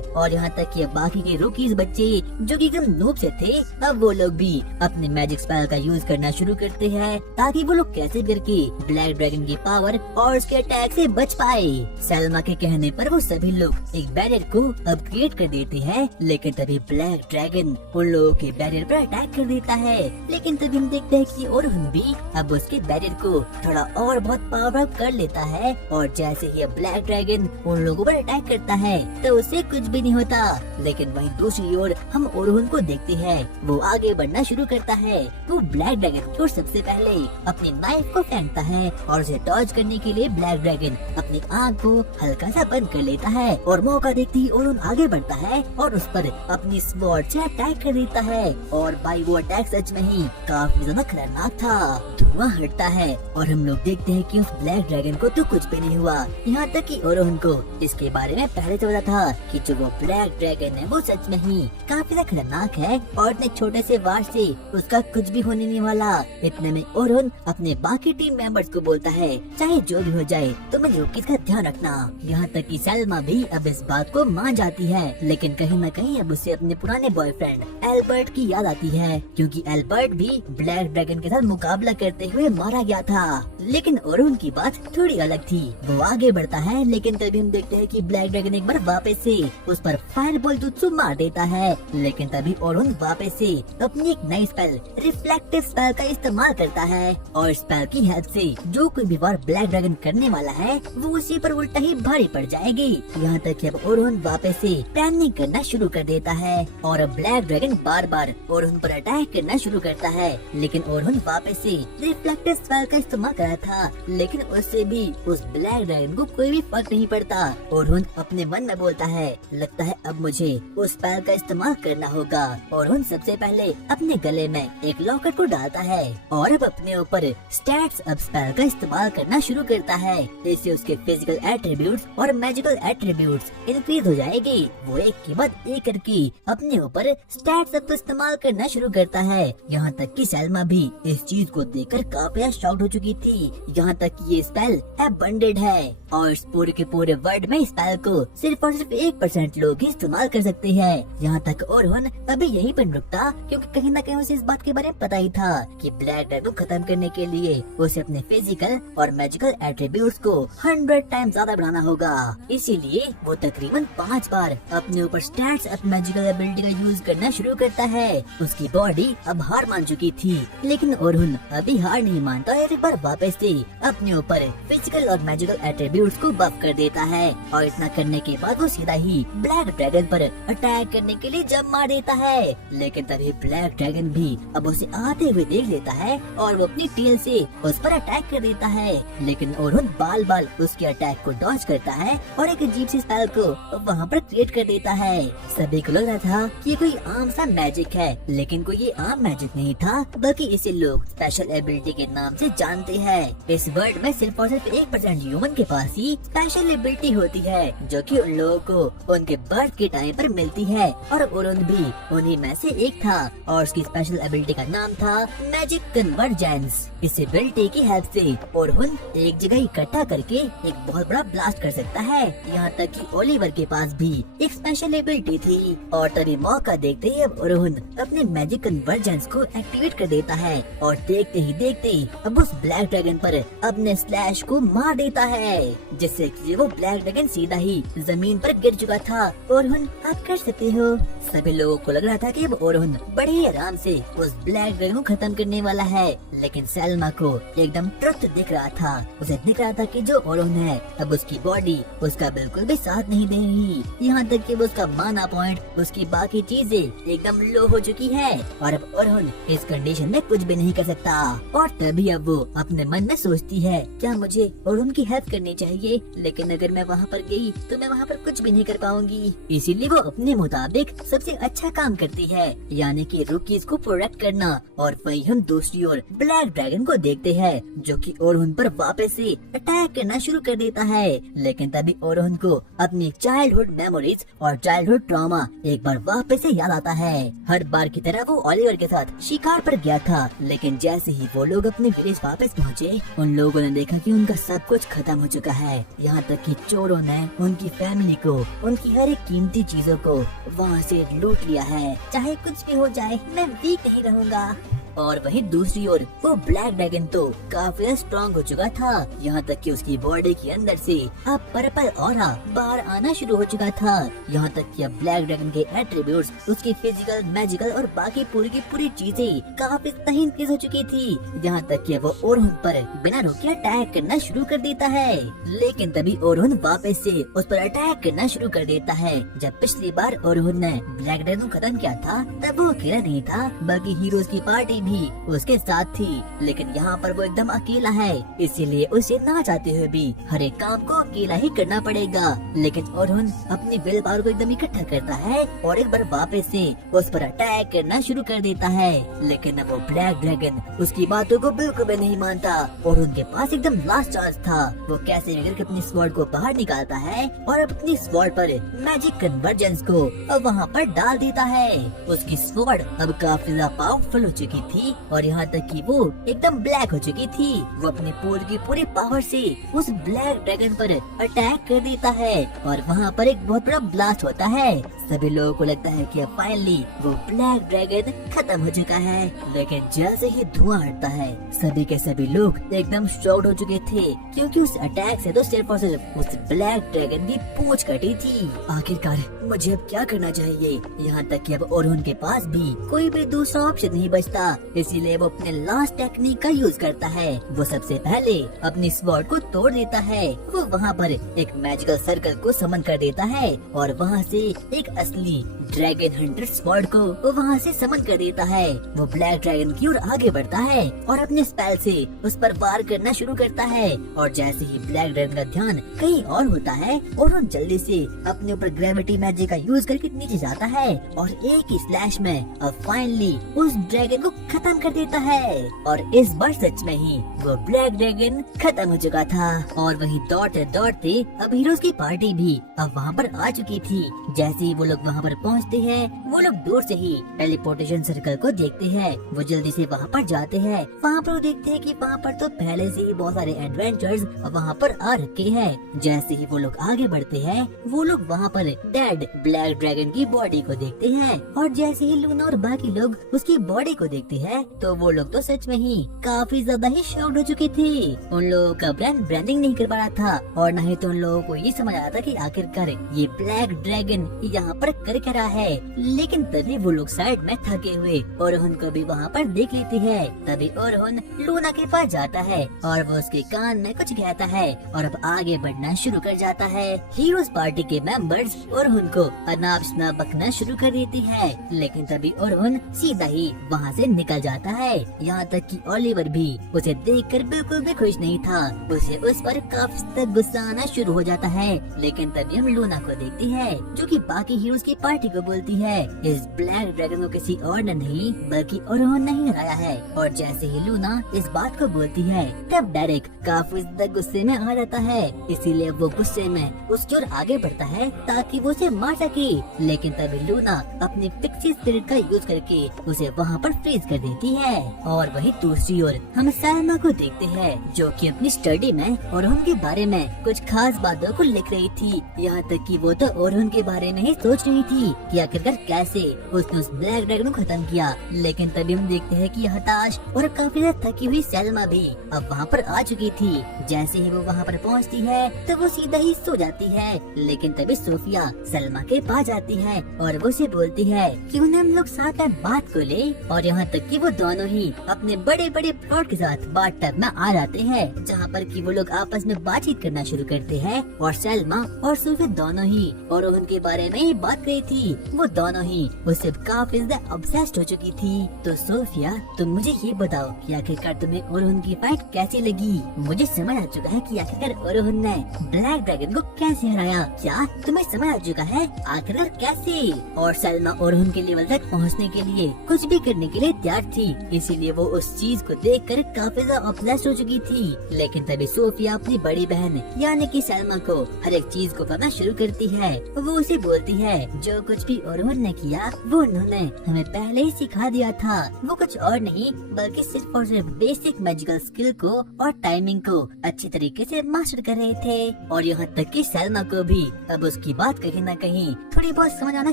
और यहाँ तक कि बाकी के रूकीज बच्चे जो कि एकदम नूब से थे, अब वो लोग भी अपने मैजिक स्पेल का यूज करना शुरू करते हैं, ताकि वो लोग कैसे करके ब्लैक ड्रैगन की पावर और उसके अटैक से बच पाए। सेल्मा के कहने पर वो सभी लोग एक बैरियर को अब क्रिएट कर देते हैं, लेकिन तभी ब्लैक ड्रैगन उन लोगों के बैरियर पर अटैक कर देता है। लेकिन तभी हम देखते हैं कि ओरुन भी अब उसके बैरियर को थोड़ा और बहुत पावर कर लेता है, और जैसे ही ब्लैक ड्रैगन उन लोगों पर अटैक करता है तो उसे कुछ भी नहीं होता। लेकिन वहीं दूसरी ओर हम ओरुन को देखते हैं, वो आगे बढ़ना शुरू करता है। वो ब्लैक ड्रैगन की ओर सबसे पहले अपनी नाइफ को फेंकता है, और उसे डॉज करने के लिए ब्लैक ड्रैगन अपनी आँख को हल्का सा बंद कर लेता है, और मौका देखते ही ओरुन आगे बढ़ता है और उस पर अपनी स्वॉर्ड से अटैक कर देता है। और भाई वो अटैक सच में ही काफी ज्यादा खतरनाक था। धुआं हटता है और हम लोग देखते हैं कि उस ब्लैक ड्रैगन को तो कुछ भी नहीं हुआ। यहाँ तक कि ओरुन को इसके बारे में पहले से पता था कि जो वो ब्लैक ड्रैगन है वो सच में ही काफी ज्यादा खतरनाक है, और इतने छोटे से वार से उसका कुछ भी होने नहीं वाला। इतने में ओरुन अपने बाकी टीम मेंबर्स को बोलता है, चाहे जो भी हो जाए तुम इन रूकीज का ध्यान रखना। यहाँ तक कि सेल्मा भी अब इस बात को मान जाती है, लेकिन कहीं न कहीं अब उसे अपने पुराने बॉयफ्रेंड एल्बर्ट की याद आती है, क्योंकि एल्बर्ट भी ब्लैक ड्रैगन के साथ मुकाबला करते हुए मारा गया था। लेकिन ओरुन की बात थोड़ी अलग थी। वो आगे बढ़ता है, लेकिन तभी हम देखते हैं कि ब्लैक ड्रैगन एक बार वापस से उस पर फायरबॉल जुत्सु मार देता है। लेकिन तभी ओरुन वापस से अपनी एक नई स्पेल रिफ्लेक्टिव स्पेल का इस्तेमाल करता है, और स्पेल की हेल्प से जो कोई भी वार ब्लैक ड्रैगन करने वाला है वो उसी पर उल्टा ही भारी पड़ जाएगी। यहाँ तक कि अब ओरुन वापस से पैनिक करना शुरू कर देता है, और अब ब्लैक ड्रैगन बार बार ओरुन पर अटैक करना शुरू करता है। लेकिन ओरुन वापस से रिफ्लेक्टिव स्पेल का इस्तेमाल करा था, लेकिन उससे भी उस ब्लैक ड्रैगन को कोई भी फर्क नहीं पड़ता। ओरहुन अपने मन में बोलता है, लगता है अब मुझे उस स्पेल का इस्तेमाल करना होगा। ओरहुन सबसे पहले अपने गले में एक लॉकेट को डालता है और अब अपने ऊपर स्टैट्स अप स्पेल का इस्तेमाल करना शुरू करता है। इससे उसके फिजिकल एट्रीब्यूट्स और मैजिकल एट्रीब्यूट्स इंक्रीज हो जाएगी। वो एक के बाद एक करके अपने ऊपर स्टैट्स अप इस्तेमाल करना शुरू करता है। यहाँ तक कि सैल्मा भी इस चीज को देखकर काफी शॉक्ड हो चुकी थी। यहाँ तक कि ये स्पेल अबंडेड है और इस पूरे के पूरे वर्ल्ड में स्पेल को सिर्फ और सिर्फ 1% लोग ही इस्तेमाल कर सकते हैं। यहाँ तक ओरहुन अभी यहीं पर रुकता, क्योंकि कहीं न कहीं उसे इस बात के बारे में पता ही था कि ब्लैक ड्रैगन को खत्म करने के लिए उसे अपने फिजिकल और मैजिकल एट्रीब्यूट्स को 100 टाइम ज्यादा बढ़ाना होगा। इसीलिए वो तकरीबन 5 बार अपने ऊपर स्टैट्स अप मैजिकल एबिलिटी का यूज करना शुरू करता है। उसकी बॉडी अब हार मान चुकी थी, लेकिन ओरहुन अभी हार नहीं मानता और एक बार वापस से अपने ऊपर फिजिकल और मैजिकल एट्रीब्यूट्स को बफ कर देता है। और इतना करने के बाद वो सीधा ही ब्लैक ड्रैगन पर अटैक करने के लिए जंप मार देता है। लेकिन तभी ब्लैक ड्रैगन भी अब उसे आते हुए देख लेता है और वो अपनी टेल से उस पर अटैक कर देता है। लेकिन ओरहुन बाल बाल उसके अटैक को डॉज करता है और एक अजीब सी स्पेल को वहाँ पर क्रिएट कर देता है। सभी को लग रहा था कि ये कोई आम सा मैजिक है, लेकिन कोई ये आम मैजिक नहीं था, बल्कि इसे लोग स्पेशल एबिलिटी के नाम से जानते हैं। इस वर्ल्ड में सिर्फ और सिर्फ 1% ह्यूमन के पास ही स्पेशल एबिलिटी होती है, जो कि उन लोगों को उनके बर्थ के टाइम पर मिलती है। और ओरहुन भी उन्हीं में से एक था और उसकी स्पेशल एबिलिटी का नाम था मैजिक कन्वर्जेंस। इस एबिलिटी की हेल्प से ओरहुन एक जगह इकट्ठा करके एक बहुत बड़ा ब्लास्ट कर सकता है। यहाँ तक कि ओलिवर के पास भी एक स्पेशल एबिलिटी थी और तभी मौका देखते ही अब ओरहुन अपने मैजिक कन्वर्जेंस को एक्टिवेट कर देता है और देखते ही देखते अब उस ब्लैक ड्रैगन पर अपने स्लैश को मार देता है, जिससे कि वो ब्लैक ड्रैगन सीधा ही जमीन पर गिर चुका था। ओरहुन आप कर सकते हो। सभी लोगों को लग रहा था कि अब ओरहुन बड़े ही आराम से उस ब्लैक ड्रैगन को खत्म करने वाला है, लेकिन सैल्मा को एकदम ट्रुथ दिख रहा था। उसे दिख रहा था कि जो ओरहुन है अब उसकी बॉडी उसका बिल्कुल भी साथ नहीं दे रही। यहाँ तक कि उसका माना पॉइंट, उसकी बाकी चीजें एकदम लो हो चुकी है और अब ओरहुन इस कंडीशन में कुछ भी नहीं कर सकता। और तभी अब वो अपने मन में सोचती है, क्या मुझे ओरहुन की हेल्प करनी चाहिए, लेकिन अगर मैं वहाँ पर गई तो मैं वहाँ पर कुछ भी नहीं कर पाऊंगी। इसीलिए वो अपने मुताबिक सबसे अच्छा काम करती है, यानी कि रुकीज को प्रोटेक्ट करना। और वही हम दूसरी ओर ब्लैक ड्रैगन को देखते हैं, जो कि ओरहुन पर वापस से अटैक करना शुरू कर देता है। लेकिन तभी ओरहुन को अपनी चाइल्डहुड मेमोरीज और चाइल्डहुड ट्रॉमा एक बार वापस से याद आता है। हर बार की तरह वो ओलिवर के साथ शिकार पर गया था, लेकिन जैसे ही वो लोग अपने विलेज वापस पहुँचे, उन लोगों ने देखा कि उनका सब कुछ खत्म हो चुका है। यहाँ तक कि चोरों ने उनकी फैमिली को, उनकी हर एक कीमती चीजों को वहाँ से लूट लिया है। चाहे कुछ भी हो जाए, मैं वीक नहीं रहूंगा। और वहीं दूसरी ओर वो ब्लैक ड्रैगन तो काफी स्ट्रॉन्ग हो चुका था, यहाँ तक कि उसकी बॉडी के अंदर से अब पर्पल ऑरा बाहर आना शुरू हो चुका था। यहाँ तक कि अब ब्लैक ड्रैगन के एट्रीब्यूट्स, उसकी फिजिकल, मैजिकल और बाकी पूरी की पूरी चीजें काफी सही इंक्रीज हो चुकी थी। यहाँ तक कि वो ओरहुन पर बिना रुके अटैक करना शुरू कर देता है। लेकिन तभी ओरहुन वापस से उस पर अटैक करना शुरू कर देता है। जब पिछली बार ओरहुन ने ब्लैक ड्रैगन को खत्म किया था, तब वो अकेला नहीं था, बल्कि हीरोज की पार्टी भी उसके साथ थी। लेकिन यहाँ पर वो एकदम अकेला है, इसीलिए उसे ना चाहते हुए भी हर एक काम को अकेला ही करना पड़ेगा। लेकिन ओरहुन अपनी विल पावर को एकदम इकट्ठा करता है और एक बार वापस से उस पर अटैक करना शुरू कर देता है। लेकिन अब वो ब्लैक ड्रैगन उसकी बातों को बिल्कुल भी नहीं मानता और उनके पास एकदम लास्ट चांस था। वो कैसे भी करके अपनी स्वॉर्ड को बाहर निकालता है और अपनी स्वॉर्ड पर मैजिक कन्वर्जेंस को अब वहाँ पर डाल देता है। उसकी स्वॉर्ड अब काफी ज्यादा पावरफुल हो चुकी थी और यहाँ तक कि वो एकदम ब्लैक हो चुकी थी। वो अपनी पूरी की पूरी पावर से उस ब्लैक ड्रैगन पर अटैक कर देता है और वहाँ पर एक बहुत बड़ा ब्लास्ट होता है। सभी लोगों को लगता है कि अब फाइनली वो ब्लैक ड्रैगन खत्म हो चुका है। लेकिन जैसे ही धुआं हटता है, सभी के सभी लोग एकदम शॉक्ड हो चुके थे, क्योंकि उस अटैक से तो सिर्फ और सिर्फ उस ब्लैक ड्रैगन की पूंछ कटी थी। आखिरकार मुझे अब क्या करना चाहिए? यहाँ तक कि अब ओरहुन के पास भी कोई भी दूसरा ऑप्शन नहीं बचता, इसीलिए वो अपने लास्ट टेक्निक का यूज करता है। वो सबसे पहले अपनी स्वॉर्ड को तोड़ देता है। वो वहाँ पर एक मैजिकल सर्कल को समन कर देता है और वहाँ से एक असली ड्रैगन हंटर स्वॉर्ड को वो वहाँ से समन कर देता है। वो ब्लैक ड्रैगन की ओर आगे बढ़ता है और अपने स्पेल से उस पर वार करना शुरू करता है। और जैसे ही ब्लैक ड्रैगन का ध्यान कहीं और होता है और वो जल्दी से अपने ऊपर ग्रेविटी मैजिक का यूज करके नीचे जाता है और एक ही स्लैश में अब फाइनली उस ड्रैगन को खत्म कर देता है। और इस बार सच में ही वो ब्लैक ड्रैगन खत्म हो चुका था। और वहीं दौड़ते दौड़ते अब हीरोज की पार्टी भी अब वहाँ पर आ चुकी थी। जैसे ही वो लोग वहाँ पर पहुँचते हैं, वो लोग दूर से ही टेलीपोर्टेशन सर्कल को देखते हैं। वो जल्दी से वहाँ पर जाते हैं। वहाँ पर वो देखते हैं कि वहाँ पर तो पहले से ही बहुत सारे एडवेंचर्स वहाँ पर आ रखे हैं। जैसे ही वो लोग आगे बढ़ते हैं, वो लोग वहाँ पर डेड ब्लैक ड्रैगन की बॉडी को देखते हैं। और जैसे ही लूना और बाकी लोग उसकी बॉडी को देखते हैं, तो वो लोग तो सच में ही काफी ज्यादा ही शॉक्ड हो चुके थे। उन लोगों का ब्रांडिंग नहीं कर पा रहा था और न ही तो उन लोगों को ये समझ आया था कि आखिरकार ये ब्लैक ड्रैगन यहाँ पर कर क्या रहा है। लेकिन तभी वो लोग साइड में थके हुए और उनको भी वहाँ पर देख लेते हैं। तभी ओरहुन लूना के पास जाता है और वो उसके कान में कुछ कहता है और अब आगे बढ़ना शुरू कर जाता है। हीरोज पार्टी के मेंबर्स ओरहुन को अनाप शनाप बकना शुरू कर देती है, लेकिन तभी ओरहुन सीधा ही वहाँ से निकल जाता है। यहाँ तक कि ओलिवर भी उसे देखकर बिल्कुल भी खुश नहीं था। उसे उस पर काफी तक गुस्सा आना शुरू हो जाता है। लेकिन तभी हम लूना को देखते हैं जो कि बाकी हीरोज की पार्टी को बोलती है इस ब्लैक ड्रैगन को किसी और ने नहीं बल्कि ओरहुन ने ही हराया है। और जैसे ही लूना इस बात को बोलती है, तब डेरेक काफी ज्यादा गुस्से में आ जाता है। इसीलिए वो गुस्से में उसकी ओर आगे बढ़ता है ताकि वो उसे मार सके। लेकिन तभी लूना अपनी पिक्सी स्पिरिट का यूज करके उसे वहाँ पर फ्रीज कर देती है। और वहीं दूसरी ओर हम सैलमा को देखते हैं जो कि अपनी स्टडी में ओरहुन के बारे में कुछ खास बातों को लिख रही थी। यहाँ तक कि वो तो ओरहुन के बारे में ही सोच रही थी कि आखिरकार कैसे उसने उस ब्लैक ड्रैगन को खत्म किया। लेकिन तभी हम देखते हैं कि हताश और काफी ज्यादा थकी हुई सैलमा भी अब वहाँ पर आ चुकी थी। जैसे ही वो वहाँ पर पहुँचती है तो वो सीधा ही सो जाती है। लेकिन तभी सोफिया सलमा के पास जाती है और वो उसे बोलती है कि उन्हें हम लोग साथ में बात को ले। और यहाँ तक कि वो दोनों ही अपने बड़े बड़े प्लॉट के साथ बाथटब में आ जाते हैं, जहाँ पर कि वो लोग आपस में बातचीत करना शुरू करते हैं। और सलमा और सोफिया दोनों ही और उनके बारे में ही बात करी थी। वो दोनों ही उससे काफी ज्यादा ऑब्सेस्ड हो चुकी थी। तो सोफिया, तुम मुझे ये बताओ कि आखिरकार तुम्हें और उनकी फाइट कैसी लगी। मुझे समझ आ चुका है कि आखिरकार ओरहुन ने ब्लैक ड्रैगन को कैसे हराया। क्या तुम्हें समझ आ चुका है आखिरकार कैसे? और सलमा ओरहुन के लेवल तक पहुंचने के लिए कुछ भी करने के लिए तैयार थी। इसीलिए वो उस चीज को देखकर काफी ज्यादा ऑब्सेस्ड हो चुकी थी। लेकिन तभी सोफिया अपनी बड़ी बहन यानी कि सलमा को हर एक चीज को करना शुरू करती है। वो उसे बोलती है जो कुछ भी ओरहुन ने किया वो उन्होंने हमें पहले ही सिखा दिया था। वो कुछ और नहीं बल्कि सिर्फ और सिर्फ बेसिक मैजिकल स्किल को और टाइमिंग को अच्छी तरीके से मास्टर कर रहे थे। और यहाँ तक कि सलमा को भी अब उसकी बात कहीं न कहीं थोड़ी बहुत समझ आना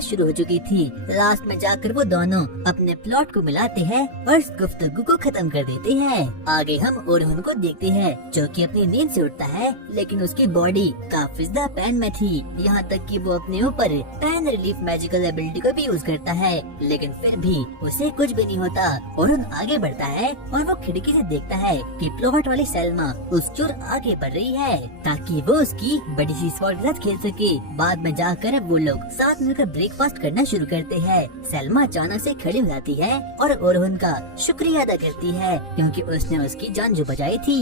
शुरू हो चुकी थी। लास्ट में जाकर वो दोनों अपने प्लॉट को मिलाते हैं और इस गुफ्तगू को खत्म कर देते हैं। आगे हम ओरहुन को देखते हैं जो कि अपनी नींद से उठता है, लेकिन उसकी बॉडी काफी ज्यादा पेन में थी। यहाँ तक कि वो अपने ऊपर पेन रिलीफ मैजिकल एबिलिटी को भी यूज करता है, लेकिन फिर भी उसे कुछ भी नहीं होता। ओरहुन आगे बढ़ता है और वो खिड़की से देखता है कि प्लॉट वाली सलमा उसकी ओर आगे बढ़ रही है ताकि वो उसकी बड़ी सी स्वॉर्ड के साथ खेल सके। बाद में जाकर वो लोग साथ मिलकर ब्रेकफास्ट करना शुरू करते हैं। सलमा अचानक से खड़ी हो जाती है और ओरहुन का शुक्रिया अदा करती है क्योंकि उसने उसकी जान जो बचाई थी।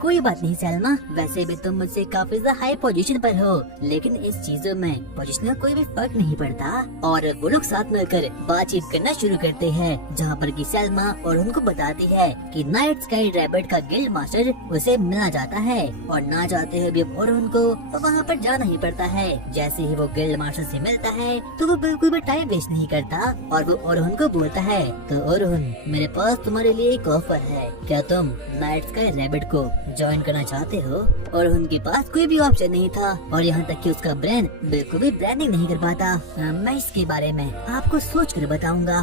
कोई बात नहीं सलमा, वैसे भी तुम मुझसे काफी ज्यादा हाई पोजीशन पर हो, लेकिन इस चीजों में पोजीशन का कोई भी फर्क नहीं पड़ता। और वो लोग साथ मिलकर बातचीत करना शुरू करते हैं, जहाँ पर कि सलमा और उनको बताती है कि नाइट स्काई रैबिट का गिल्ड मास्टर उसे मिलना चाहता है और ना चाहते हुए भी ओरहुन को वहाँ पर जाना ही पड़ता है। जैसे ही वो गिल्ड मास्टर से मिलता है तो वो बिल्कुल भी टाइम वेस्ट नहीं करता और वो ओरहुन को बोलता है, तो ओरहुन मेरे पास तुम्हारे लिए एक ऑफर है, क्या तुम नाइट स्काई रैबिट को ज्वाइन करना चाहते हो? ओरहुन के पास कोई भी ऑप्शन नहीं था और यहाँ तक कि उसका ब्रेन बिल्कुल भी अंडरस्टैंडिंग नहीं कर पाता। मैं इसके बारे में आपको सोच कर बताऊंगा।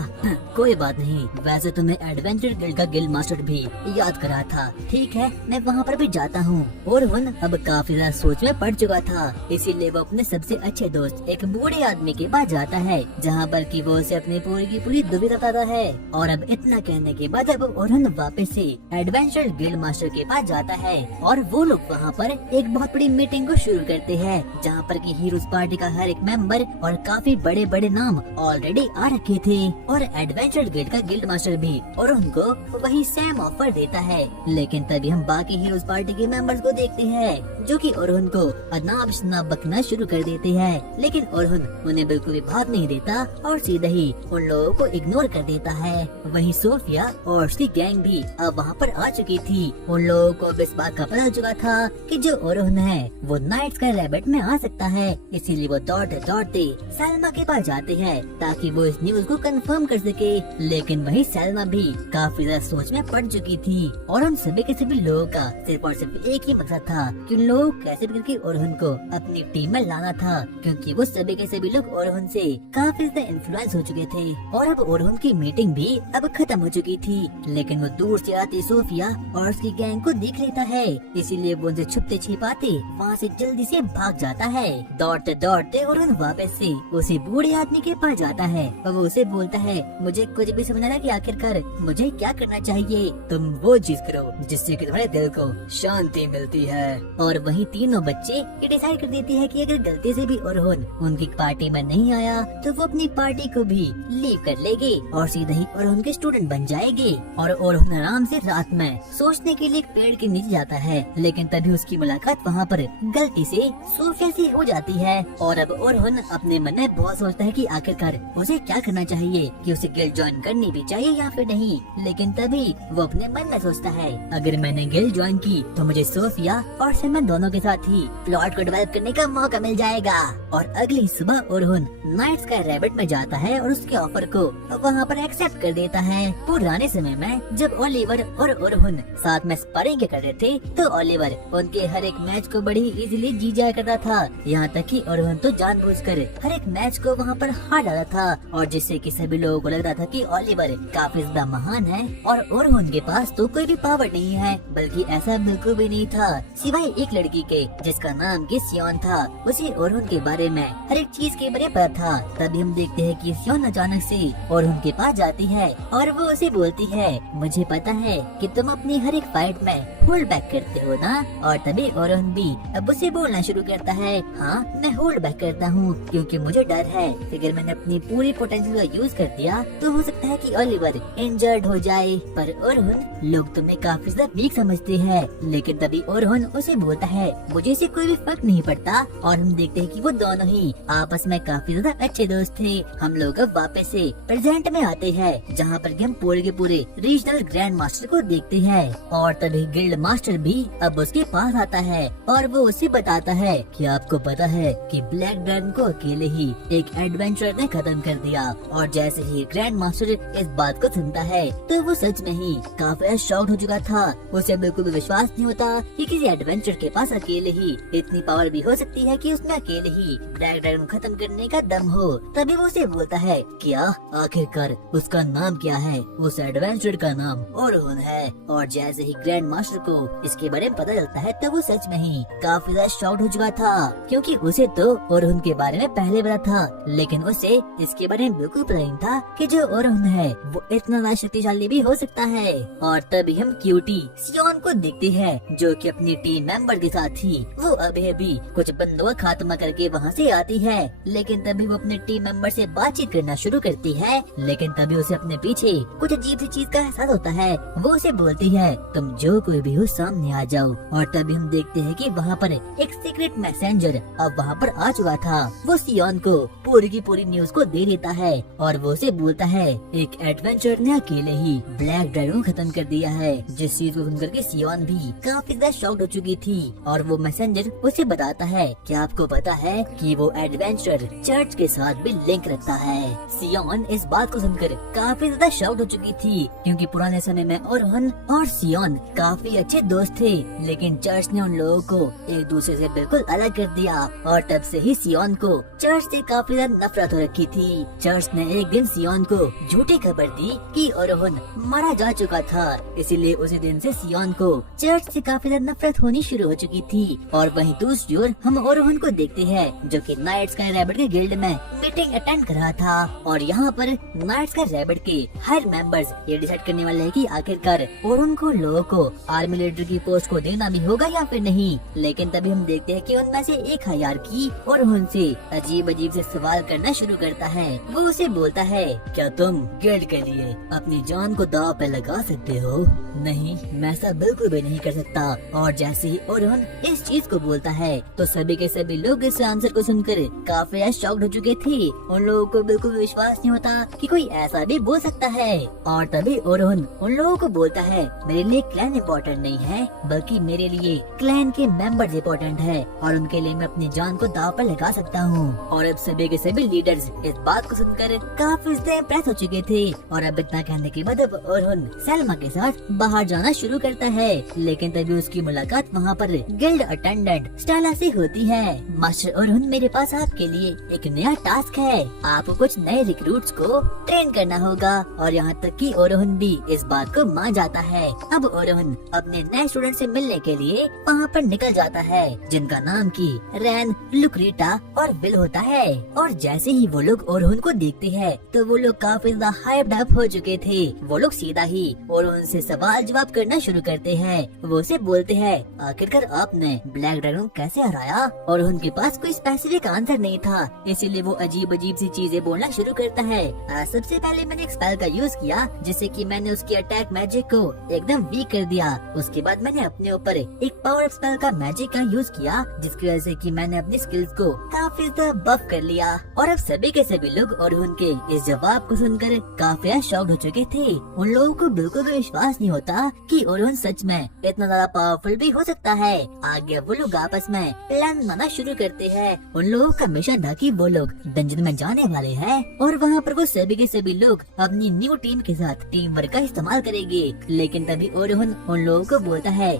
कोई बात नहीं, वैसे तो मैं एडवेंचर गिल्ड का गिल्ड मास्टर भी याद करा था। ठीक है, मैं वहाँ पर भी जाता हूँ। ओरहुन अब काफी ज्यादा सोच में पड़ चुका था, इसीलिए वो अपने सबसे अच्छे दोस्त एक बूढ़े आदमी के पास जाता है, जहाँ पर कि वो उसे अपनी पूरी की पूरी दुविधा बताता है। और अब इतना कहने के बाद अब ओरहुन वापस से एडवेंचर गिल्ड मास्टर के पास जाता है और वो लोग वहाँ पर एक बहुत बड़ी मीटिंग को शुरू करते हैं, जहाँ पर कि हीरोज पार्टी का हर एक मेंबर और काफी बड़े बड़े नाम ऑलरेडी आ रखे थे। और एडवेंचर गिल्ड का गिल्ड मास्टर भी ओरहुन को वही सेम ऑफर देता है। लेकिन तभी हम बाकी हीरोज पार्टी के मेंबर्स को देखते हैं, जो कि ओरहुन को अनाप शनाप बकना शुरू कर देते हैं। लेकिन ओरहुन उन्हें बिल्कुल भी भाग नहीं देता और सीधे ही उन लोगों को इग्नोर कर देता है। वहीं सोफिया और उसकी गैंग भी अब वहाँ पर आ चुकी थी। उन लोगों को अब इस बात का पता चुका था कि जो ओरहुन है वो नाइट स्काई रैबिट में आ सकता है, इसीलिए वो दौड़ते दौड़ते सैल्मा के पास जाते हैं ताकि वो इस न्यूज को कंफर्म कर सके। लेकिन वही सैल्मा भी काफी ज्यादा सोच में पड़ चुकी थी और उन सभी के सभी लोगों का सिर्फ और सिर्फ एक ही मकसद था कि उन लोगों को कैसे भी करके ओरहुन को अपनी टीम में लाना था, क्योंकि वो सभी के सभी लोग ओरहुन से काफी ज्यादा इन्फ्लुएंस हो चुके थे। और अब ओरहुन की मीटिंग भी अब खत्म हो चुकी थी, लेकिन वो दूर से आती सोफिया और उसकी गैंग को देख लेता है, इसीलिए वो उनसे छुपते छिपाते वहाँ से जल्दी से भाग जाता है। दौड़ते दौड़ते ओरहुन वापस से उसी बूढ़े आदमी के पास जाता है और वो उसे बोलता है, मुझे कुछ भी समझ आया कि आखिरकार मुझे क्या करना चाहिए। तुम वो चीज करो जिससे कि तुम्हारे दिल को शांति मिलती है। और वही तीनों बच्चे ये डिसाइड कर देते हैं कि अगर गलती से भी ओरहुन उनकी पार्टी में नहीं आया तो वो अपनी पार्टी को भी लीव कर लेंगे और सीधे ही ओरहुन के स्टूडेंट बन जाएंगे। और ओरहुन आराम से रात में सोचने के लिए एक पेड़ के नीचे जाता है, लेकिन तभी उसकी मुलाकात वहाँ पर गलती से सोफिया से हो जाती है। और अब ओरहुन अपने मन में बहुत सोचता है कि आखिरकार उसे क्या करना चाहिए, कि उसे गिल्ड ज्वाइन करनी भी चाहिए या फिर नहीं। लेकिन तभी वो अपने मन में सोचता है, अगर मैंने गिल्ड ज्वाइन की तो मुझे सोफिया और सिमन दोनों के साथ ही प्लॉट को डेवलप करने का मौका मिल जाएगा। और अगली सुबह ओरहुन नाइट स्काई रैबिट में जाता है और उसके ऑफर को वहाँ पर एक्सेप्ट कर देता है। पुराने समय में जब ओलिवर और ओरहुन साथ में स्पारिंग कर रहे थे तो ओलिवर उनके हर एक मैच को बड़ी इजीली जी जाया करता था, यहाँ तक कि ओरहुन तो जानबूझकर हर एक मैच को वहाँ पर हार डाला था, और जिससे कि सभी लोगों को लगता था कि ओलिवर काफी ज्यादा महान है और ओरहुन के पास तो कोई भी पावर नहीं है। बल्कि ऐसा बिल्कुल भी नहीं था, सिवाय एक लड़की के जिसका नाम कि सियोन था। उसे ओरहुन के बारे में हर एक चीज के बारे में पता था। तभी हम देखते हैं कि सियोन अचानक से ओरहुन के पास जाती है और वो उसे बोलती है, मुझे पता है कि तुम अपनी हर एक फाइट में होल्ड बैक करते हो ना। और तभी ओरहुन भी अब उसे बोलना शुरू करता है, हाँ मैं होल्ड बैक करता हूँ क्योंकि मुझे डर है कि अगर मैंने अपनी पूरी पोटेंशियल का यूज कर दिया तो हो सकता है कि ओलिवर इंजर्ड हो जाए। पर ओरहुन, लोग तुम्हें काफी ज्यादा वीक समझते हैं। लेकिन तभी ओरहुन उसे बोलता है, मुझे से कोई भी फर्क नहीं पड़ता। और हम देखते हैं कि वो दोनों ही आपस में काफी ज्यादा अच्छे दोस्त थे। हम लोग अब वापस से प्रेजेंट में आते हैं, जहाँ पर हम पूरे के पूरे रीजनल ग्रैंड मास्टर को देखते हैं। और तभी गिल्ड मास्टर भी अब उसके पास आता है और वो उसे बताता है कि आपको पता है कि ब्लैक ड्रैगन को अकेले ही एक एडवेंचर ने खत्म कर दिया। और जैसे ही ग्रैंड मास्टर इस बात को सुनता है तो वो सच में ही काफी शॉक्ड हो चुका था। उसे बिल्कुल भी विश्वास नहीं होता कि किसी एडवेंचर के पास अकेले ही इतनी पावर भी हो सकती है कि उसमें अकेले ही ब्लैक ड्रैगन खत्म करने का दम हो। तभी वो उसे बोलता है, क्या आखिरकार उसका नाम क्या है? उस एडवेंचर का नाम ओरहुन है। और जैसे ही ग्रैंड मास्टर को इसके बारे में पता चलता है तो वो सच में ही काफी ज्यादा शॉक्ड हो चुका था, क्योंकि उसे तो ओरहुन के बारे में पहले पता था, लेकिन उसे इसके बारे में बिल्कुल पता नहीं था कि जो ओरहुन है वो इतना ज्यादा शक्तिशाली भी हो सकता है। और तभी हम क्यूटी सियोन को देखते हैं, जो कि अपनी टीम मेंबर के साथ थी। वो अभी कुछ बंदों का खात्मा करके वहाँ से आती है, लेकिन तभी वो अपने टीम मेंबर से बातचीत करना शुरू करती है। लेकिन तभी उसे अपने पीछे कुछ अजीब सी चीज का एहसास होता है। वो उसे बोलती है, तुम जो कोई भी हो सामने आ जाओ। और तभी हम देखते हैं कि वहाँ पर एक सीक्रेट मैसेंजर अब वहाँ पर आ चुका था। वो सियोन को पूरी की पूरी न्यूज को दे देता है और वो उसे बोलता है, एक एडवेंचर ने अकेले ही ब्लैक ड्रैगन खत्म कर दिया है। जिस चीज को सुनकर के सियोन भी काफी ज्यादा शॉक्ड हो चुकी थी। और वो मैसेंजर उसे बताता है कि आपको पता है कि वो एडवेंचर चर्च के साथ भी लिंक रखता है। सियोन इस बात को सुनकर काफी ज्यादा शॉक्ड हो चुकी थी, क्योंकि पुराने समय में ओरहुन और सियोन काफी अच्छे दोस्त थे, लेकिन चर्च ने उन लोगों को एक दूसरे से बिल्कुल अलग कर दिया। और तब से ही सियोन सियोन को चर्च से काफी ज्यादा नफरत हो रखी थी। चर्च ने एक दिन सियोन को झूठी खबर दी कि ओरोहन मारा जा चुका था, इसीलिए उसी दिन से सियोन को चर्च से काफी ज्यादा नफरत होनी शुरू हो चुकी थी। और वहीं दूसरी ओर हम ओरोहन को देखते हैं जो कि नाइट स्काई रैबिट के गिल्ड में मीटिंग अटेंड कर रहा था। और यहाँ पर नाइट स्काई रैबिट के हर मेंबर्स ये डिसाइड करने वाले हैं कि आखिरकार ओरोहन को लोगों को आर्मी लीडर की पोस्ट को देना भी होगा या फिर नहीं। लेकिन तभी हम देखते हैं कि उनमें से एक हायरार्की ओरोहन से अजीब अजीब से सवाल करना शुरू करता है। वो उसे बोलता है, क्या तुम गिल्ड के लिए अपनी जान को दांव पे लगा सकते हो? नहीं, मैं ऐसा बिल्कुल भी नहीं कर सकता। और जैसे ही ओरोहन इस चीज को बोलता है तो सभी के सभी लोग इस आंसर को सुनकर काफी शॉक्ड हो चुके थे। उन लोगों को बिल्कुल विश्वास नहीं होता कि कोई ऐसा भी बोल सकता है। और तभी ओरोहन उन लोगों को बोलता है, मेरे लिए क्लैन इम्पोर्टेंट नहीं है, बल्कि मेरे लिए क्लैन के मेंबर्स इम्पोर्टेंट है और उनके लिए मैं अपनी जान को दांव पर लगा सकता हूँ। और अब सभी के सभी लीडर्स इस बात को सुनकर काफी इम्प्रेस हो चुके थे। और अब इतना कहने के बाद अब ओरोहन सेल्मा के साथ बाहर जाना शुरू करता है। लेकिन तभी उसकी मुलाकात वहाँ पर गिल्ड अटेंडेंट स्टेला से होती है। मास्टर ओरोहन, मेरे पास आपके लिए एक नया टास्क है। आपको कुछ नए रिक्रूट्स को ट्रेन करना होगा। और यहाँ तक कि ओरोहन भी इस बात को मान जाता है। अब ओरोहन अपने नए स्टूडेंट से मिलने के लिए वहाँ पर निकल जाता है, जिनका नाम की रैन, लुक्रीटा और विल होता है। और जैसे ही वो लोग ओरोहन को देखते हैं तो वो लोग काफी ज्यादा हाइप्ड अप हो चुके थे। वो लोग सीधा ही ओरोहन से सवाल जवाब करना शुरू करते हैं। वो उसे बोलते हैं, आखिरकार आपने ब्लैक ड्रैगन कैसे हराया? और उनके पास कोई स्पेसिफिक आंसर नहीं था, इसीलिए वो अजीब अजीब सी चीजें बोलना शुरू करता है। सबसे पहले मैंने एक स्पेल का यूज किया जिससे कि मैंने उसकी अटैक मैजिक को एकदम वीक कर दिया। उसके बाद मैंने अपने ऊपर एक पावर स्पेल का मैजिक का यूज किया जिसकी वजह से कि मैंने अपनी स्किल्स को काफी बफ कर लिया। और अब सभी के सभी लोग ओरोहन के इस जवाब को सुनकर काफी शॉक्ड हो चुके थे। उन लोगों को बिल्कुल भी विश्वास नहीं होता कि ओरोहन सच में इतना ज्यादा पावरफुल भी हो सकता है। आगे वो लोग आपस में प्लान बनाना शुरू करते हैं। उन लोगों का मिशन था कि वो लोग डंजन में जाने वाले हैं और वहाँ पर वो सभी के सभी लोग अपनी न्यू टीम के साथ टीम वर्क का इस्तेमाल करेंगे। लेकिन तभी ओरोहन उन लोगों को बोलता है,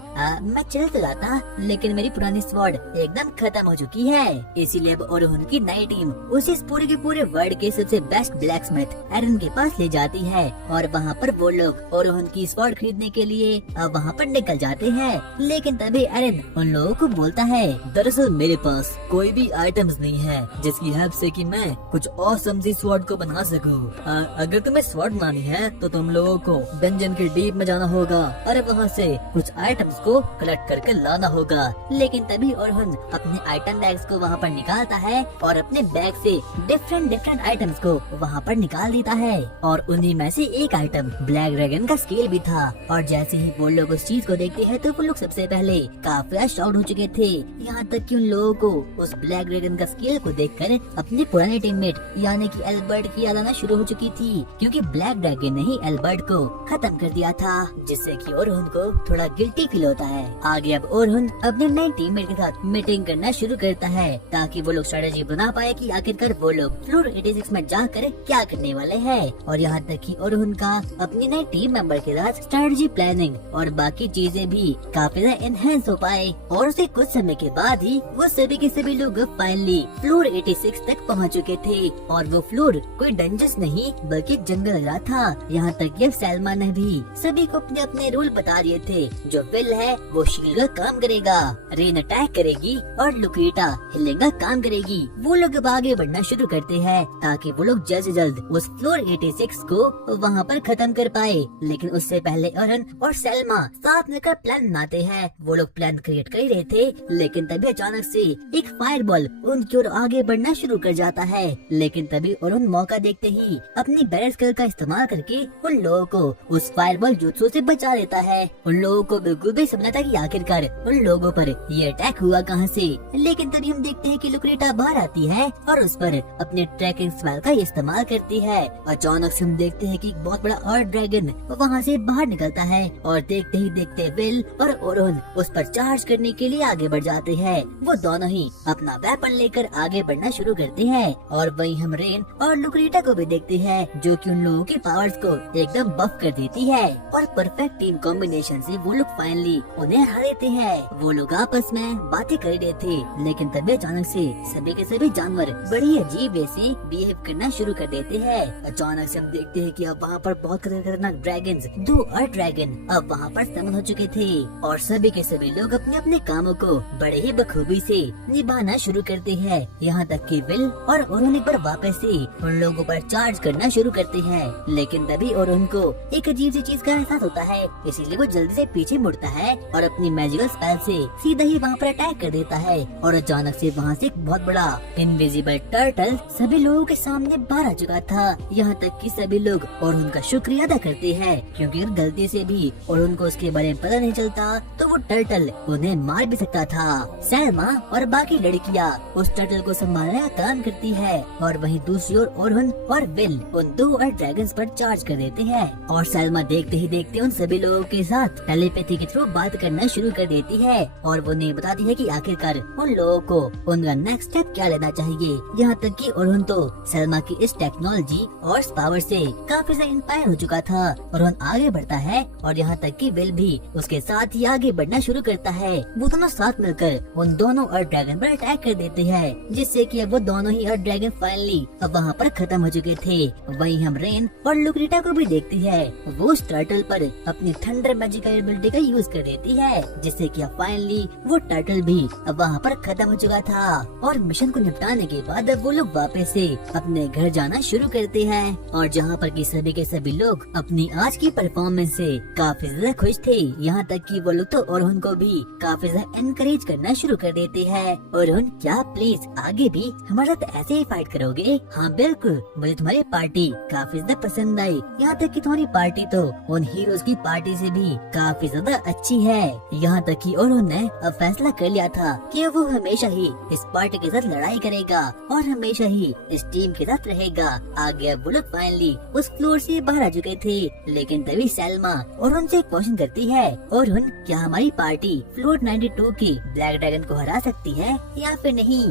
मैं चल तो जाता लेकिन मेरी पुरानी स्वॉर्ड एकदम खत्म हो चुकी है। इसीलिए अब ओरोहन की नई टीम उसे इस पूरे के पूरे वर्ल्ड के सबसे बेस्ट ब्लैकस्मिथ एरन के पास ले जाती है। और वहाँ पर वो लोग ओरोहन की स्वॉर्ड खरीदने के लिए अब वहाँ पर निकल जाते हैं। लेकिन तभी एरन उन लोगों को बोलता है, दरअसल मेरे पास कोई भी आइटम्स नहीं है जिसकी हेल्प से कि मैं कुछ ऑसम सी स्वॉर्ड को बना सकूं। अगर तुम्हें स्वॉर्ड बनानी है तो तुम लोगों को डंजन के डीप में जाना होगा और वहाँ से कुछ आइटम्स को कलेक्ट करके लाना होगा। लेकिन तभी ओरोहन अपने आइटम बैग्स को वहाँ पर निकालता है और अपने बैग से डिफरेंट आइटम्स को वहाँ पर निकाल देता है। और उन्हीं में से एक आइटम ब्लैक ड्रैगन का स्केल भी था। और जैसे ही वो लोग उस चीज को देखते हैं तो वो लोग सबसे पहले काफी शॉक्ड हो चुके थे। यहाँ तक कि उन लोगों को उस ब्लैक ड्रैगन का स्केल को देखकर अपने पुराने टीममेट यानी कि एल्बर्ट की याद आना शुरू हो चुकी थी, क्योंकि ब्लैक ड्रैगन ने ही एल्बर्ट को खत्म कर दिया था, जिससे कि ओरोहन को थोड़ा गिल्टी फील होता है। आगे अब ओरोहन अपने नए टीममेट के साथ मीटिंग करना शुरू करता है ताकि वो लोग स्ट्रेटेजी बना पाए कि आखिरकार वो लोग फ्लोर 86 में जाकर क्या करने वाले हैं। और यहाँ तक कि ओरोहन का अपनी नई टीम मेंबर के साथ स्ट्रेटेजी प्लानिंग और बाकी चीजें भी काफी ज्यादा एनहेंस हो पाए। और उसे कुछ समय के बाद ही वो सभी के सभी लोग फाइनली फ्लोर 86 तक पहुँच चुके थे। और वो फ्लोर कोई डंजस नहीं बल्कि जंगल रहा था। यहाँ तक कि सैल्मा ने भी सभी को अपने अपने रूल बता दिए थे। जो विल है वो शील्ड का काम करेगा, रेन अटैक करेगी और लुक्रीटा हिलिंग का काम करेगी। वो लोग अब आगे बढ़ना शुरू करते हैं ताकि वो लोग जल्द से जल्द उस फ्लोर 86 को वहाँ पर खत्म कर पाए। लेकिन उससे पहले ओरोहन और सैल्मा साथ मिलकर प्लान बनाते हैं। वो लोग प्लान क्रिएट कर ही रहे थे, लेकिन तभी अचानक से एक फायरबॉल उनकी ओर आगे बढ़ना शुरू कर जाता है। लेकिन तभी ओरोहन मौका देखते ही अपनी बैरल स्किल का इस्तेमाल करके उन लोगों को उस फायरबॉल जुत्सु से बचा लेता है। उन लोगों को बिल्कुल भी समझा था कि आखिरकार उन लोगों पर ये अटैक हुआ कहाँ से। लेकिन तभी हम देखते हैं कि लुक्रीटा बाहर आती है और उस पर अपने ट्रैकिंग स्पेल का इस्तेमाल करती है। अचानक से हम देखते हैं कि एक बहुत बड़ा अर्थ ड्रैगन वहाँ से बाहर निकलता है और देखते ही देखते विल और ओरोहन उस पर चार्ज करने के लिए आगे बढ़ जाते हैं। वो दोनों ही अपना वेपन लेकर आगे बढ़ना शुरू करते हैं। और वहीं हम रेन और लुक्रीटा को भी देखते हैं जो कि उन लोगों की पावर्स को एकदम बफ कर देती है। और परफेक्ट टीम कॉम्बिनेशन से वो लोग फाइनली उन्हें हरा देते हैं। वो लोग आपस में बातें कर रहे थे, लेकिन तभी अचानक से सभी के सभी जानवर बड़ी अजीब वैसे बिहेव करना शुरू कर देते हैं। अचानक से हम देखते हैं कि अब वहाँ पर बहुत खतरनाक ड्रैगन्स, 2 अर्थ ड्रैगन अब वहाँ पर समन हो चुके थे और सभी के सभी लोग अपने अपने कामों को बड़े ही बखूबी से निभाना शुरू करते हैं। यहाँ तक कि विल और ओरुन एक बार वापस से उन लोगों पर चार्ज करना शुरू करते हैं, लेकिन तभी ओरुन को एक अजीब सी चीज का एहसास होता है, इसीलिए वो जल्दी से पीछे मुड़ता है और अपनी मैजिकल स्पेल से सीधा ही वहाँ पर अटैक कर देता है। और अचानक से वहाँ से एक बहुत बड़ा इनविजिबल टर्टल सभी लोगों के सामने बाहर आ चुका था। यहाँ तक कि सभी लोग ओरुन का शुक्रिया अदा करते हैं, क्योंकि अगर गलती से भी ओरुन को उसके बारे में पता नहीं चलता तो वो टर्टल उन्हें मार भी सकता था। सैल्मा और बाकी लड़कियाँ उस टर्टल को संभालने का काम करती है और वहीं दूसरी ओर ओरुन और विल उन 2 अर्थ ड्रैगन्स पर चार्ज कर देते हैं और सैल्मा देखते ही देखते उन सभी लोगों के साथ टेलीपैथी के थ्रू बात करना शुरू कर देती है और वो उन्हें बताती है कि आखिरकार उन लोगों को उनका नेक्स्ट स्टेप क्या लेना चाहिए। यहाँ तक कि ओरुन तो सैल्मा की इस टेक्नोलॉजी और इस पावर से काफी ज्यादा इंस्पायर हो चुका था। ओरुन आगे बढ़ता है और यहाँ तक कि विल भी उसके साथ ही आगे बढ़ना शुरू करता है। वो दोनों साथ मिलकर उन दोनों अर्थ ड्रैगन पर अटैक कर देते हैं, जिससे कि अब वो दोनों ही अर्थ ड्रैगन फाइनली अब वहाँ पर खत्म हो चुके थे। वहीं हम रेन और लुक्रीटा को भी देखते हैं, वो उस टर्टल पर अपनी थंडर मैजिकल एबिलिटी का यूज कर देती है, जिससे कि अब फाइनली वो टर्टल भी अब वहाँ पर खत्म हो चुका था। और मिशन को निपटाने के बाद अब वो लोग वापस से अपने घर जाना शुरू करते हैं और जहाँ पर कि सभी के सभी लोग अपनी आज की परफॉर्मेंस से काफी ज्यादा खुश थे। यहाँ तक कि वो लोग तो ओरुन को भी काफी ज्यादा एनकरेज करना शुरू कर देते हैं। ओरुन, क्या प्लीज आगे भी हमारे साथ ऐसे ही फाइट करोगे? हाँ बिल्कुल, मुझे तुम्हारी पार्टी काफी ज्यादा पसंद आई। यहाँ तक कि तुम्हारी पार्टी तो उन हीरोज की पार्टी से भी काफी ज्यादा अच्छी है। यहाँ तक कि ओरुन ने अब फैसला कर लिया था कि वो हमेशा ही इस पार्टी के साथ लड़ाई करेगा और हमेशा ही इस टीम के साथ रहेगा। आगे अब वो लोग फाइनली उस फ्लोर से बाहर आ चुके थे, लेकिन तभी सैल्मा ओरुन से एक क्वेश्चन करती है, ओरुन, क्या हमारी पार्टी फ्लोर 92 की ब्लैक ड्रैगन को हरा सकती है या फिर नहीं?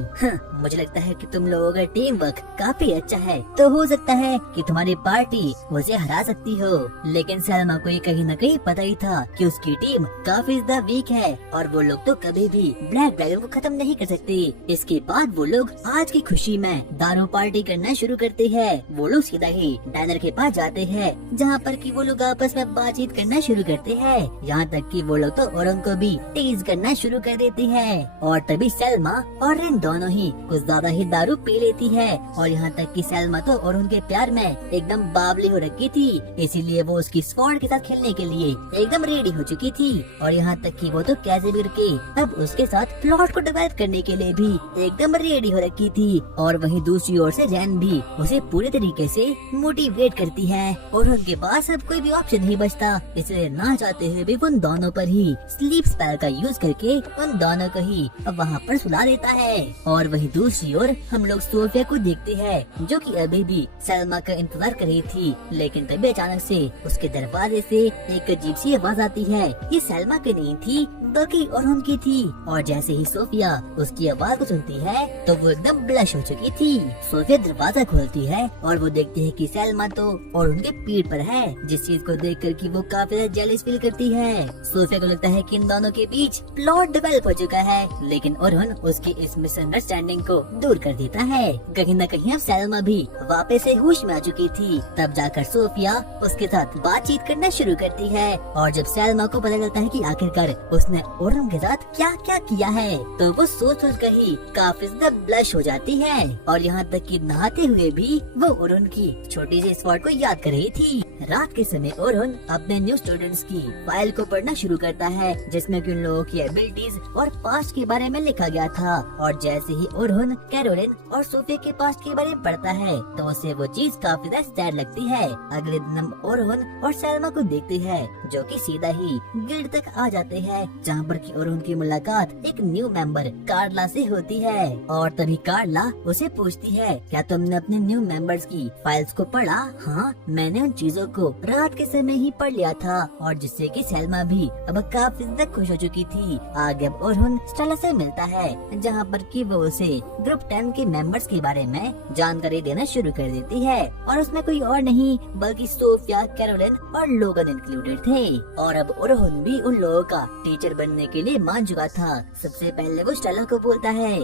मुझे लगता है कि तुम लोगों का टीम वर्क काफी अच्छा है, तो हो सकता है कि तुम्हारी पार्टी उसे हरा सकती हो। लेकिन सैल्मा को ये कहीं न कहीं पता ही था कि उसकी टीम काफी ज्यादा वीक है और वो लोग तो कभी भी ब्लैक ड्रैगन को खत्म नहीं कर सकते। इसके बाद वो लोग आज की खुशी में दारू पार्टी करना शुरू करते हैं। वो लोग सीधा ही डाइनर के पास जाते हैं, जहाँ पर कि वो लोग आपस में बातचीत करना शुरू करते हैं। यहाँ तक कि वो लोग तो ओरुन को भी टीज करना शुरू कर देते हैं और तभी सैल्मा और रिन दोनों ही कुछ ज्यादा ही दारू पी लेती है। और यहाँ तक कि सैल्मा तो ओरुन के प्यार में एकदम बावली हो रखी थी, इसीलिए वो उसकी स्वॉर्ड के साथ खेलने के लिए एकदम रेडी हो चुकी थी। और यहाँ तक कि वो तो कैज़ेमिर के अब उसके साथ प्लॉट को डेवलप करने के लिए भी एकदम रेडी हो रखी थी। और वहीं दूसरी ओर से रैन भी उसे पूरे तरीके से मोटिवेट करती है और उनके पास अब कोई भी ऑप्शन नहीं बचता, इसलिए ना चाहते हुए भी उन दोनों पर ही स्लीप स्पेल का यूज करके उन दोनों को ही अब वहाँ पर सुला देता है। और वहीं दूसरी ओर हम लोग सोफिया को देखते हैं, जो कि अभी भी सैल्मा का इंतजार कर रही थी, लेकिन तभी अचानक से उसके दरवाजे से एक अजीब सी आवाज आती है। ये सैल्मा की नहीं थी बल्कि ओरुन की थी। और जैसे ही सोफिया उसकी आवाज को सुनती है तो वो एकदम ब्लश हो चुकी थी। सोफिया दरवाजा खोलती है और वो देखती है कि सैल्मा तो ओरुन के पीठ पर है, जिस चीज को देख कर की वो काफी जेलस फील करती है। सोफिया को लगता है कि इन दोनों के बीच प्लॉट डेवलप हो चुका है, लेकिन ओरुन उसकी इस मिसअंडरस्टैंडिंग को दूर कर देता है। कहीं न कहीं अब सैल्मा भी वापस से होश में आ चुकी थी। तब जाकर सोफिया उसके साथ बातचीत करना शुरू करती है और जब सैल्मा को पता चलता है कि आखिरकार उसने ओरुन के साथ क्या क्या किया है, तो वो सोच कर ही काफी ज्यादा ब्लश हो जाती है। और यहाँ तक कि नहाते हुए भी वो ओरुन की छोटी सी स्पॉट को याद कर रही थी। रात के समय ओरुन अपने न्यू स्टूडेंट्स की फाइल को पढ़ना शुरू करता है, जिसमें कि उन लोगों की एबिलिटीज और पास्ट के बारे में लिखा गया था। और जैसे ही ओरुन कैरोलिन और सोफिया के पास्ट के बारे में पढ़ता है तो उसे वो चीज काफी ज्यादा सैड लगती है। अगले दिन हम ओरुन और सैल्मा को देखते हैं, जो कि सीधा ही गिल्ड तक आ जाते हैं, जहाँ पर कि ओरुन की मुलाकात एक न्यू मेंबर कार्ला से होती है। और तभी कार्ला उसे पूछती है, क्या तुमने अपने न्यू मेंबर्स की फाइल्स को पढ़ा? हाँ, मैंने उन चीजों लोगों को रात के समय ही पढ़ लिया था, और जिससे कि सेल्मा भी अब काफी ज्यादा खुश हो चुकी थी। आगे अब ओरहुन स्टेला से मिलता है, जहाँ पर कि वो उसे ग्रुप 10 के मेंबर्स के बारे में जानकारी देना शुरू कर देती है, और उसमें कोई और नहीं बल्कि सोफिया, कैरोलिन और लोगन इंक्लूडेड थे। और अब ओरहुन भी उन लोगों का टीचर बनने के लिए मान चुका था। सबसे पहले वो स्टेला को बोलता है,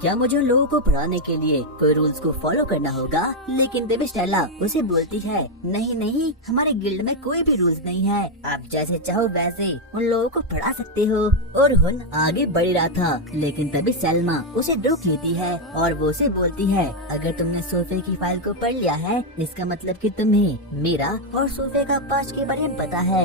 क्या मुझे उन लोगों को पढ़ाने के लिए कोई रूल्स को फॉलो करना होगा? लेकिन तभी स्टेला उसे बोलती है, नहीं नहीं, हमारे गिल्ड में कोई भी रूल्स नहीं है, आप जैसे चाहो वैसे उन लोगों को पढ़ा सकते हो। ओरहुन आगे बढ़ रहा था, लेकिन तभी सेल्मा उसे रोक लेती है और वो उसे बोलती है, अगर तुमने सोफे की फाइल को पढ़ लिया है, इसका मतलब कि तुम्हें मेरा और सोफे का पास्ट के बारे में पता है।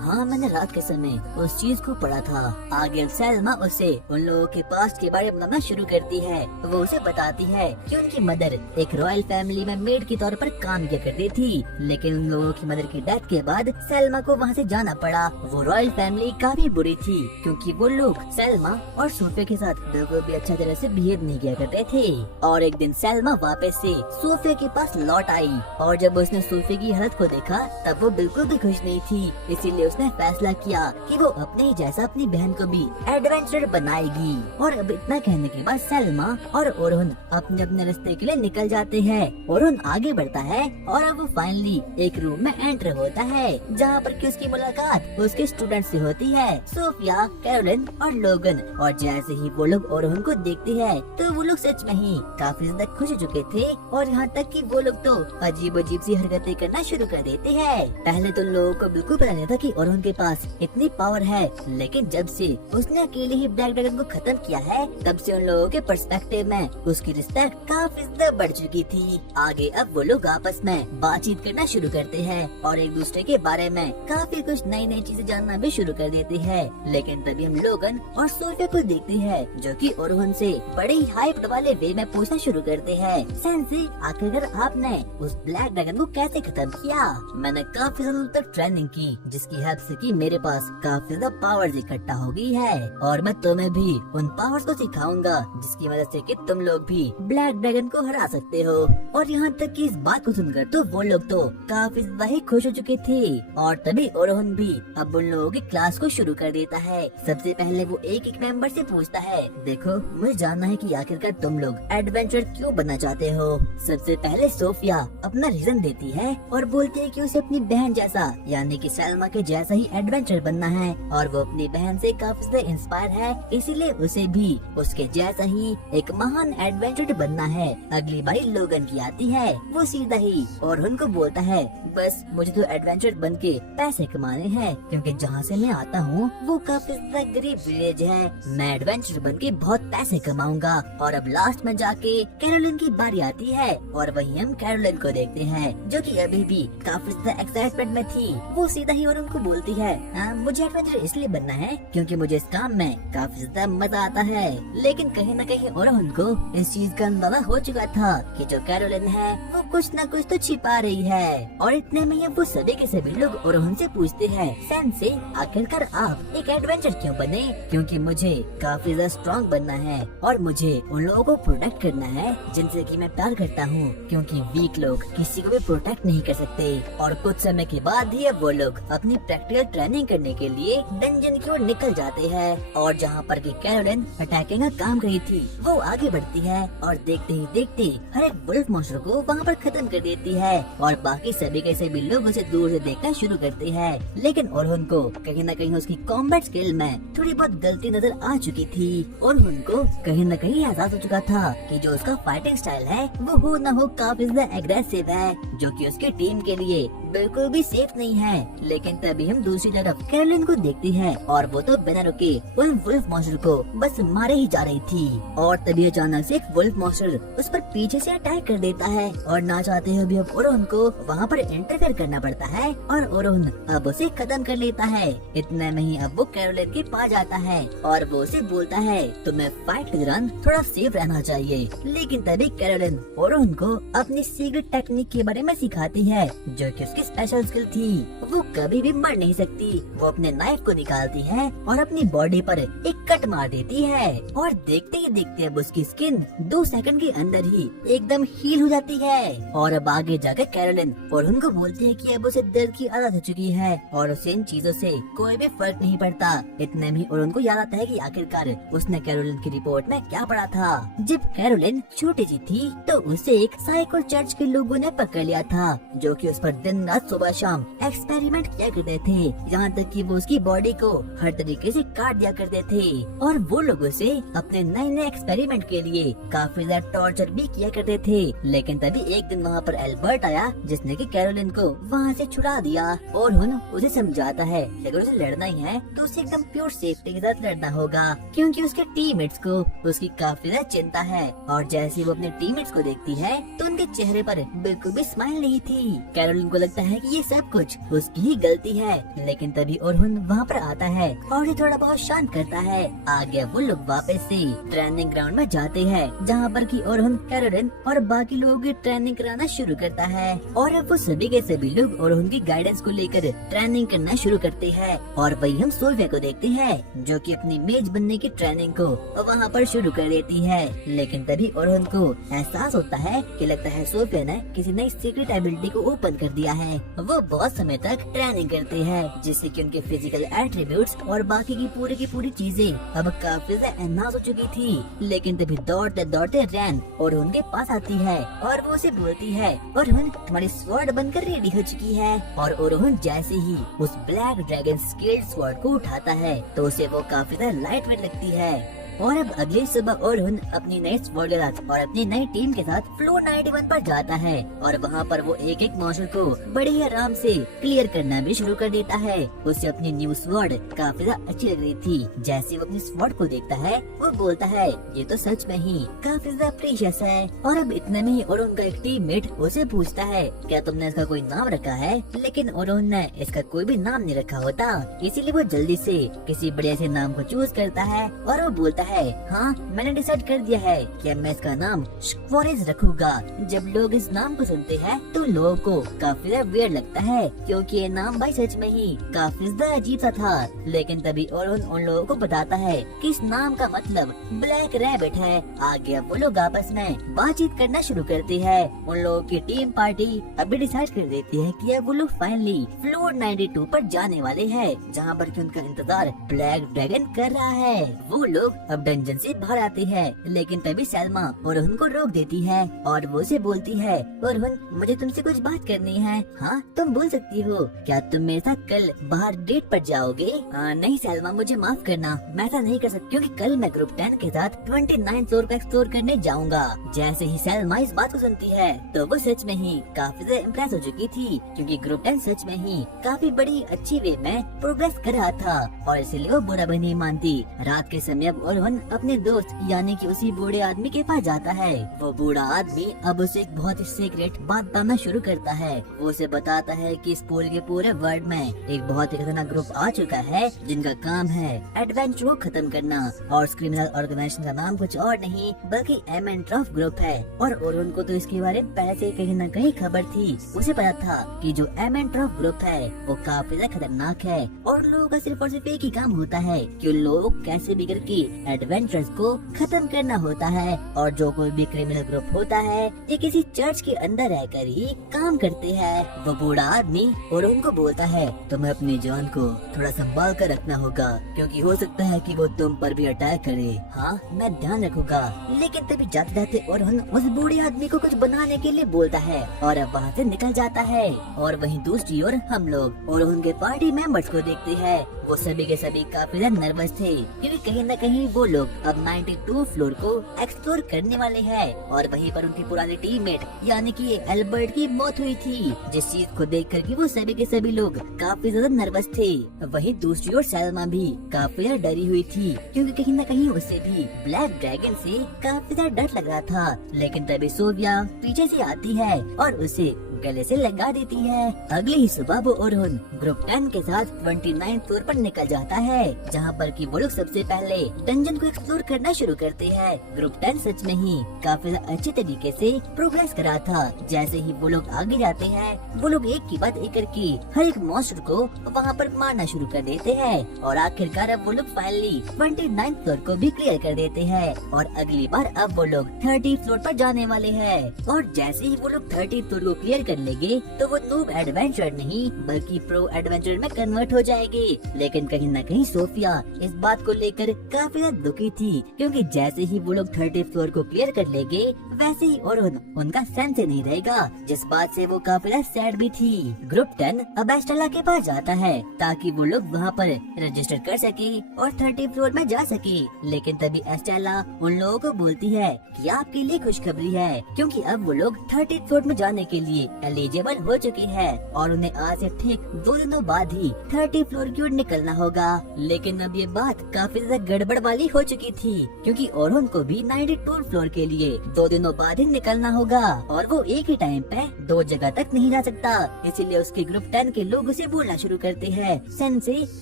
हाँ, मैंने रात के समय उस चीज को पढ़ा था। आगे सेल्मा उसे उन लोगों के पास्ट के बारे में बताना शुरू करती है। वो उसे बताती है कि उनकी मदर एक रॉयल फैमिली में मेड के तौर पर काम किया करती थी, लेकिन उन लोगों की मदर की डेथ के बाद सेल्मा को वहाँ से जाना पड़ा। वो रॉयल फैमिली काफी बुरी थी, क्योंकि वो लोग सेल्मा और सोफे के साथ बिल्कुल भी अच्छा तरह से बिहेव नहीं किया करते थे। और एक दिन सेल्मा वापस से सोफे के पास लौट आई, और जब उसने सोफे की हालत को देखा तब वो बिल्कुल भी खुश नहीं थी। इसीलिए उसने फैसला किया कि वो अपने ही जैसा अपनी बहन को भी एडवेंचर बनाएगी। और अब इतना कहने के बाद सेल्मा और ओरहुन अपने अपने रास्ते के लिए निकल जाते हैं। ओरहुन आगे बढ़ता है और अब वो फाइनली एक रूम में एंटर होता है, जहाँ पर कि उसकी मुलाकात उसके स्टूडेंट से होती है, सोफिया, कैरोलिन और लोगन। और जैसे ही वो लोग ओरहुन को देखते हैं तो वो लोग सच में ही काफी ज्यादा खुश हो चुके थे, और यहाँ तक कि वो लोग तो अजीब अजीब सी हरकतें करना शुरू कर देते हैं। पहले तो लोगों को बिल्कुल पता नहीं था कि ओरहुन के पास इतनी पावर है, लेकिन जब से उसने अकेले ही ब्लैक ड्रैगन को खत्म किया है, तब से उन लोगों के पर्सपेक्टिव में उसकी रिस्पेक्ट काफी ज्यादा बढ़ चुकी थी। आगे अब वो लोग आपस में बातचीत करना शुरू करते हैं और एक दूसरे के बारे में काफी कुछ नई नई चीजें जानना भी शुरू कर देते हैं। लेकिन तभी हम लोगन और सोफिया को देखते हैं, जो कि ओरहुन से बड़े ही हाइप वाले वे में पूछना शुरू करते हैं, सेंसे, आखिरकार आपने उस ब्लैक ड्रैगन को कैसे खत्म किया? मैंने काफी ज्यादा तक ट्रेनिंग की, जिसकी हेल्प से कि मेरे पास काफी ज्यादा पावर्स इकट्ठा हो गई है, और मैं तुम्हें भी उन पावर्स को सिखाऊंगा, जिसकी वजह से कि तुम लोग भी ब्लैक ड्रैगन को हरा सकते हो। और यहाँ तक कि इस बात को सुनकर तो वो लोग तो काफी ज्यादा ही खुश हो चुके थे। और तभी ओरहुन भी अब उन लोगों की क्लास को शुरू कर देता है। सबसे पहले वो एक एक मेंबर से पूछता है, देखो, मुझे जानना है कि आखिरकार तुम लोग एडवेंचर क्यों बनना चाहते हो। सबसे पहले सोफिया अपना रीजन देती है और बोलती है कि उसे अपनी बहन जैसा, यानी कि सेल्मा के जैसा ही एडवेंचर बनना है, और वो अपनी बहन से काफी ज्यादा इंस्पायर है, इसीलिए उसे भी उसके जैसा ही एक महान एडवेंचर बनना है। अगली बारी लोगन की आती है, वो सीधा ही और उनको बोलता है, बस मुझे तो एडवेंचर बन के पैसे कमाने हैं, क्योंकि जहाँ से मैं आता हूँ वो काफी ज्यादा गरीब विलेज है। मैं एडवेंचर बन के बहुत पैसे कमाऊंगा। और अब लास्ट में जाके कैरोलिन की बारी आती है, और वहीं हम कैरोलिन को देखते हैं, जो कि अभी भी काफी ज्यादा एक्साइटमेंट में थी। वो सीधा ही और उनको बोलती है, मुझे एडवेंचर इसलिए बनना है क्योंकि मुझे इस काम में काफी ज्यादा मजा आता है। लेकिन कहीं न कहीं और उनको इस चीज का अंदाजा हो चुका था कि जो कैरोलिन है वो कुछ न कुछ तो छिपा रही है। और इतने में वो सभी के सभी लोग और उनसे पूछते हैं, सेंसे, आखिरकार आप एक एडवेंचर क्यों बने? क्योंकि मुझे काफी ज्यादा स्ट्रॉन्ग बनना है, और मुझे उन लोगों को प्रोटेक्ट करना है जिनसे कि मैं प्यार करता हूँ, क्योंकि वीक लोग किसी को भी प्रोटेक्ट नहीं कर सकते। और कुछ समय के बाद ही अब वो लोग अपनी प्रैक्टिकल ट्रेनिंग करने के लिए डंजन की ओर निकल जाते हैं। और जहाँ पर की कैरोलिन अटैकिंग का काम कर रही थी, वो आगे बढ़ती है और देखते ही देखते हर एक वुल्फ मॉन्स्टर को वहाँ पर खत्म कर देती है, और बाकी सभी के सभी लोग उसे दूर से देखना शुरू करते हैं। लेकिन ओरहुन को कहीं न कहीं उसकी कॉम्बैट स्किल में थोड़ी बहुत गलती नजर आ चुकी थी। ओरहुन को कहीं न कहीं एहसास हो चुका था कि जो उसका फाइटिंग स्टाइल है वो हो न हो काफी ज्यादा एग्रेसिव है, जो कि उसकी टीम के लिए बिल्कुल भी सेफ नहीं है। लेकिन तभी हम दूसरी तरफ कैरोलिन को देखते हैं, और वो तो बिना रुके उन वुल्फ मॉन्स्टर को बस मारे ही जा रही थी। और तभी अचानक से एक वुल्फ मॉन्स्टर उस पर पीछे से अटैक कर देता है, और ना चाहते हुए भी अब ओरहुन को वहाँ पर इंटरफेयर करना पड़ता है, और ओरहुन अब उसे खत्म कर लेता है। इतने में ही अब वो कैरोलिन के पास जाता है और वो उसे बोलता है, तुम्हें फाइट के दौरान थोड़ा सेफ रहना चाहिए। लेकिन तभी कैरोलिन ओरहुन को अपनी सीक्रेट टेक्निक के बारे में सिखाती है, जो कि उसके की स्पेशल स्किल थी, वो कभी भी मर नहीं सकती। वो अपने नाइफ को निकालती है और अपनी बॉडी पर एक कट मार देती है और देखते ही देखते अब उसकी स्किन 2 सेकंड के अंदर ही एकदम हील हो जाती है। और अब आगे जाकर कैरोलिन और उनको बोलती है कि अब उसे दर्द की आदत हो चुकी है और उसे इन चीजों से कोई भी फर्क नहीं पड़ता। इतने में और उनको याद आता है कि आखिरकार उसने कैरोलिन की रिपोर्ट में क्या पढ़ा था। जब कैरोलिन छोटी सी थी तो उसे एक साइको चर्च के लोगों ने पकड़ लिया था, जो कि उस पर दिन रात सुबह शाम एक्सपेरिमेंट किया करते थे, यहाँ तक कि वो उसकी बॉडी को हर तरीके से काट दिया करते थे। और वो लोग उसे अपने नए नए एक्सपेरिमेंट के लिए काफी ज्यादा टॉर्चर भी किया करते थे। लेकिन तभी एक दिन वहाँ पर एल्बर्ट आया, जिसने कि कैरोलिन को वहाँ से छुड़ा दिया और उसे समझाता है कि अगर उसे लड़ना ही है तो उसे एकदम प्योर सेफ्टी के साथ लड़ना होगा, क्योंकि उसके टीममेट्स को उसकी काफी ज्यादा चिंता है। और जैसे वो अपने टीममेट्स को देखती है तो उनके चेहरे पर बिल्कुल भी स्माइल नहीं थी। कैरोलिन को लगता है कि ये सब कुछ उसकी ही गलती है, लेकिन तभी ओरहुन वहाँ पर आता है और ये थोड़ा बहुत शांत करता है। आगे वो लोग वापस से ट्रेनिंग ग्राउंड में जाते हैं, जहाँ पर कि ओरहुन कैरोलिन और बाकी लोगों की ट्रेनिंग कराना शुरू करता है। और अब वो सभी के सभी लोग ओरहुन की गाइडेंस को लेकर ट्रेनिंग करना शुरू करते हैं। और वही हम सोफिया को देखते हैं, जो कि अपनी मेज बनने की ट्रेनिंग को वहाँ पर शुरू कर देती है। लेकिन तभी ओरहुन को एहसास होता है कि लगता है सोफिया ने किसी नई सीक्रेट एबिलिटी को ओपन कर दिया है। वो बहुत समय तक ट्रेनिंग करते हैं, जिससे कि उनके फिजिकल एट्रीब्यूट्स और बाकी की पूरी चीजें अब काफी ज्यादा एनहांस हो चुकी थी। लेकिन तभी दौड़ते दौड़ते रैन और उनके पास आती है और वो उसे बोलती है ओरहुन तुम्हारी स्वॉर्ड बनकर रेडी हो चुकी है। और ओरहुन जैसे ही उस ब्लैक ड्रैगन स्केल्ड स्वॉर्ड को उठाता है तो उसे वो काफी ज्यादा लाइट वेट लगती है। और अब अगली सुबह ओरहुन अपनी नई स्वॉर्ड के साथ और अपनी नई टीम के साथ फ्लोर 91 पर जाता है और वहाँ पर वो एक एक मॉन्स्टर को बड़े ही आराम से क्लियर करना भी शुरू कर देता है। उसे अपनी न्यू स्वॉर्ड काफी ज्यादा अच्छी लग रही थी। जैसे वो अपनी स्वॉर्ड को देखता है वो बोलता है ये तो सच में ही काफी ज्यादा प्रीशियस है। और अब इतने में ही ओरहुन का एक टीममेट उसे पूछता है क्या तुमने इसका कोई नाम रखा है, लेकिन ओरहुन ने इसका कोई भी नाम नहीं रखा होता, इसीलिए वो जल्दी से किसी बड़े से नाम को चूज करता है और वो बोलता है हाँ मैंने डिसाइड कर दिया है कि मैं इसका नाम स्क्वोरेज रखूंगा। जब लोग इस नाम को सुनते हैं तो लोगों को काफी ज्यादा वियर्ड लगता है, क्योंकि ये नाम भाई सच में ही काफी ज्यादा अजीब सा था। लेकिन तभी ओरहुन उन लोगों को बताता है कि इस नाम का मतलब ब्लैक रैबिट है। आगे अब वो लोग आपस में बातचीत करना शुरू करते हैं। उन लोगों की टीम पार्टी अभी डिसाइड कर देती है कि अब वो लोग फाइनली फ्लोर 92 पर जाने वाले हैं, जहाँ पर कि उनका इंतजार ब्लैक ड्रैगन कर रहा है। वो लोग अब डंजन से बाहर आते हैं, लेकिन तभी सैल्मा ओरहुन को रोक देती है और वो उसे बोलती है ओरहुन मुझे तुमसे कुछ बात करनी है। हाँ तुम बोल सकती हो, क्या तुम मेरे साथ कल बाहर डेट पर जाओगे? नहीं सैल्मा मुझे माफ करना, मैं ऐसा नहीं कर सकती, क्योंकि कल मैं ग्रुप 10 के साथ 29 फ्लोर को एक्सप्लोर करने जाऊंगा। जैसे ही सैल्मा इस बात को सुनती है तो वो सच में ही काफी ज्यादा इम्प्रेस हो चुकी थी, क्योंकि ग्रुप 10 सच में ही काफी बड़ी अच्छी वे में प्रोग्रेस कर रहा था और इसलिए वो बुरा भी नहीं मानती। रात के समय अब ओरहुन अपने दोस्त यानी कि उसी बूढ़े आदमी के पास जाता है। वो बूढ़ा आदमी अब उसे एक बहुत ही सीक्रेट बात बताना शुरू करता है। वो उसे बताता है कि इस पूरे के पूरे वर्ल्ड में एक बहुत ही खतरनाक ग्रुप आ चुका है, जिनका काम है एडवेंचर को खत्म करना, और इस क्रिमिनल ऑर्गेनाइजेशन का नाम कुछ और नहीं बल्कि एमेंट्रॉफ ग्रुप है। और ओरहुन को तो इसके बारे में पहले से कहीं न कहीं खबर थी। उसे पता था कि जो एमेंट्रॉफ ग्रुप है वो काफी ज्यादा खतरनाक है और लोगों का सिर्फ और सिर्फ एक ही काम होता है कि लोग कैसे भी करके एडवेंचर्स को खत्म करना होता है। और जो कोई भी क्रिमिनल ग्रुप होता है ये किसी चर्च के अंदर रहकर ही काम करते हैं। वो बूढ़ा आदमी ओरहुन को बोलता है तुम्हें अपनी जान को थोड़ा संभाल कर रखना होगा, क्योंकि हो सकता है कि वो तुम पर भी अटैक करे। हाँ मैं ध्यान रखूंगा। लेकिन तभी जाते जाते ओरहुन उस बूढ़े आदमी को कुछ बनाने के लिए बोलता है और अब वहाँ से निकल जाता है। और वहीं दूसरी ओर हम लोग ओरहुन के पार्टी मेंबर्स को देखते हैं। वो सभी के सभी काफी ज्यादा नर्वस थे, क्योंकि कहीं न कहीं वो लोग अब 92 फ्लोर को एक्सप्लोर करने वाले हैं और वहीं पर उनकी पुरानी टीममेट यानी कि एल्बर्ट की मौत हुई थी, जिस चीज को देख कर वो सभी के सभी लोग काफी ज्यादा नर्वस थे। वहीं दूसरी ओर सैल्मा भी काफी ज्यादा डरी हुई थी, क्योंकि कहीं न कहीं उसे भी ब्लैक ड्रैगन से काफी ज्यादा डर लग रहा था। लेकिन तभी सोफिया पीछे से आती है और उसे गले से लगा देती है। अगली ही सुबह वो ओरहुन ग्रुप 10 के साथ 29 फ्लोर पर निकल जाता है, जहाँ पर कि वो लोग सबसे पहले डंजन डंजन को एक्सप्लोर करना शुरू करते हैं। ग्रुप 10 सच में ही काफी अच्छे तरीके से प्रोग्रेस कर रहा था। जैसे ही वो लोग आगे जाते हैं, वो लोग एक के बाद एक करके हर एक मॉन्स्टर को वहाँ पर मारना शुरू कर देते हैं और आखिरकार अब वो लोग फाइनली 29 फ्लोर को भी क्लियर कर देते हैं और अगली बार अब वो लोग 30 फ्लोर पर जाने वाले हैं। और जैसे ही वो लोग 30 फ्लोर को क्लियर कर लेंगे तो वो नूब एडवेंचर नहीं बल्कि प्रो एडवेंचर में कन्वर्ट हो जाएगी। लेकिन कहीं न कहीं सोफिया इस बात को लेकर काफी ज्यादा दुखी थी, क्योंकि जैसे ही वो लोग 30 फ्लोर को क्लियर कर लेंगे वैसे ही और उनका सेंस ही नहीं रहेगा, जिस बात से वो काफी सैड भी थी। ग्रुप 10 अब एस्टेला के पास जाता है ताकि वो लोग वहाँ पर रजिस्टर कर सके और 30 फ्लोर में जा सके। लेकिन तभी एस्टेला उन लोगों को बोलती है कि आपके लिए खुशखबरी है, क्योंकि अब वो लोग 30 फ्लोर में जाने के लिए एलिजिबल हो चुके हैं और उन्हें आज से ठीक 2 दिनों बाद ही 30 फ्लोर की ओर निकलना होगा। लेकिन अब ये बात काफी ज्यादा गड़बड़ वाली हो चुकी थी, क्योंकि ओरहन को भी 92 फ्लोर के लिए 2 दिनों बाद ही निकलना होगा और वो एक ही टाइम पे 2 जगह तक नहीं जा सकता। इसीलिए उसके ग्रुप 10 के लोग उसे बोलना शुरू करते हैं, सेंसे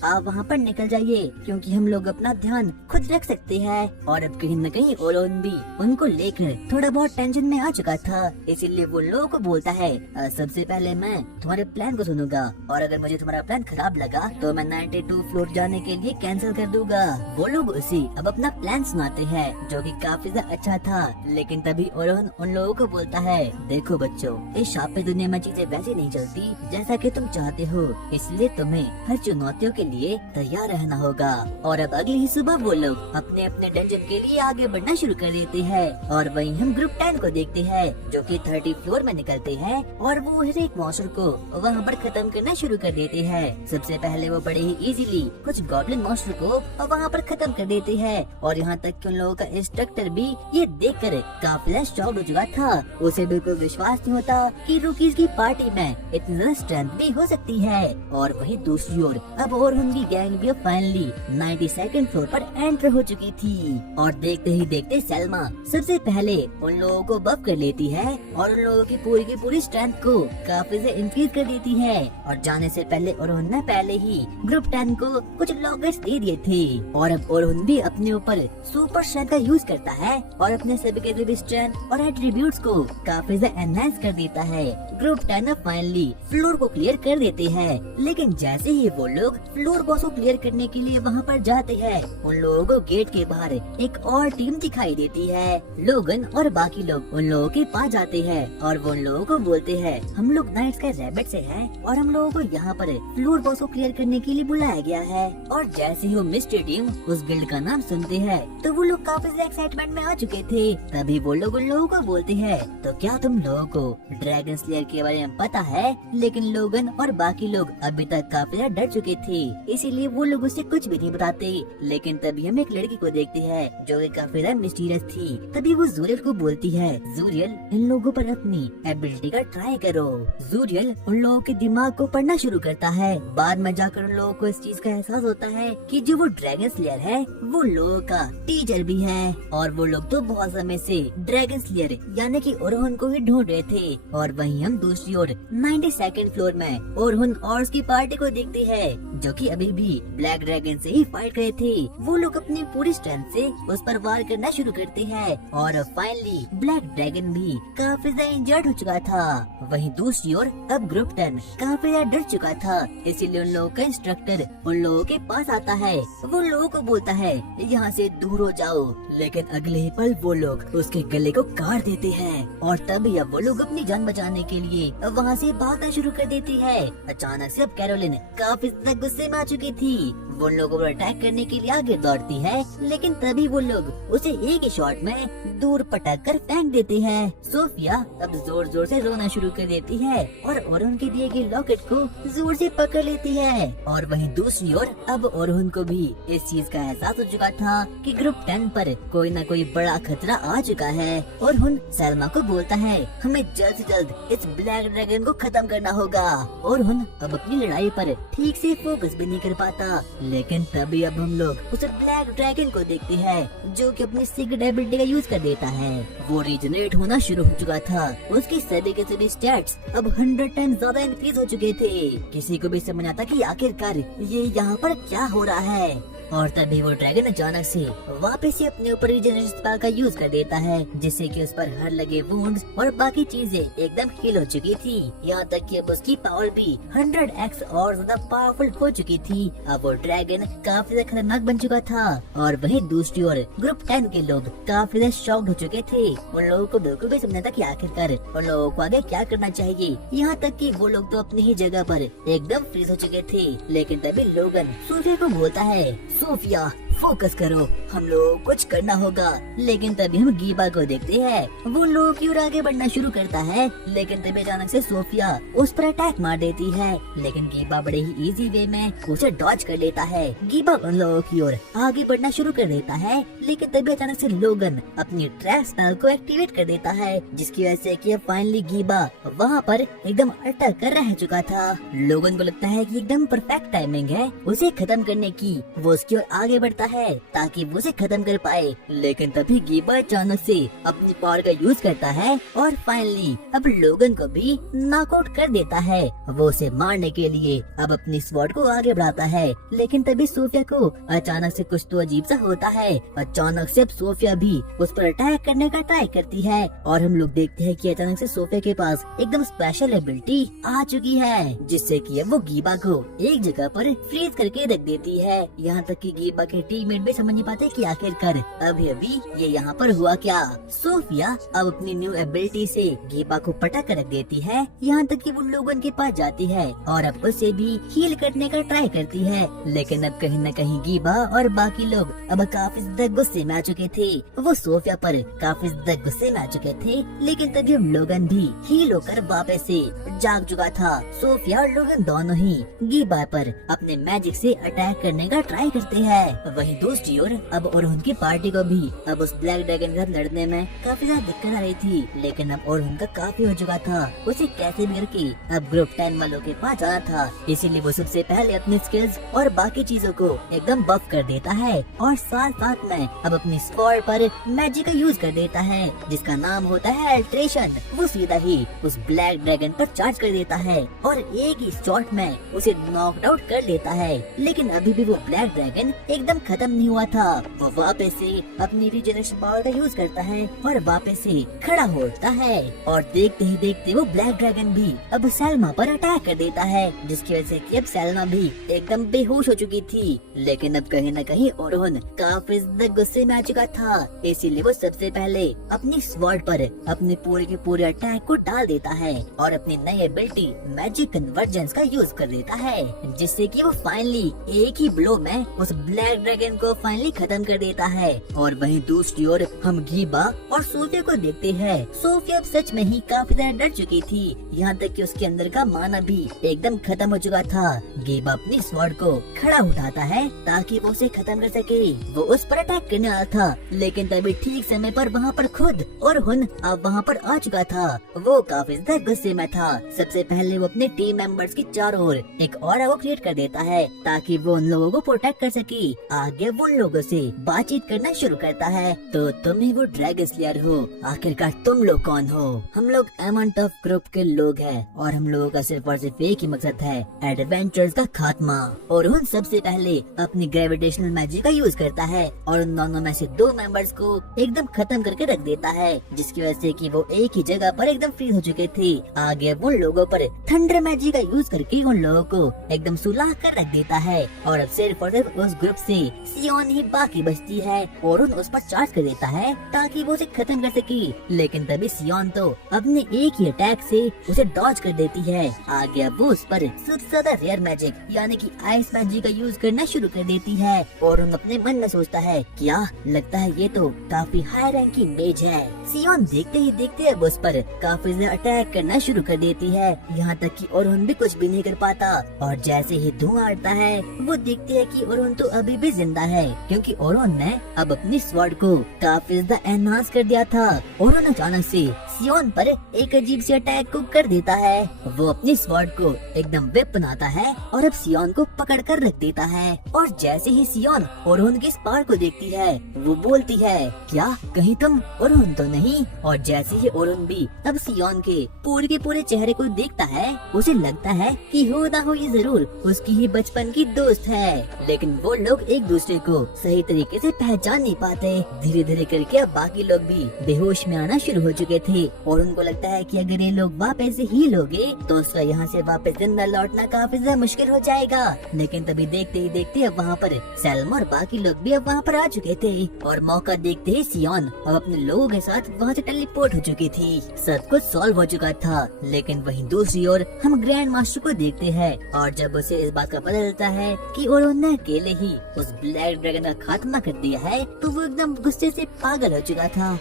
आप वहाँ पर निकल जाइए, क्योंकि हम लोग अपना ध्यान खुद रख सकते हैं। और अब कहीं न कहीं ओरहन भी उनको लेकर थोड़ा बहुत टेंशन में आ चुका था। इसीलिए वो लोगों को बोलता है सबसे पहले मैं तुम्हारे प्लान को सुनूंगा और अगर मुझे तुम्हारा प्लान खराब लगा तो मैं 92 फ्लोर जाने के लिए कैंसिल कर दूंगा। वो लोग उसे अब अपना प्लान सुनाते हैं जो कि काफी ज्यादा अच्छा था। लेकिन तभी ओरहन उन लोगों को बोलता है, देखो बच्चों, इस शापित दुनिया में चीजें वैसे नहीं चलती जैसा कि तुम चाहते हो, इसलिए तुम्हें हर चुनौतियों के लिए तैयार रहना होगा। और अब अगली ही सुबह वो लोग अपने अपने डंजन के लिए आगे बढ़ना शुरू कर देते हैं और वहीं हम ग्रुप 10 को देखते हैं जो कि 30 फ्लोर में निकलते हैं और वो हर एक मॉन्स्टर को वहाँ पर खत्म करना शुरू कर देते हैं। सबसे पहले वो बड़े ही इजीली कुछ गॉब्लिन मॉन्स्टर को वहाँ पर खत्म कर देते हैं और यहाँ तक कि उन लोगों का इंस्ट्रक्टर भी ये देखकर काफी शॉक्ड हो चुका था। उसे बिल्कुल विश्वास नहीं होता कि रूकीज की पार्टी में इतनी ज्यादा स्ट्रेंथ भी हो सकती है। और वहीं दूसरी ओर अब ओरहन की गैंग भी फाइनली 92nd फ्लोर पर एंटर हो चुकी थी और देखते ही देखते सलमा सबसे पहले उन लोगों को बफ कर लेती है और उन लोगों की पूरी स्ट्रेंथ को काफी से इंक्रीज कर देती है। और जाने से पहले ओरहन ने पहले ही ग्रुप 10 को कुछ लॉगर्स दे दिए थे और अब ओरहन भी अपने ऊपर सुपर स्ट्रेंथ का यूज करता है और अपने सभी के सभी स्ट्रेंथ और एट्रीब्यूट्स को काफी ज्यादा एनहांस कर देता है। ग्रुप 10 फाइनली फ्लोर को क्लियर कर देते हैं। लेकिन जैसे ही वो लोग फ्लोर बॉस को क्लियर करने के लिए वहाँ पर जाते हैं, उन लोगों को गेट के बाहर एक और टीम दिखाई देती है। लोगन और बाकी लोग उन लोगों के पास जाते हैं और वो उन लोगों को बोलते हैं, हम लोग नाइट्स का रैबिट से हैं और हम लोगों को यहाँ पर फ्लोर बॉस को क्लियर करने के लिए बुलाया गया है। और जैसे ही वो मिस्ट्री टीम उस गिल्ड का नाम सुनते हैं तो वो लोग काफी एक्साइटमेंट में आ चुके थे। तभी वो लोग उन लोगों को बोलते हैं, तो क्या तुम लोगों को ड्रैगन स्लेयर के बारे में पता है? लेकिन लोगन और बाकी लोग अभी तक काफी डर चुके थे, इसीलिए वो लोग उसे कुछ भी नहीं बताते। लेकिन तभी हम एक लड़की को देखते हैं जो कि काफी मिस्टीरियस थी। तभी वो जूरियल को बोलती है, जूरियल इन लोगों पर अपनी एबिलिटी का ट्राई करो। जूरियल उन लोगों के दिमाग को पढ़ना शुरू करता है। बाद में जाकर उन लोगों को इस चीज का एहसास होता है कि जो वो ड्रैगन स्लेयर है वो लोगों का टीचर भी है और वो लोग तो बहुत समय से ड्रैगन स्लेयर यानी कि ओरहन को ही ढूंढ रहे थे। और वहीं हम दूसरी ओर 92nd फ्लोर में ओरहन और उसकी पार्टी को देखते हैं जो कि अभी भी ब्लैक ड्रैगन से ही फाइट करे थे। वो लोग अपनी पूरी स्ट्रेंथ से उस पर वार करना शुरू करते हैं और फाइनली ब्लैक ड्रैगन भी काफी ज्यादा इंजर्ड हो चुका था। वहीं दूसरी ओर अब ग्रुप 10 काफी ज्यादा डर चुका था, इसीलिए उन लोगों का इंस्ट्रक्टर उन लोगों के पास आता है। वो लोगों को बोलता है, यहाँ से दूर हो जाओ। लेकिन अगले ही पल वो लोग उसके गले को काट देते हैं और तभी अब वो लोग अपनी जान बचाने के लिए वहाँ से भागना शुरू कर देती है। अचानक से अब कैरोलिन काफी गुस्से में आ चुकी थी। वो लोगों पर अटैक करने के लिए आगे दौड़ती है, लेकिन तभी वो लोग उसे एक ही शॉट में दूर पटक कर फेंक देते हैं। सोफिया अब जोर जोर से रोना शुरू कर देती है और ओरहन के दिए गए लॉकेट को जोर से पकड़ लेती है। और वहीं दूसरी ओर अब ओरहन को भी इस चीज का एहसास हो चुका था कि ग्रुप 10 पर कोई न कोई बड़ा खतरा आ चुका है। ओरहन सलमा को बोलता है, हमें जल्द से जल्द इस ब्लैक ड्रैगन को खत्म करना होगा। ओरहन अब अपनी लड़ाई पर ठीक से फोकस भी नहीं कर पाता। लेकिन तभी अब हम लोग उस ब्लैक ड्रैगन को देखते हैं जो कि अपनी सीक्रेट एबिलिटी का यूज कर देता है। वो रीजनरेट होना शुरू हो चुका था। उसके सभी के सभी स्टैट्स अब 100 टाइम्स ज्यादा इंक्रीज हो चुके थे। किसी को भी समझ आता कि आखिरकार ये यहाँ पर क्या हो रहा है। और तभी वो ड्रैगन अचानक से वापस से अपने ऊपर रीजनरेशन स्पेल का यूज कर देता है, जिससे कि उस पर हर लगे वुंड्स और बाकी चीजें एकदम हील हो चुकी थी। यहाँ तक कि अब उसकी पावर भी 100x और ज्यादा पावरफुल हो चुकी थी। अब वो ड्रैगन काफी ज्यादा खतरनाक बन चुका था। और वहीं दूसरी ओर ग्रुप 10 के लोग काफी ज्यादा शॉक्ड हो चुके थे। उन लोगों को बिल्कुल भी समझना था कि आखिरकार उन लोगों को आगे क्या करना चाहिए। यहाँ तक कि वो लोग तो अपनी ही जगह पर एकदम फ्रीज हो चुके थे। लेकिन तभी लोगन सोफिया को बोलता है, सोफिया फोकस करो, हम लोगों को कुछ करना होगा। लेकिन तभी हम गीबा को देखते हैं, वो लोगों की ओर आगे बढ़ना शुरू करता है। लेकिन तभी अचानक से सोफिया उस पर अटैक मार देती है। लेकिन गीबा बड़े ही इजी वे में उसे डॉज कर लेता है। गीबा उन लोगों की ओर आगे बढ़ना शुरू कर देता है। लेकिन तभी अचानक से लोगन अपनी ट्रैप स्पेल को एक्टिवेट कर देता है, जिसकी वजह से कि फाइनली गीबा वहाँ पर एकदम अटक कर रह चुका था। लोगन को लगता है कि एकदम परफेक्ट टाइमिंग है उसे खत्म करने की। वो उसकी ओर आगे बढ़ता है ताकि वो उसे खत्म कर पाए। लेकिन तभी गीबा अचानक से अपनी पावर का यूज करता है और फाइनली अब लोगन को भी नॉकआउट कर देता है। वो उसे मारने के लिए अब अपनी स्वॉर्ड को आगे बढ़ाता है। लेकिन तभी सोफिया को अचानक से कुछ तो अजीब सा होता है। अचानक से अब सोफिया भी उस पर अटैक करने का ट्राई करती है और हम लोग देखते हैं कि अचानक से सोफिया के पास एकदम स्पेशल एबिलिटी आ चुकी है, जिससे कि अब वो गीबा को एक जगह पर फ्रीज करके रख देती है। यहाँ तक कि गीबा के टीममेट भी समझ नहीं पाते कि आखिरकार अभी ये यहाँ पर हुआ क्या। सोफिया अब अपनी न्यू एबिलिटी से गीबा को पटक कर रख देती है। यहाँ तक कि वो लोगों के पास जाती है और अब उसे भी हील करने का ट्राई करती है। लेकिन अब कहीं न कहीं गीबा और बाकी लोग अब काफी ज्यादा गुस्से में आ चुके थे। वो सोफिया पर काफी ज्यादा गुस्से में आ चुके थे। लेकिन तभी लोगन भी हील होकर वापस से जाग चुका था। सोफिया और लोगन दोनों ही गीबा पर अपने मैजिक से अटैक करने का ट्राई करते हैं। वहीं दूसरी ओर अब ओरहुन की पार्टी को भी अब उस ब्लैक ड्रैगन के साथ लड़ने में काफी ज्यादा दिक्कत आ रही थी। लेकिन अब ओरहुन का काफी हो चुका था। उसे कैसे भी करके अब ग्रुप 10 वालों के पास जाना था। इसीलिए वो सबसे पहले अपने स्किल्स और बाकी चीजों को एकदम बफ कर देता है और साथ साथ में अब अपनी स्वॉर्ड पर मैजिक का यूज कर देता है, जिसका नाम होता है अल्ट्रेशन। वो सीधा ही उस ब्लैक ड्रैगन पर चार्ज कर देता है और एक ही शॉट में उसे नॉकड आउट कर देता है। लेकिन अभी भी वो ब्लैक ड्रैगन एकदम खत्म नहीं हुआ था। वो वापस से अपनी रीजनरेशन पावर का यूज करता है और वापस से खड़ा हो उठता है और देखते ही देखते वो ब्लैक ड्रैगन भी अब सैल्मा पर अटैक कर देता है, जिसकी वजह से कि अब सैल्मा भी एकदम बेहोश हो चुकी थी। लेकिन अब कहीं न कहीं ओरहुन काफी ज्यादा गुस्से में आ चुका था। इसीलिए वो सबसे पहले अपनी स्वॉर्ड पर अपने पूरे के पूरे अटैक को डाल देता है और अपनी नई एबिलिटी मैजिक कन्वर्जेंस का यूज कर देता है, जिससे कि वो फाइनली एक ही ब्लो में उस ब्लैक ड्रैगन को फाइनली खत्म कर देता है। और वहीं दूसरी ओर हम गीबा और सोफिया को देखते हैं। सोफिया अब सच में ही काफी ज्यादा डर चुकी थी, यहाँ तक कि उसके अंदर का माना भी एकदम खत्म हो चुका था। गीबा अपनी स्वॉर्ड को खड़ा उठाता है ताकि वो उसे खत्म कर सके। वो उस पर अटैक करने वाला था, लेकिन तभी ठीक समय पर वहाँ पर खुद ओरहुन अब वहाँ पर आ चुका था। वो काफी ज्यादा गुस्से में था। सबसे पहले वो अपने टीम मेंबर्स की चारों ओर एक ऑरा को क्रिएट कर देता है ताकि वो उन लोगों को प्रोटेक्ट कर सके। आगे वो उन लोगों से बातचीत करना शुरू करता है, तो तुम ही वो ड्रैगन स्लेयर हो, आखिरकार तुम लोग कौन हो? हम लोग एमंट ऑफ ग्रुप के लोग हैं और हम लोगों का सिर्फ और सिर्फ एक ही मकसद है, एडवेंचर्स का खात्मा। और उन सबसे पहले अपनी ग्रेविटेशनल मैजिक का यूज करता है और उन दोनों में से 2 मेंबर्स को एकदम खत्म करके रख देता है, जिसकी वजह से कि वो एक ही जगह पर एकदम फ्रीज हो चुके थे। आगे उन लोगों पर थंडर मैजिक का यूज करके उन लोगों को एकदम सुला कर रख देता है और अब सिर्फ और सिर्फ उस ग्रुप से सियोन ही बाकी बचती है और उस पर चार्ज कर देता है ताकि वो उसे खत्म कर सके। लेकिन तभी सियोन तो अपने एक ही अटैक से उसे डॉज कर देती है। आगे अब वो उस पर सबसे ज्यादा रेयर मैजिक यानी कि आइस मैजिक का यूज करना शुरू कर देती है और उन अपने मन में सोचता है क्या लगता है ये तो काफी हाई रैंक की मेज है। सियोन देखते ही देखते अब उस पर काफी ज्यादा अटैक करना शुरू कर देती है, यहाँ तक कि ओरहुन भी कुछ भी नहीं कर पाता। और जैसे ही धुआं उड़ता है वो देखते है कि ओरहुन तो अभी भी जिंदा है, क्योंकि ओरहुन ने अब अपनी स्वॉर्ड को काफी ज्यादा एनहांस कर दिया था। ओरहुन अचानक से सियोन पर एक अजीब से अटैक को कर देता है। वो अपनी स्वॉर्ड को एकदम व्हिप बनाता है और अब सियोन को पकड़ कर रख देता है। और जैसे ही सियोन ओरोन के स्पार को देखती है वो बोलती है, क्या कहीं तुम ओरोन तो नहीं? और जैसे ही ओरोन भी अब सियोन के पूरे चेहरे को देखता है उसे लगता है कि हो ना हो ये जरूर उसकी ही बचपन की दोस्त है। लेकिन वो लोग एक दूसरे को सही तरीके से पहचान नहीं पाते। धीरे धीरे करके अब बाकी लोग भी बेहोश में आना शुरू हो चुके थे और उनको लगता है कि अगर ये लोग वापस से हील हो गए तो उसका यहाँ से वापस जिंदा लौटना काफी ज्यादा मुश्किल हो जाएगा। लेकिन तभी देखते ही देखते अब वहाँ पर सेल्मा और बाकी लोग भी अब वहाँ पर आ चुके थे और मौका देखते ही सियोन अब अपने लोगों के साथ वहाँ से टेलीपोर्ट हो चुकी थी। सब कुछ सॉल्व हो चुका था। लेकिन वहीं दूसरी ओर हम ग्रैंड मास्टर को देखते हैं और जब उसे इस बात का पता चलता है कि ओरोन ने अकेले ही उस ब्लैक ड्रैगन का खात्मा कर दिया है तो वो एकदम गुस्से से पागल हो चुका था।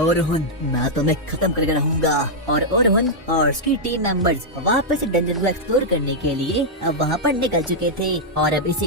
ओरोन, मैं तुम्हें खत्म करके रहूंगा। और ओरोन और उसकी टीम मेंबर्स वापस डंजन को एक्सप्लोर करने के लिए अब वहाँ पर निकल चुके थे और अब इसी